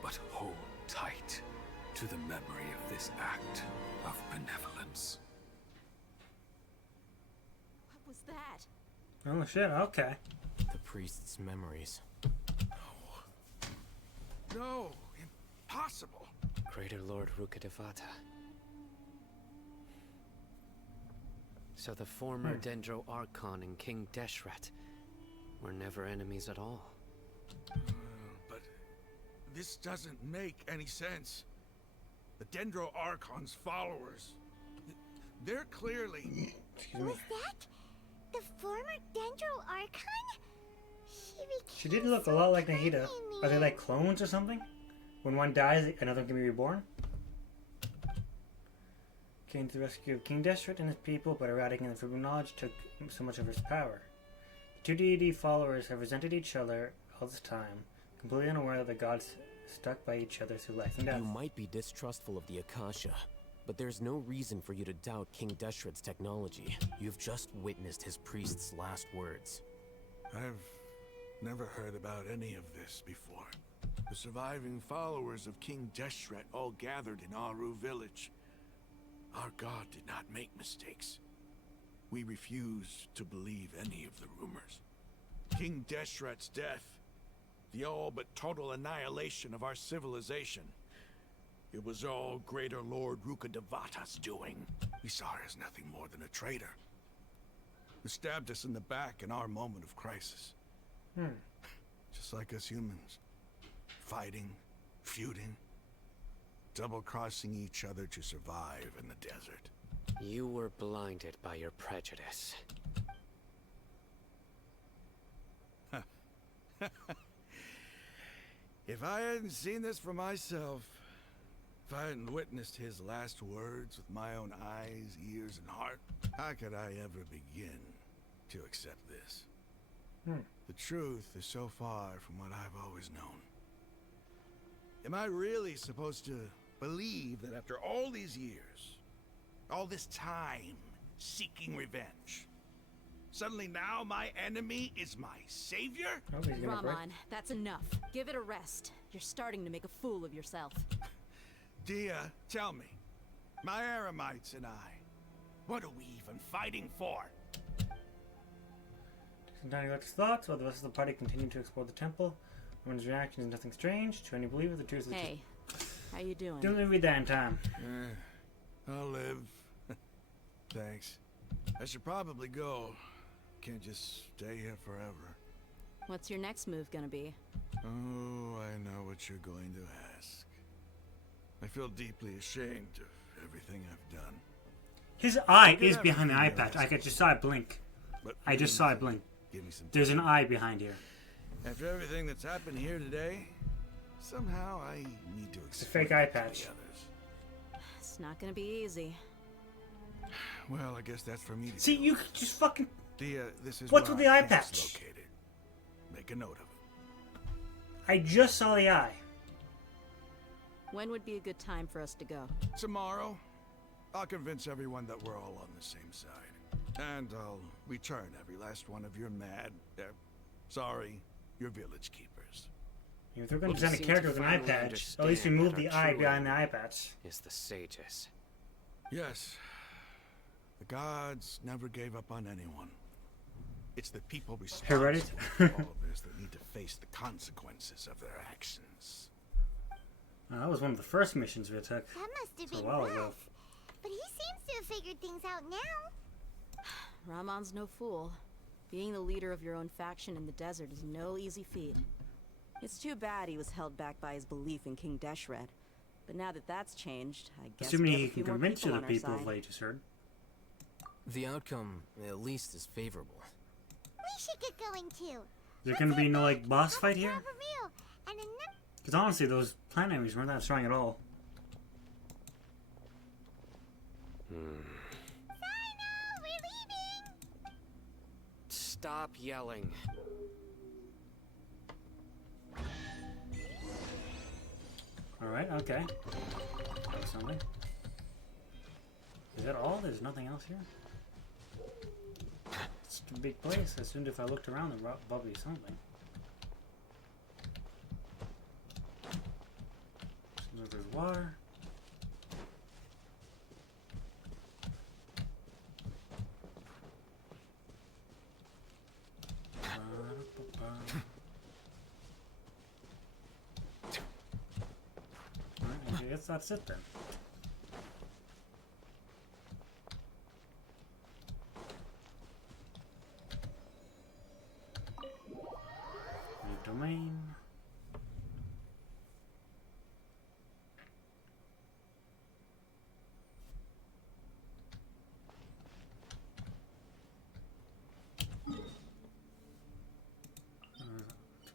but hold tight to the memory of this act of benevolence. What was that? Oh shit, okay. The priest's memories. No, impossible. Greater Lord Ruka Devata. So the former Dendro Archon and King Deshret were never enemies at all. But this doesn't make any sense. The Dendro Archon's followers, they're clearly... Was that the former Dendro Archon? She did look a lot like Nahida. Are they like clones or something? When one dies, another can be reborn? Came to the rescue of King Deshret and his people, but eradicating the forbidden knowledge took so much of his power. The two deity followers have resented each other all this time, completely unaware that the gods stuck by each other through life and death. You might be distrustful of the Akasha, but there's no reason for you to doubt King Deshret's technology. You've just witnessed his priest's last words. I've never heard about any of this before. The surviving followers of King Deshret all gathered in Aru village. Our god did not make mistakes. We refused to believe any of the rumors. King Deshret's death, the all but total annihilation of our civilization, it was all Greater Lord Rukkhadevata's doing. We saw her as nothing more than a traitor, who stabbed us in the back in our moment of crisis. Just like us humans. Fighting, feuding, double-crossing each other to survive in the desert. You were blinded by your prejudice. If I hadn't seen this for myself, if I hadn't witnessed his last words with my own eyes, ears, and heart, how could I ever begin to accept this? The truth is so far from what I've always known. Am I really supposed to believe that after all these years, all this time seeking revenge, suddenly now my enemy is my savior? Rahman, that's enough. Give it a rest. You're starting to make a fool of yourself. Dia, tell me, my Aramites and I, what are we even fighting for? Sometimes he left his thoughts while the rest of the party continued to explore the temple. Roman's reaction is nothing strange. To any believer, the truth is Hey, how you doing? Don't read that in time. I'll live. Thanks. I should probably go. Can't just stay here forever. What's your next move gonna be? Oh, I know what you're going to ask. I feel deeply ashamed of everything I've done. His eye is behind the eye patch. I just saw it blink. I just saw it blink. There's an eye behind here. After everything that's happened here today, somehow I need to explain It's a fake eye it to patch. the others. It's not gonna be easy. Well, I guess that's for me to See, do. you could just fucking... Dia, this is What's where with the our eye camp is patch? located. Make a note of it. I just saw the eye. When would be a good time for us to go? Tomorrow, I'll convince everyone that we're all on the same side. And I'll return every last one of your your village keepers. If they're going to design a character with an eye patch, at least remove the eye behind the eye patch. Is the sages. Yes. The gods never gave up on anyone. It's the people responsible for all of this that need to face the consequences of their actions. That was one of the first missions we took. That must have a been while rough. ago. But he seems to have figured things out now. Rahman's no fool. Being the leader of your own faction in the desert is no easy feat. It's too bad he was held back by his belief in King Deshret. But now that that's changed, I guess Assuming we have he a few can more convince you people the on our people of side. what you just heard. The outcome, at least, is favorable. We should get going too. Is there going to be no, like, boss fight here? For real. And Because honestly, those planet enemies weren't that strong at all. We're leaving. Stop yelling. Alright, okay. That was something. Is that all? There's nothing else here? It's a big place. I assumed if I looked around, there'd probably be something. Seems like there's water. Alright, I guess that's it then. domain.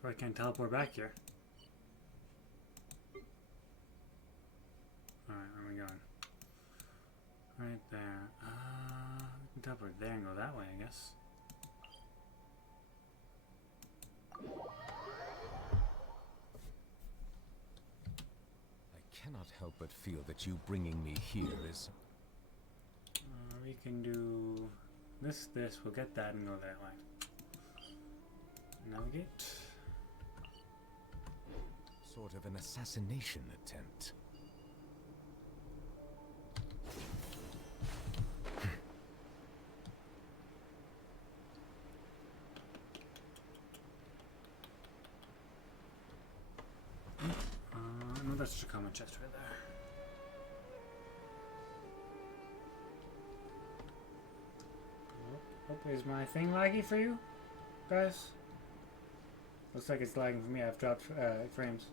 I can't teleport back here. Alright, where are we going? Right there. We can teleport there and go that way, I guess. I cannot help but feel that you bringing me here is... We can do this, we'll get that and go that way. Navigate. Sort of an assassination attempt. No, that's just a common chest right there. Oh, is my thing laggy for you, guys? Looks like it's lagging for me. I've dropped frames.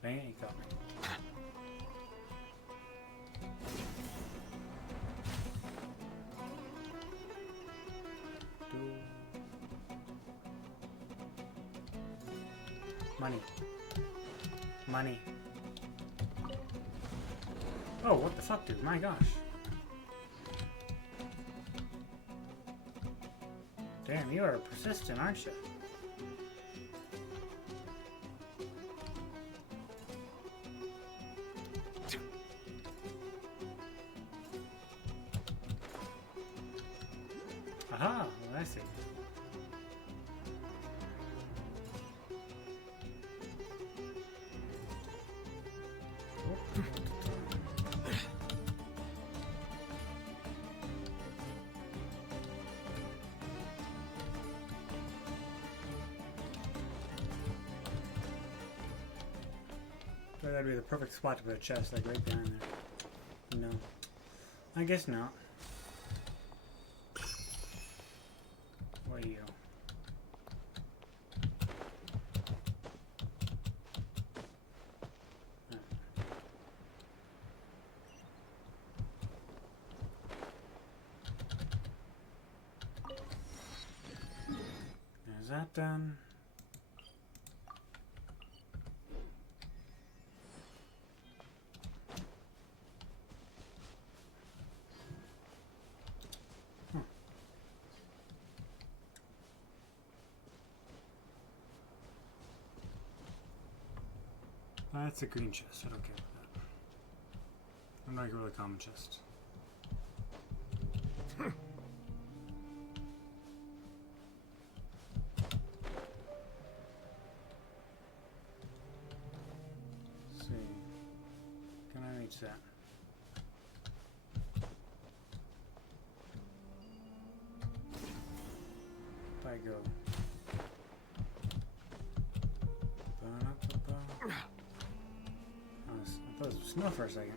Dang it, he got me. Money. Money. Oh, what the fuck, dude? My gosh. Damn, you are persistent, aren't you? Aha, well, I see. That'd be the perfect spot to put a chest, like right behind there. No. I guess not. What are you? Is that done? That's a green chest. I don't care about that. I'm like a really common chest. Let's see. Can I reach that? If I go. I thought it was snow for a second.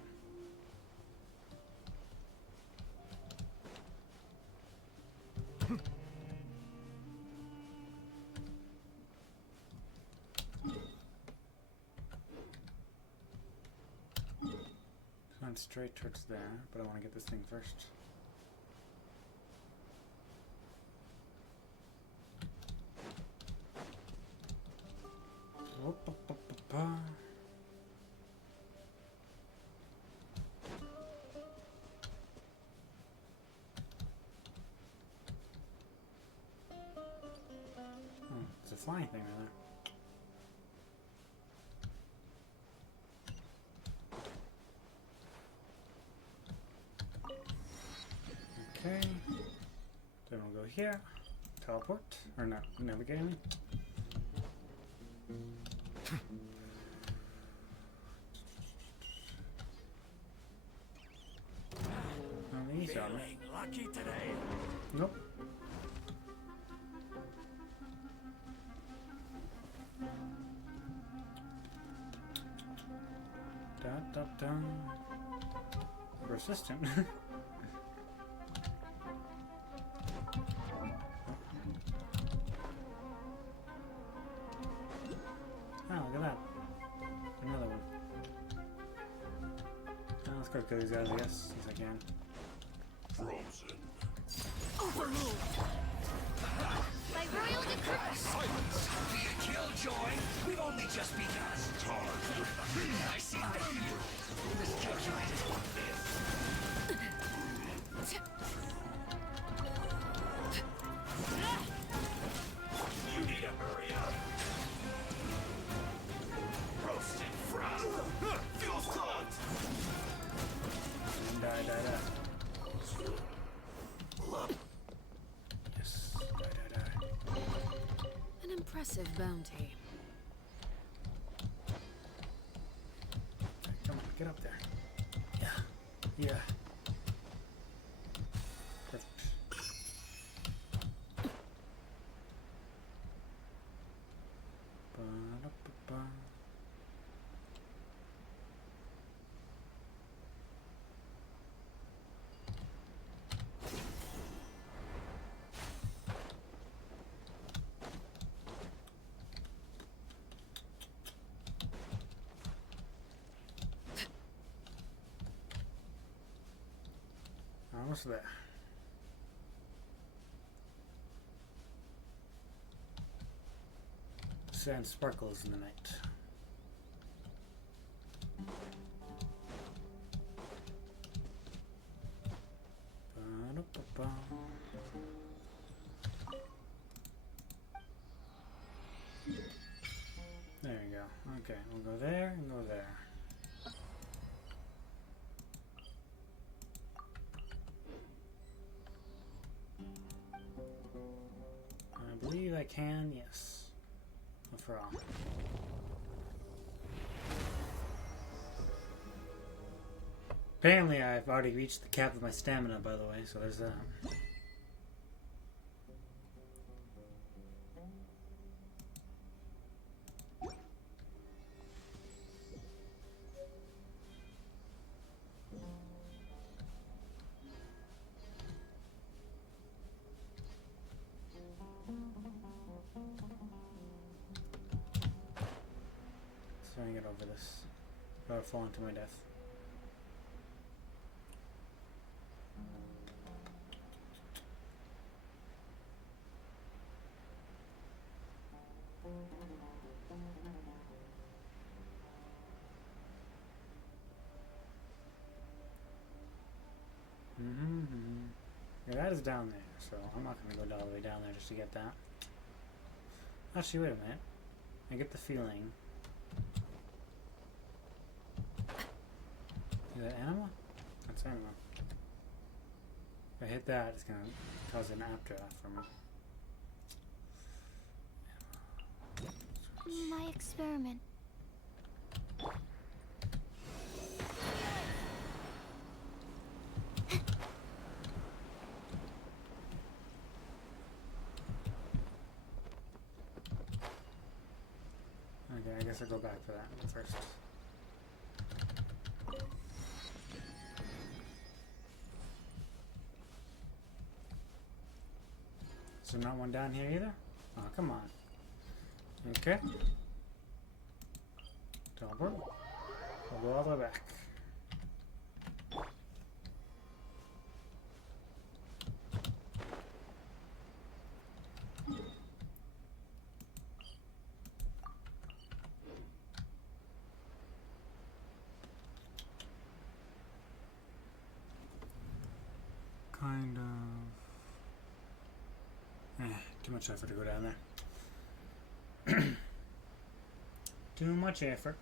Going straight towards there, but I want to get this thing first. It's a flying thing right there. Okay. Then we'll go here. Teleport. Or not, navigate, I mean. Feeling lucky today? Nope. Persistent. Let's go kill these guys, I guess, since I can. Frozen. Overruled. By royal decree. Silence! Killjoy! We've only just begun. I see that you miscalculated one You need to hurry up. Roasted frog. Fuel clogged. Die. Yes. Die. An impressive bounty. Come on, get up there. Yeah. Perfect. Ba-da-ba-ba. Almost there. Sand sparkles in the night. Ba-da-ba-ba. There you go. Okay, we'll go there and go there. I believe I can, yes. Not for all. Apparently I've already reached the cap of my stamina, by the way, so there's that. Trying to get over this. Or fall into my death. Yeah, that is down there, so I'm not going to go all the way down there just to get that. Actually, wait a minute. I get the feeling. Is that animal? That's animal. If I hit that, it's going to cause an afterlife for me. My experiment. Okay, I guess I'll go back for that first. So not one down here either? Oh, come on. Okay. Don't worry. We'll go all the way back. Kind of. Too much effort to go down there. Too much effort.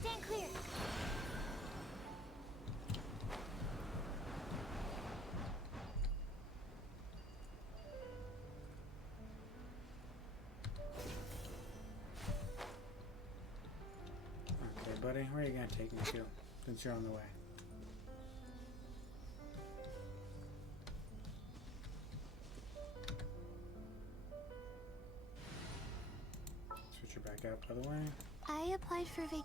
Stand clear. Okay, buddy, where are you gonna take me to? Since you're on the way. other way. I applied for vac.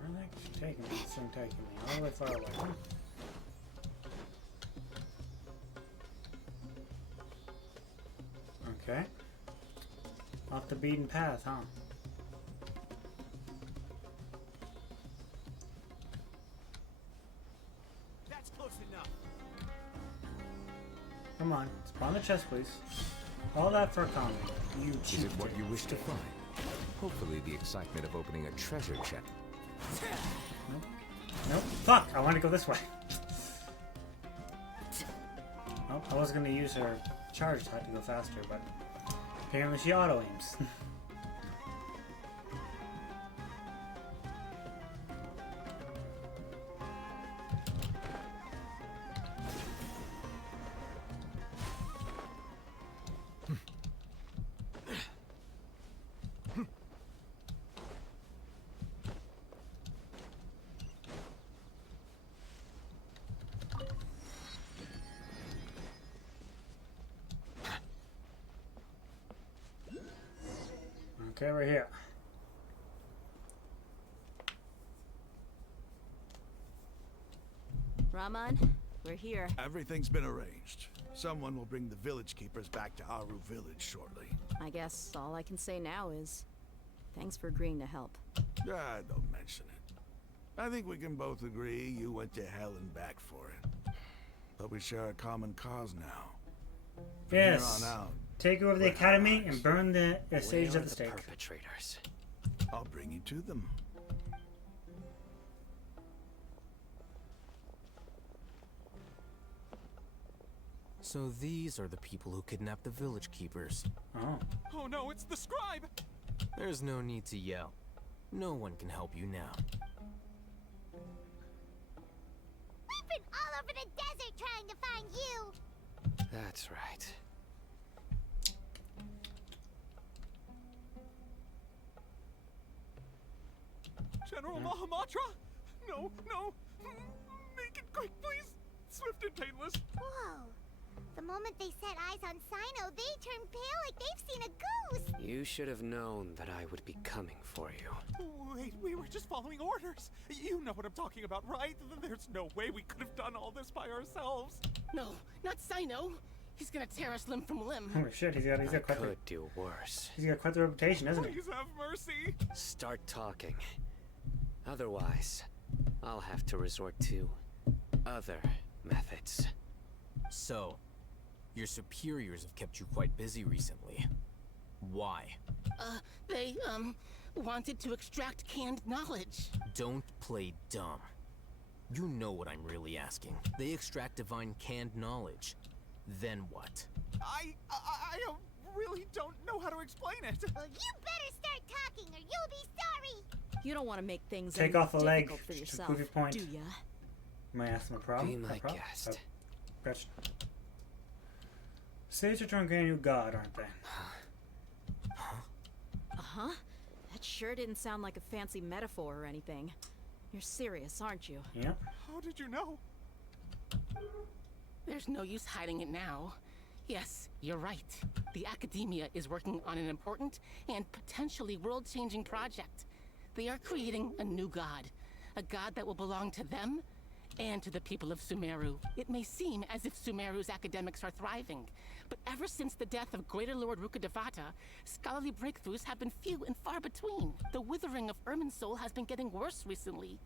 Where are they taking me? This thing taking me all the way far away. Okay. Off the beaten path, huh? That's close enough. Come on, spawn the chest, please. All that for a comment. You cheat. Is it what you wish to find? Hopefully the excitement of opening a treasure chest. Nope. Nope. Fuck! I want to go this way. Oh, I was gonna use her charge to go faster, but apparently she auto aims. Okay, we're here. Raman, we're here. Everything's been arranged. Someone will bring the village keepers back to Aru village shortly. I guess all I can say now is thanks for agreeing to help. Ah, don't mention it. I think we can both agree you went to hell and back for it. But we share a common cause now. From Yes. here on out, Take over the academy and burn the sage of the stake. Perpetrators. I'll bring you to them. So these are the people who kidnapped the village keepers. Oh. Oh no, it's the scribe! There's no need to yell. No one can help you now. We've been all over the desert trying to find you. That's right. General Mahamatra? No, no! Make it quick, please! Swift and painless! Whoa. The moment they set eyes on Sino, they turned pale like they've seen a ghost. You should have known that I would be coming for you. Wait, we were just following orders. You know what I'm talking about, right? There's no way we could have done all this by ourselves. No, not Sino. He's gonna tear us limb from limb. Oh shit, he's got quite the, Could do worse. he's got quite the reputation, hasn't he? Please have mercy. Start talking. Otherwise, I'll have to resort to other methods. So, your superiors have kept you quite busy recently. Why? They, wanted to extract canned knowledge. Don't play dumb. You know what I'm really asking. They extract divine canned knowledge. Then what? I really don't know how to explain it. Well, you better start talking or you'll be sorry. You don't want to make things Take any off a more leg difficult for to yourself, prove your point. do ya? Am I asking a problem? Be my A problem? guest. Oh, gotcha. Sages are trying to get a new god, aren't they? Uh-huh. That sure didn't sound like a fancy metaphor or anything. You're serious, aren't you? Yep. How did you know? There's no use hiding it now. Yes, you're right. The Academia is working on an important and potentially world-changing project. They are creating a new god. A god that will belong to them and to the people of Sumeru. It may seem as if Sumeru's academics are thriving, but ever since the death of Greater Lord Rukkhadevata, scholarly breakthroughs have been few and far between. The withering of Irminsul has been getting worse recently.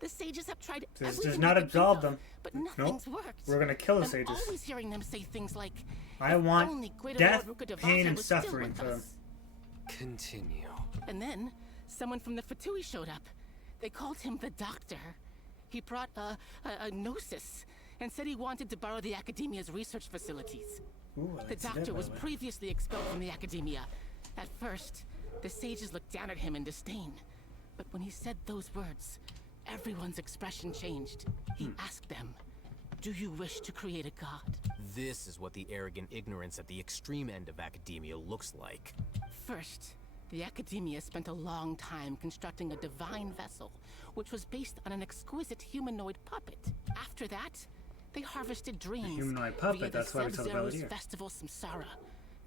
The sages have tried This everything does not they could think absolve of, them. but Nope. nothing's worked. We're gonna kill the I'm sages. always hearing them say things like, I "If want only Greater death, Lord Rukkhadevata pain, and was still suffering with for them. us." Continue. And then, someone from the Fatui showed up. They called him the Doctor. He brought a gnosis and said he wanted to borrow the Academia's research facilities. Ooh, I The like to see that, Doctor by was the way. previously expelled from the Academia. At first, the sages looked down at him in disdain. But when he said those words, everyone's expression changed. He asked them, "Do you wish to create a god?" This is what the arrogant ignorance at the extreme end of academia looks like. First, The Academia spent a long time constructing a divine vessel, which was based on an exquisite humanoid puppet. After that, they harvested dreams humanoid puppet, via the that's why we saw the Sub-Zero's Belvedere. Festival Samsara,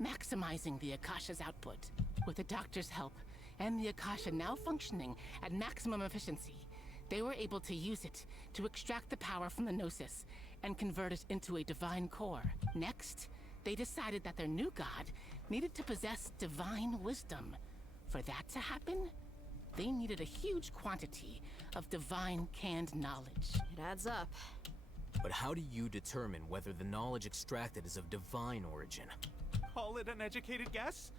maximizing the Akasha's output. With the Doctor's help, and the Akasha now functioning at maximum efficiency, they were able to use it to extract the power from the Gnosis and convert it into a divine core. Next, they decided that their new god needed to possess divine wisdom. For that to happen, they needed a huge quantity of divine canned knowledge. It adds up. But how do you determine whether the knowledge extracted is of divine origin? Call it an educated guess?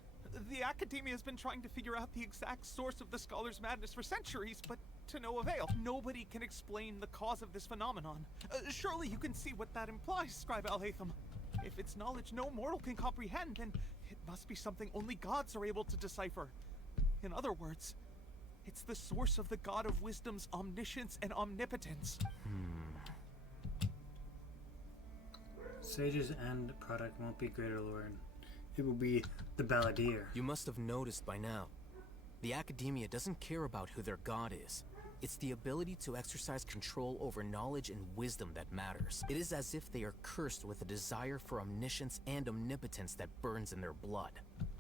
The Academia has been trying to figure out the exact source of the Scholar's madness for centuries, but to no avail. Nobody can explain the cause of this phenomenon. Surely you can see what that implies, Scribe Al-Haytham. If it's knowledge no mortal can comprehend, then it must be something only gods are able to decipher. In other words, it's the source of the God of Wisdom's omniscience and omnipotence. Sage's end product won't be Greater Lord. It will be the Belvedere. You must have noticed by now. The Academia doesn't care about who their god is. It's the ability to exercise control over knowledge and wisdom that matters. It is as if they are cursed with a desire for omniscience and omnipotence that burns in their blood.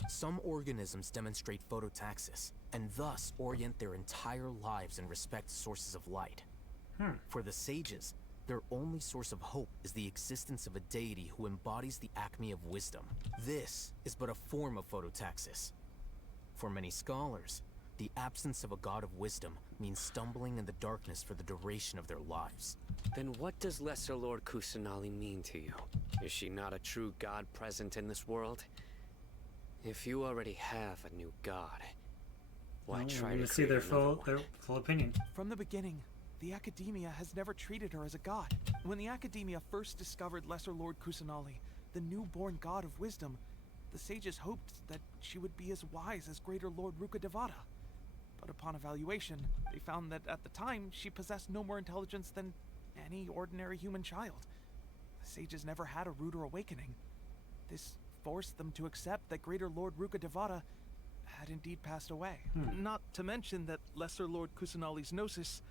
Some organisms demonstrate phototaxis, and thus orient their entire lives in respect to sources of light. For the sages, their only source of hope is the existence of a deity who embodies the acme of wisdom. This is but a form of phototaxis. For many scholars, the absence of a god of wisdom means stumbling in the darkness for the duration of their lives. Then what does Lesser Lord Kusanali mean to you? Is she not a true god present in this world? If you already have a new god, why try to see their create another full opinion? From the beginning, the Academia has never treated her as a god. When the Academia first discovered Lesser Lord Kusanali, the newborn god of wisdom, the sages hoped that she would be as wise as Greater Lord Rukkhadevata. But upon evaluation, they found that at the time, she possessed no more intelligence than any ordinary human child. The sages never had a ruder awakening. This forced them to accept that Greater Lord Rukkhadevata had indeed passed away. Not to mention that Lesser Lord Kusanali's Gnosis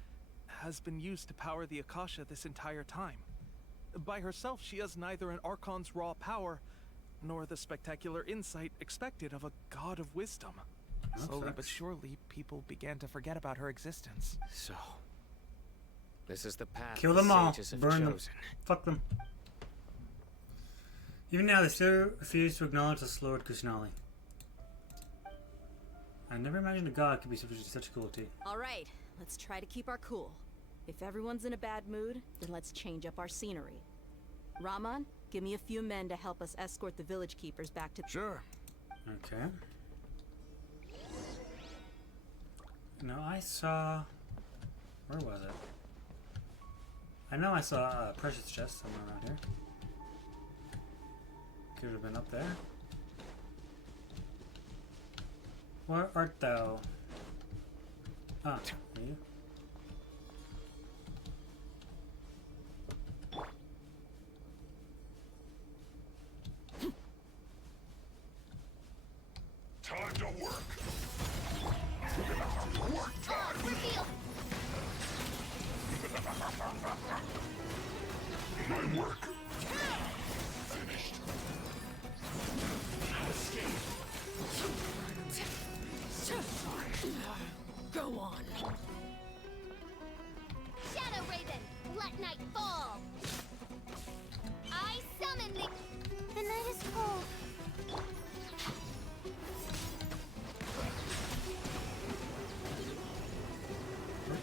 has been used to power the Akasha this entire time. By herself, she has neither an Archon's raw power, nor the spectacular insight expected of a god of wisdom. Slowly but surely, people began to forget about her existence. So, this is the path Kill the them all. sages have Burn them. chosen. Fuck them. Even now, they still refuse to acknowledge the Lord Kusanali. I never imagined a god could be such cruelty. Alright, let's try to keep our cool. If everyone's in a bad mood, then let's change up our scenery. Rahman, give me a few men to help us escort the village keepers back to... Sure. Okay. No, I saw... Where was it? I know I saw a precious chest somewhere around here. Could have been up there. Where art thou? Ah, are you? Time to work. Work time. My work. Finished. Go on. Shadow Raven, let night fall. I summon the night is cold.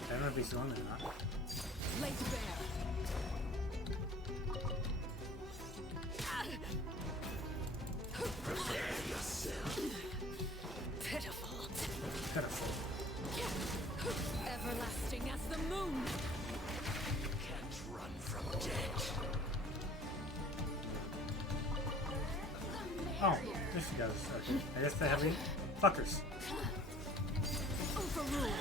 I don't know if he's on there or not. Lay to bear. Prepare yourself. Pitiful. Pitiful. Everlasting as the moon. Can't run from death. Oh, this goes. Okay. I guess they have any fuckers. Overruled.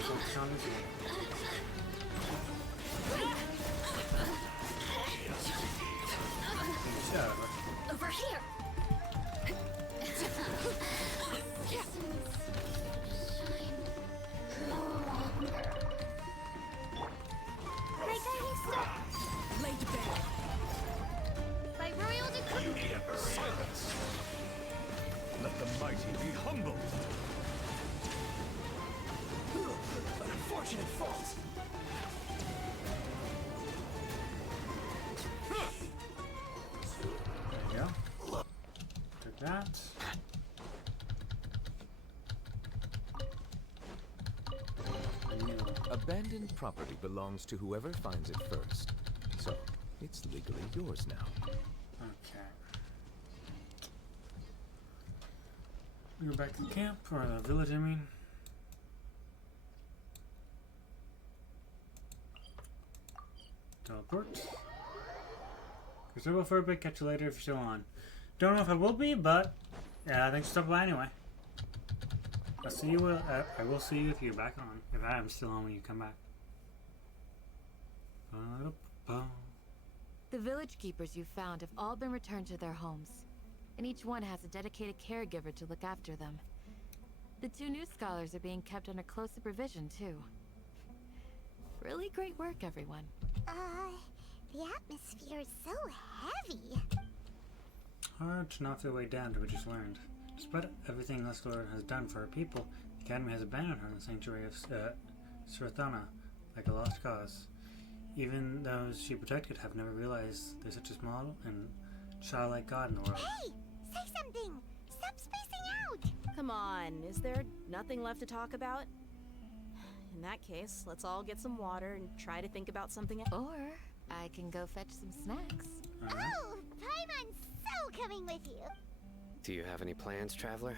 Focus on this one. Shut up. humbled. An unfortunate fault. There you go. Took that. Abandoned property belongs to whoever finds it first. So, it's legally yours now. Okay. We go back to the camp, or the village, I mean. Teleport. Crystal for a bit, catch you later if you're still on. Don't know if I will be, but yeah, thanks for stopping by anyway. I'll see you. I will see you if you're back on. If I am still on when you come back. The village keepers you found have all been returned to their homes, and each one has a dedicated caregiver to look after them. The 2 new scholars are being kept under close supervision, too. Really great work, everyone. The atmosphere is so heavy. Hard to not feel weighed down to what we just learned. Despite everything Leslie has done for her people, the Academy has abandoned her in the sanctuary of Srathana like a lost cause. Even those she protected have never realized there's such a small and childlike God in the world. Hey! Say something! Stop spacing out! Come on, is there nothing left to talk about? In that case, let's all get some water and try to think about something else. Or I can go fetch some snacks. Oh! Paimon's so coming with you! Do you have any plans, traveler?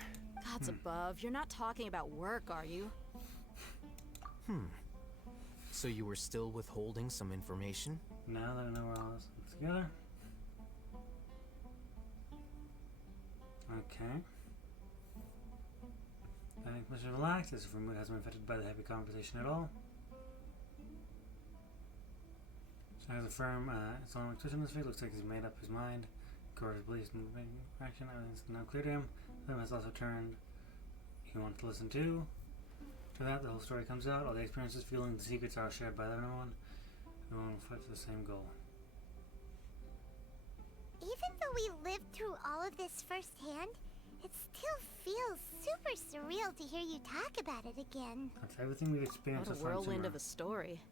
Gods above, you're not talking about work, are you? So you were still withholding some information? Now that I know we're all together. Okay. I think we should relax as if her mood hasn't been affected by the heavy conversation at all. So as a firm, it's only twitch on his face, looks like he's made up his mind. Court is beliefs and action, everything's now clear to him. Them has also turned he wants to listen to. To that, the whole story comes out. All the experiences, feelings, the secrets are shared by everyone. Everyone will fight for the same goal. Even though we lived through all of this firsthand, it still feels super surreal to hear you talk about it again. That's everything we've experienced. What a whirlwind of a story.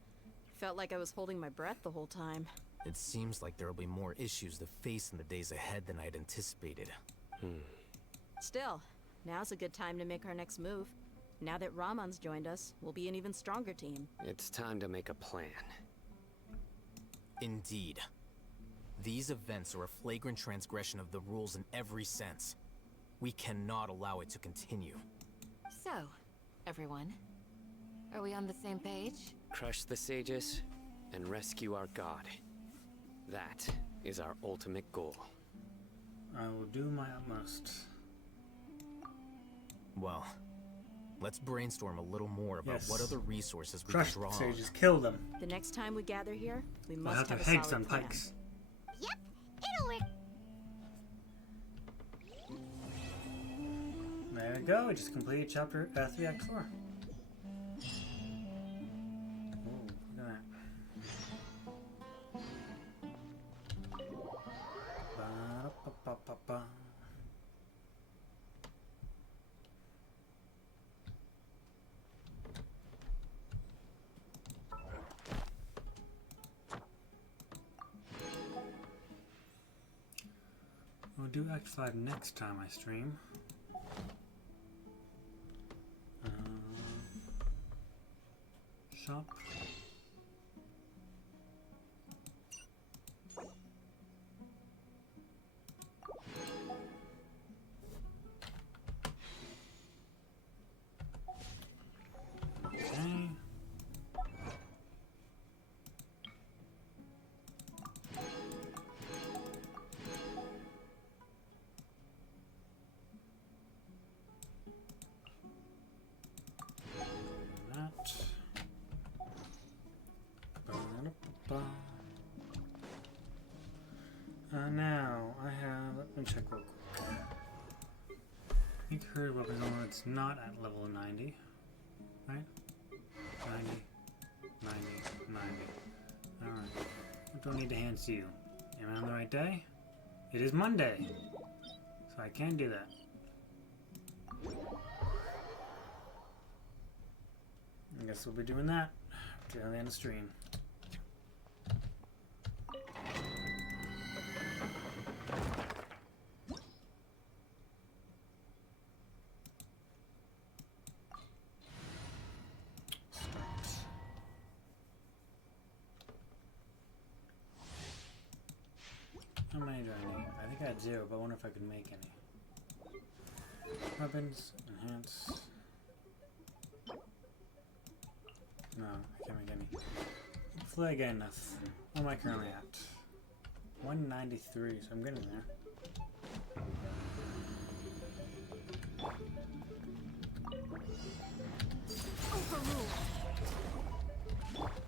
Felt like I was holding my breath the whole time. It seems like there will be more issues to face in the days ahead than I'd anticipated. Still, now's a good time to make our next move. Now that Ramon's joined us, we'll be an even stronger team. It's time to make a plan. Indeed. These events are a flagrant transgression of the rules in every sense. We cannot allow it to continue. So, everyone, are we on the same page? Crush the sages and rescue our god. That is our ultimate goal. I will do my utmost. Well, let's brainstorm a little more about what other resources we Crush can draw the on. sages, kill them. The next time we gather here, we We'll must have have their a heads on solid plan. pikes. Yep, it'll work. There we go. We just completed chapter 3, Act 4. Oh, look at that. Ba-da-ba-ba-ba-ba. We'll do Act 5 next time I stream. Shop. Okay. Now, I have, let me check real quick. I think her weapon armor, it's not at level 90, right? 90, 90, 90. Alright. What do I need to hand to you? Am I on the right day? It is Monday, so I can do that. guess we'll be doing that till the end of the stream. How many do I need? I think I had 0, but I wonder if I could make any. Weapons, enhance. No, I can't make any. Hopefully I get enough. What am I currently at? 193, so I'm getting there. Overruled.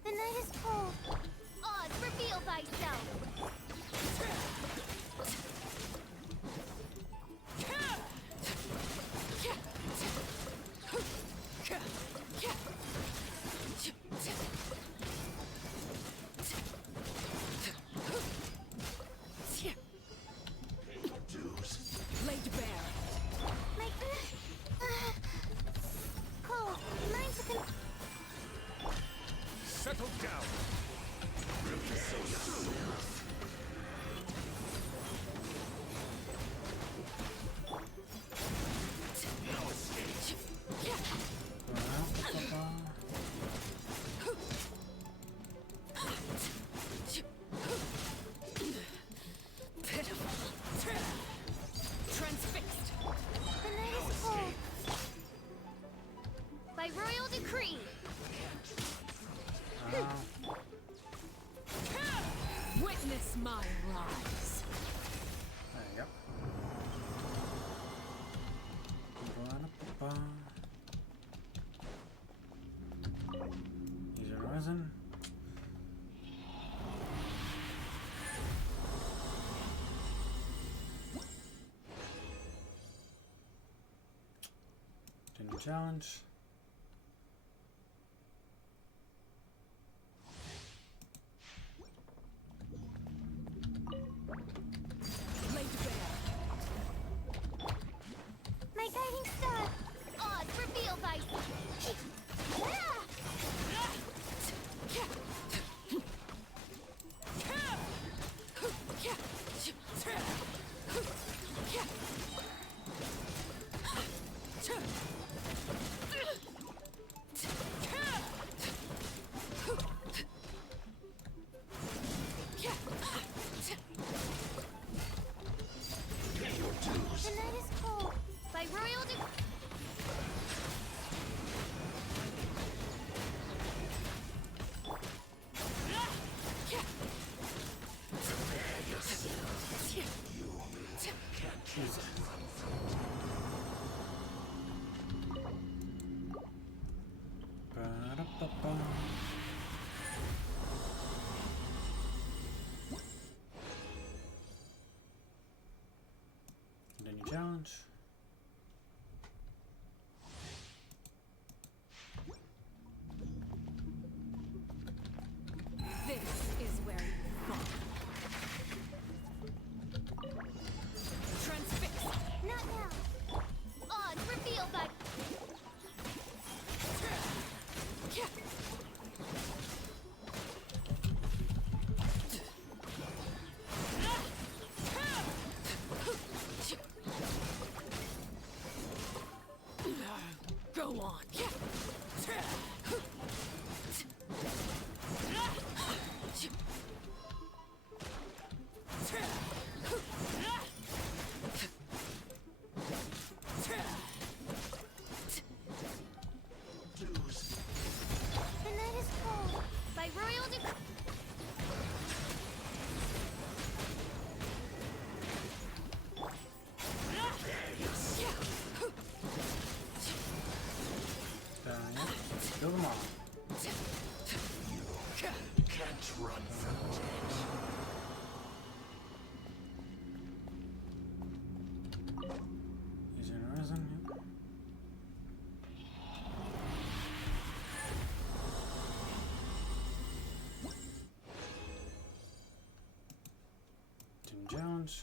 The night is cold. Oz, reveal thyself. Laid bare. Cole, mind to Settle down. No escape. Transfixed. The night is cold. By royal decree. Witness my rise. There you go. These are resin. Didn't challenge. Laid bare. My guiding star. Oz, reveal thyself. The night is cold. By royal decree. Ba-da-ba-ba. Continue challenge. This is where you fall. Transfixed. Not now. Oz, reveal thy. Go on. The night is cold. By royal decree. Kill them all. Can't run from Using resin. Didn't challenge.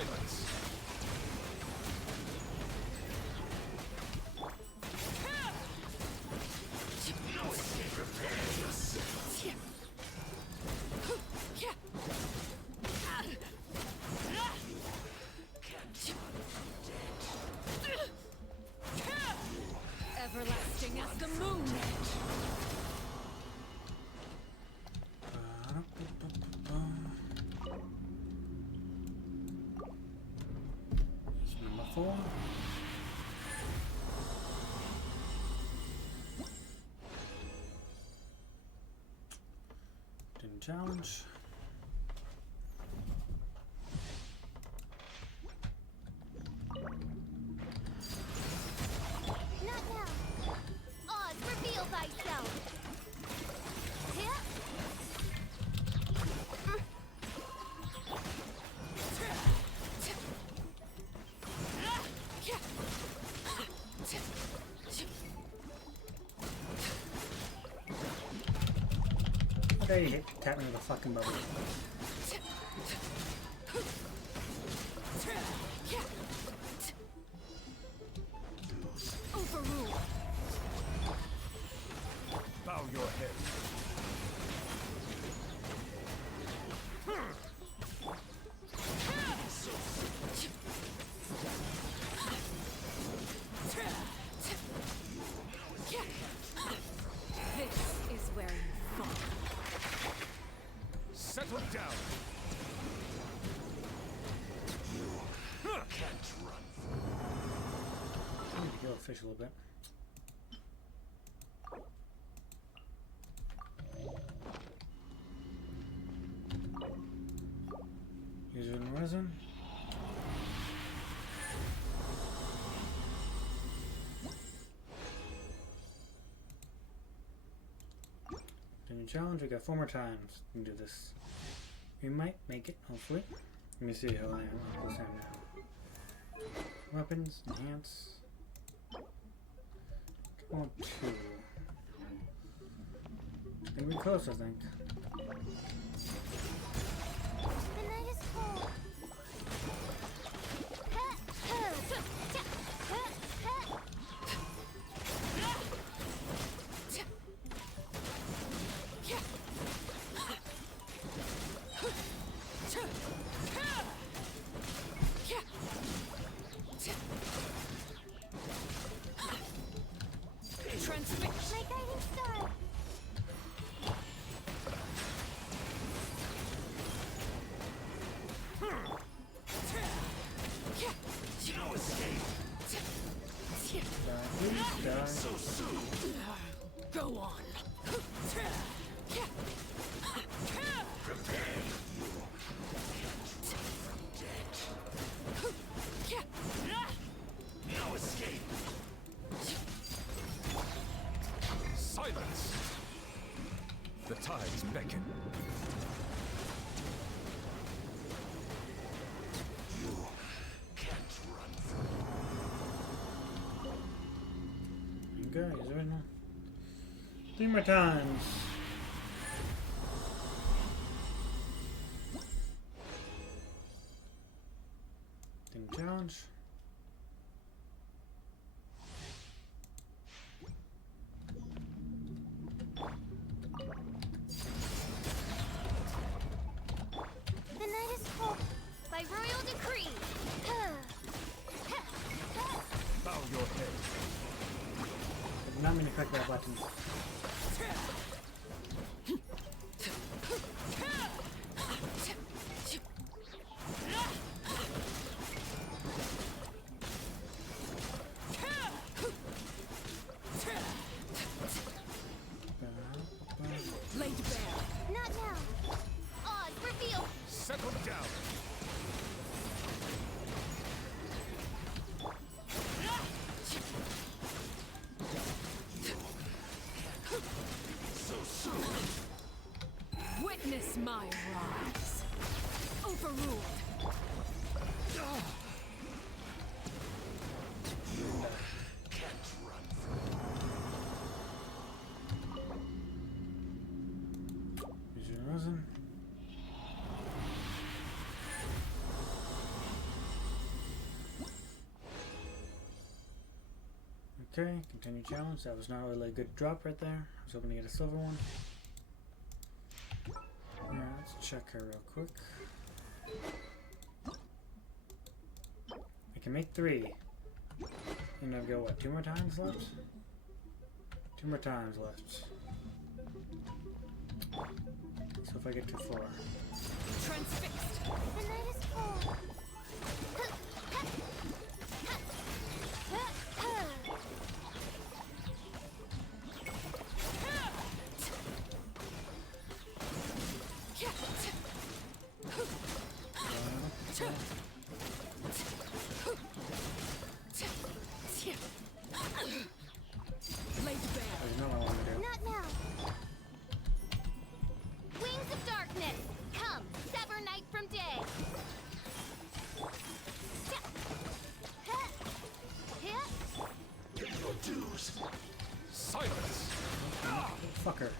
Silence! Everlasting as the moon. Number 4. Didn't challenge. Not now. Oz, reveal thyself. Here. They hit tap me with a fucking bubble. Overruled. Bow your head. This is where you fall. Settle down. I need to go fish a little bit. Using resin. New challenge. We got 4 more times. We can do this. We might make it, hopefully. Let me see how I am. How close I am now. Weapons, enhance. Come on, 2. It's gonna be close, I think. The night is cold. Transmit. My guiding star. No escape. Die. So soon. Go on. Prepare. No escape. Silence! The tides beckon. You can't run from Okay, is there no? 3 more times. Didn't challenge. The night is cold. By royal decree. Bow your head. I did not mean to click that button. Laid bare. Not now. Oz, reveal. Settle down. so soon. Witness my rise. Overruled. Can't run Use your resin. Okay, continue challenge. That was not really a good drop right there. I was hoping to get a silver one. Alright, let's check her real quick. I can make 3. And I've got what, 2 more times left? 2 more times left. So if I get to 4. Transfixed. The night is cold. There's no one to do. Not now. Wings of darkness, come, sever night from day. Get your dues. Silence! Fucker.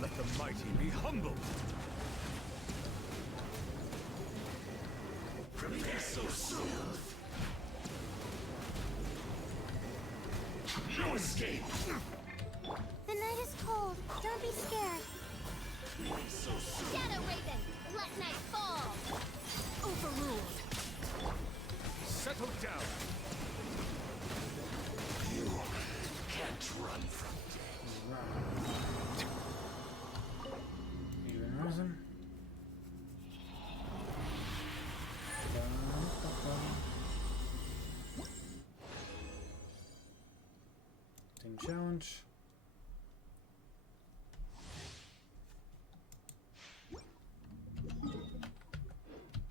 Let the mighty be humbled. Prepare so soon. No escape. The night is cold, don't be scared. So soon. Shadow Raven, let night fall. Overruled. Settle down. You can't run from Even resin. Team challenge.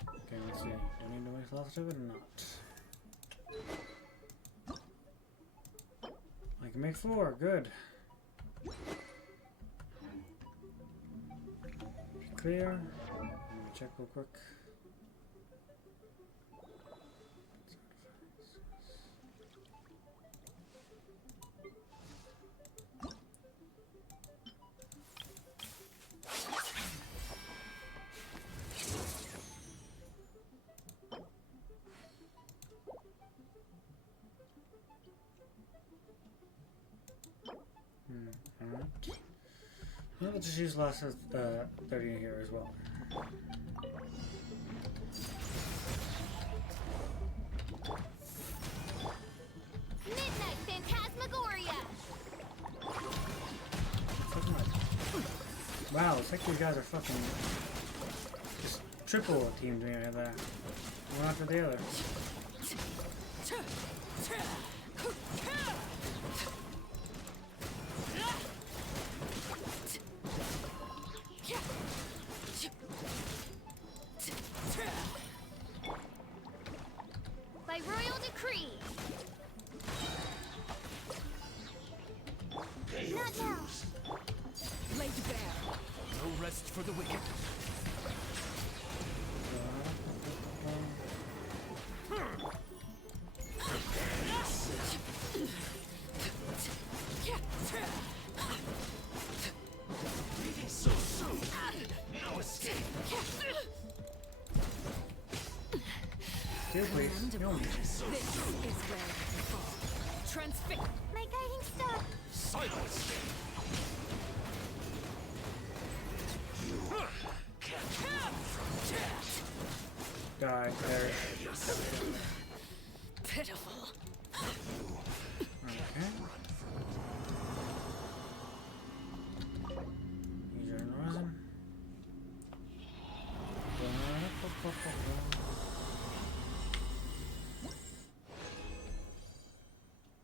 Okay, let's see. Do I need to waste lots of it or not? I can make 4. Good. Clear. Let me check real quick. Alright. Well, let's just use last 30 here as well. Midnight Phantasmagoria. Wow, it's like these guys are fucking just triple teamed me right there. One after the other. By royal decree. Not now. Laid bare. No rest for the wicked. so soon. No escape. Here, please. No. This is where we fall. Transfix. My guiding star. Silence! Die, there. Pitiful. Okay. Use your resin.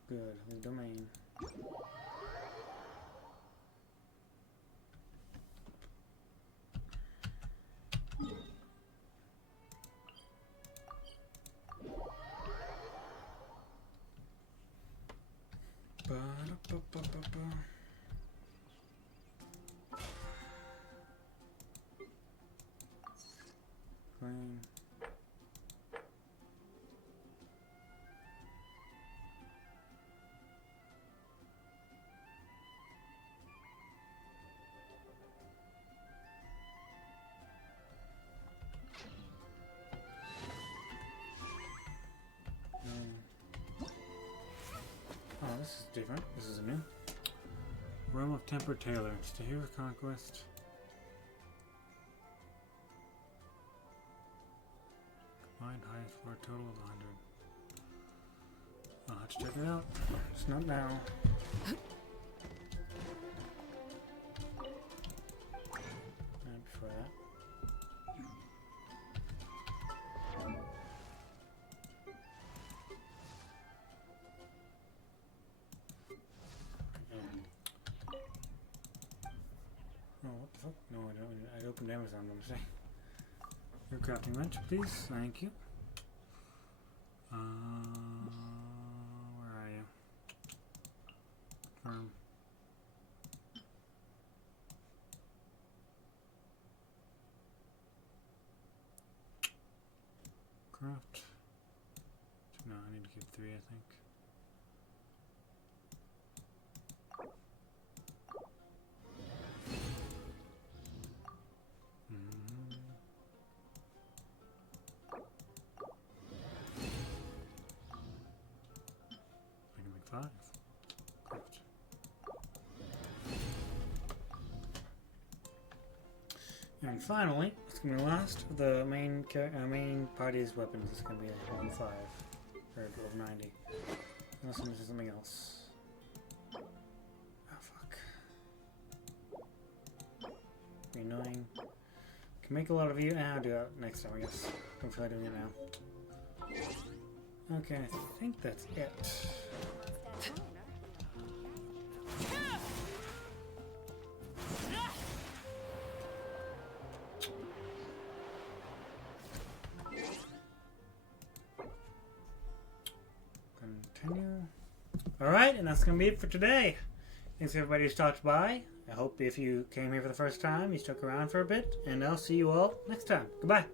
Good, leave domain. Ba-da-ba-ba-ba-ba. Clean. this is different. This is a new. Realm of Tempered Tailor. Stay here for conquest. Combined highest floor total of 100. I'll have to check it out. It's not now. And before that. Oh, what the fuck? No, I don't. I'd opened Amazon, I'm saying. Your crafting bench, please. Thank you. Where are you? Confirm. Craft. No, I need to keep 3, I think. And finally, it's gonna be the last of the main party's weapons. It's gonna be a level 5 or level 90. Unless I'm missing something else. Oh fuck! Be annoying. Can make a lot of you. I'll do that next time, I guess. Don't feel like doing it now. Okay, I think that's it. Continue. Alright, and that's going to be it for today. Thanks everybody who stopped by. I hope if you came here for the first time, you stuck around for a bit, and I'll see you all next time. Goodbye.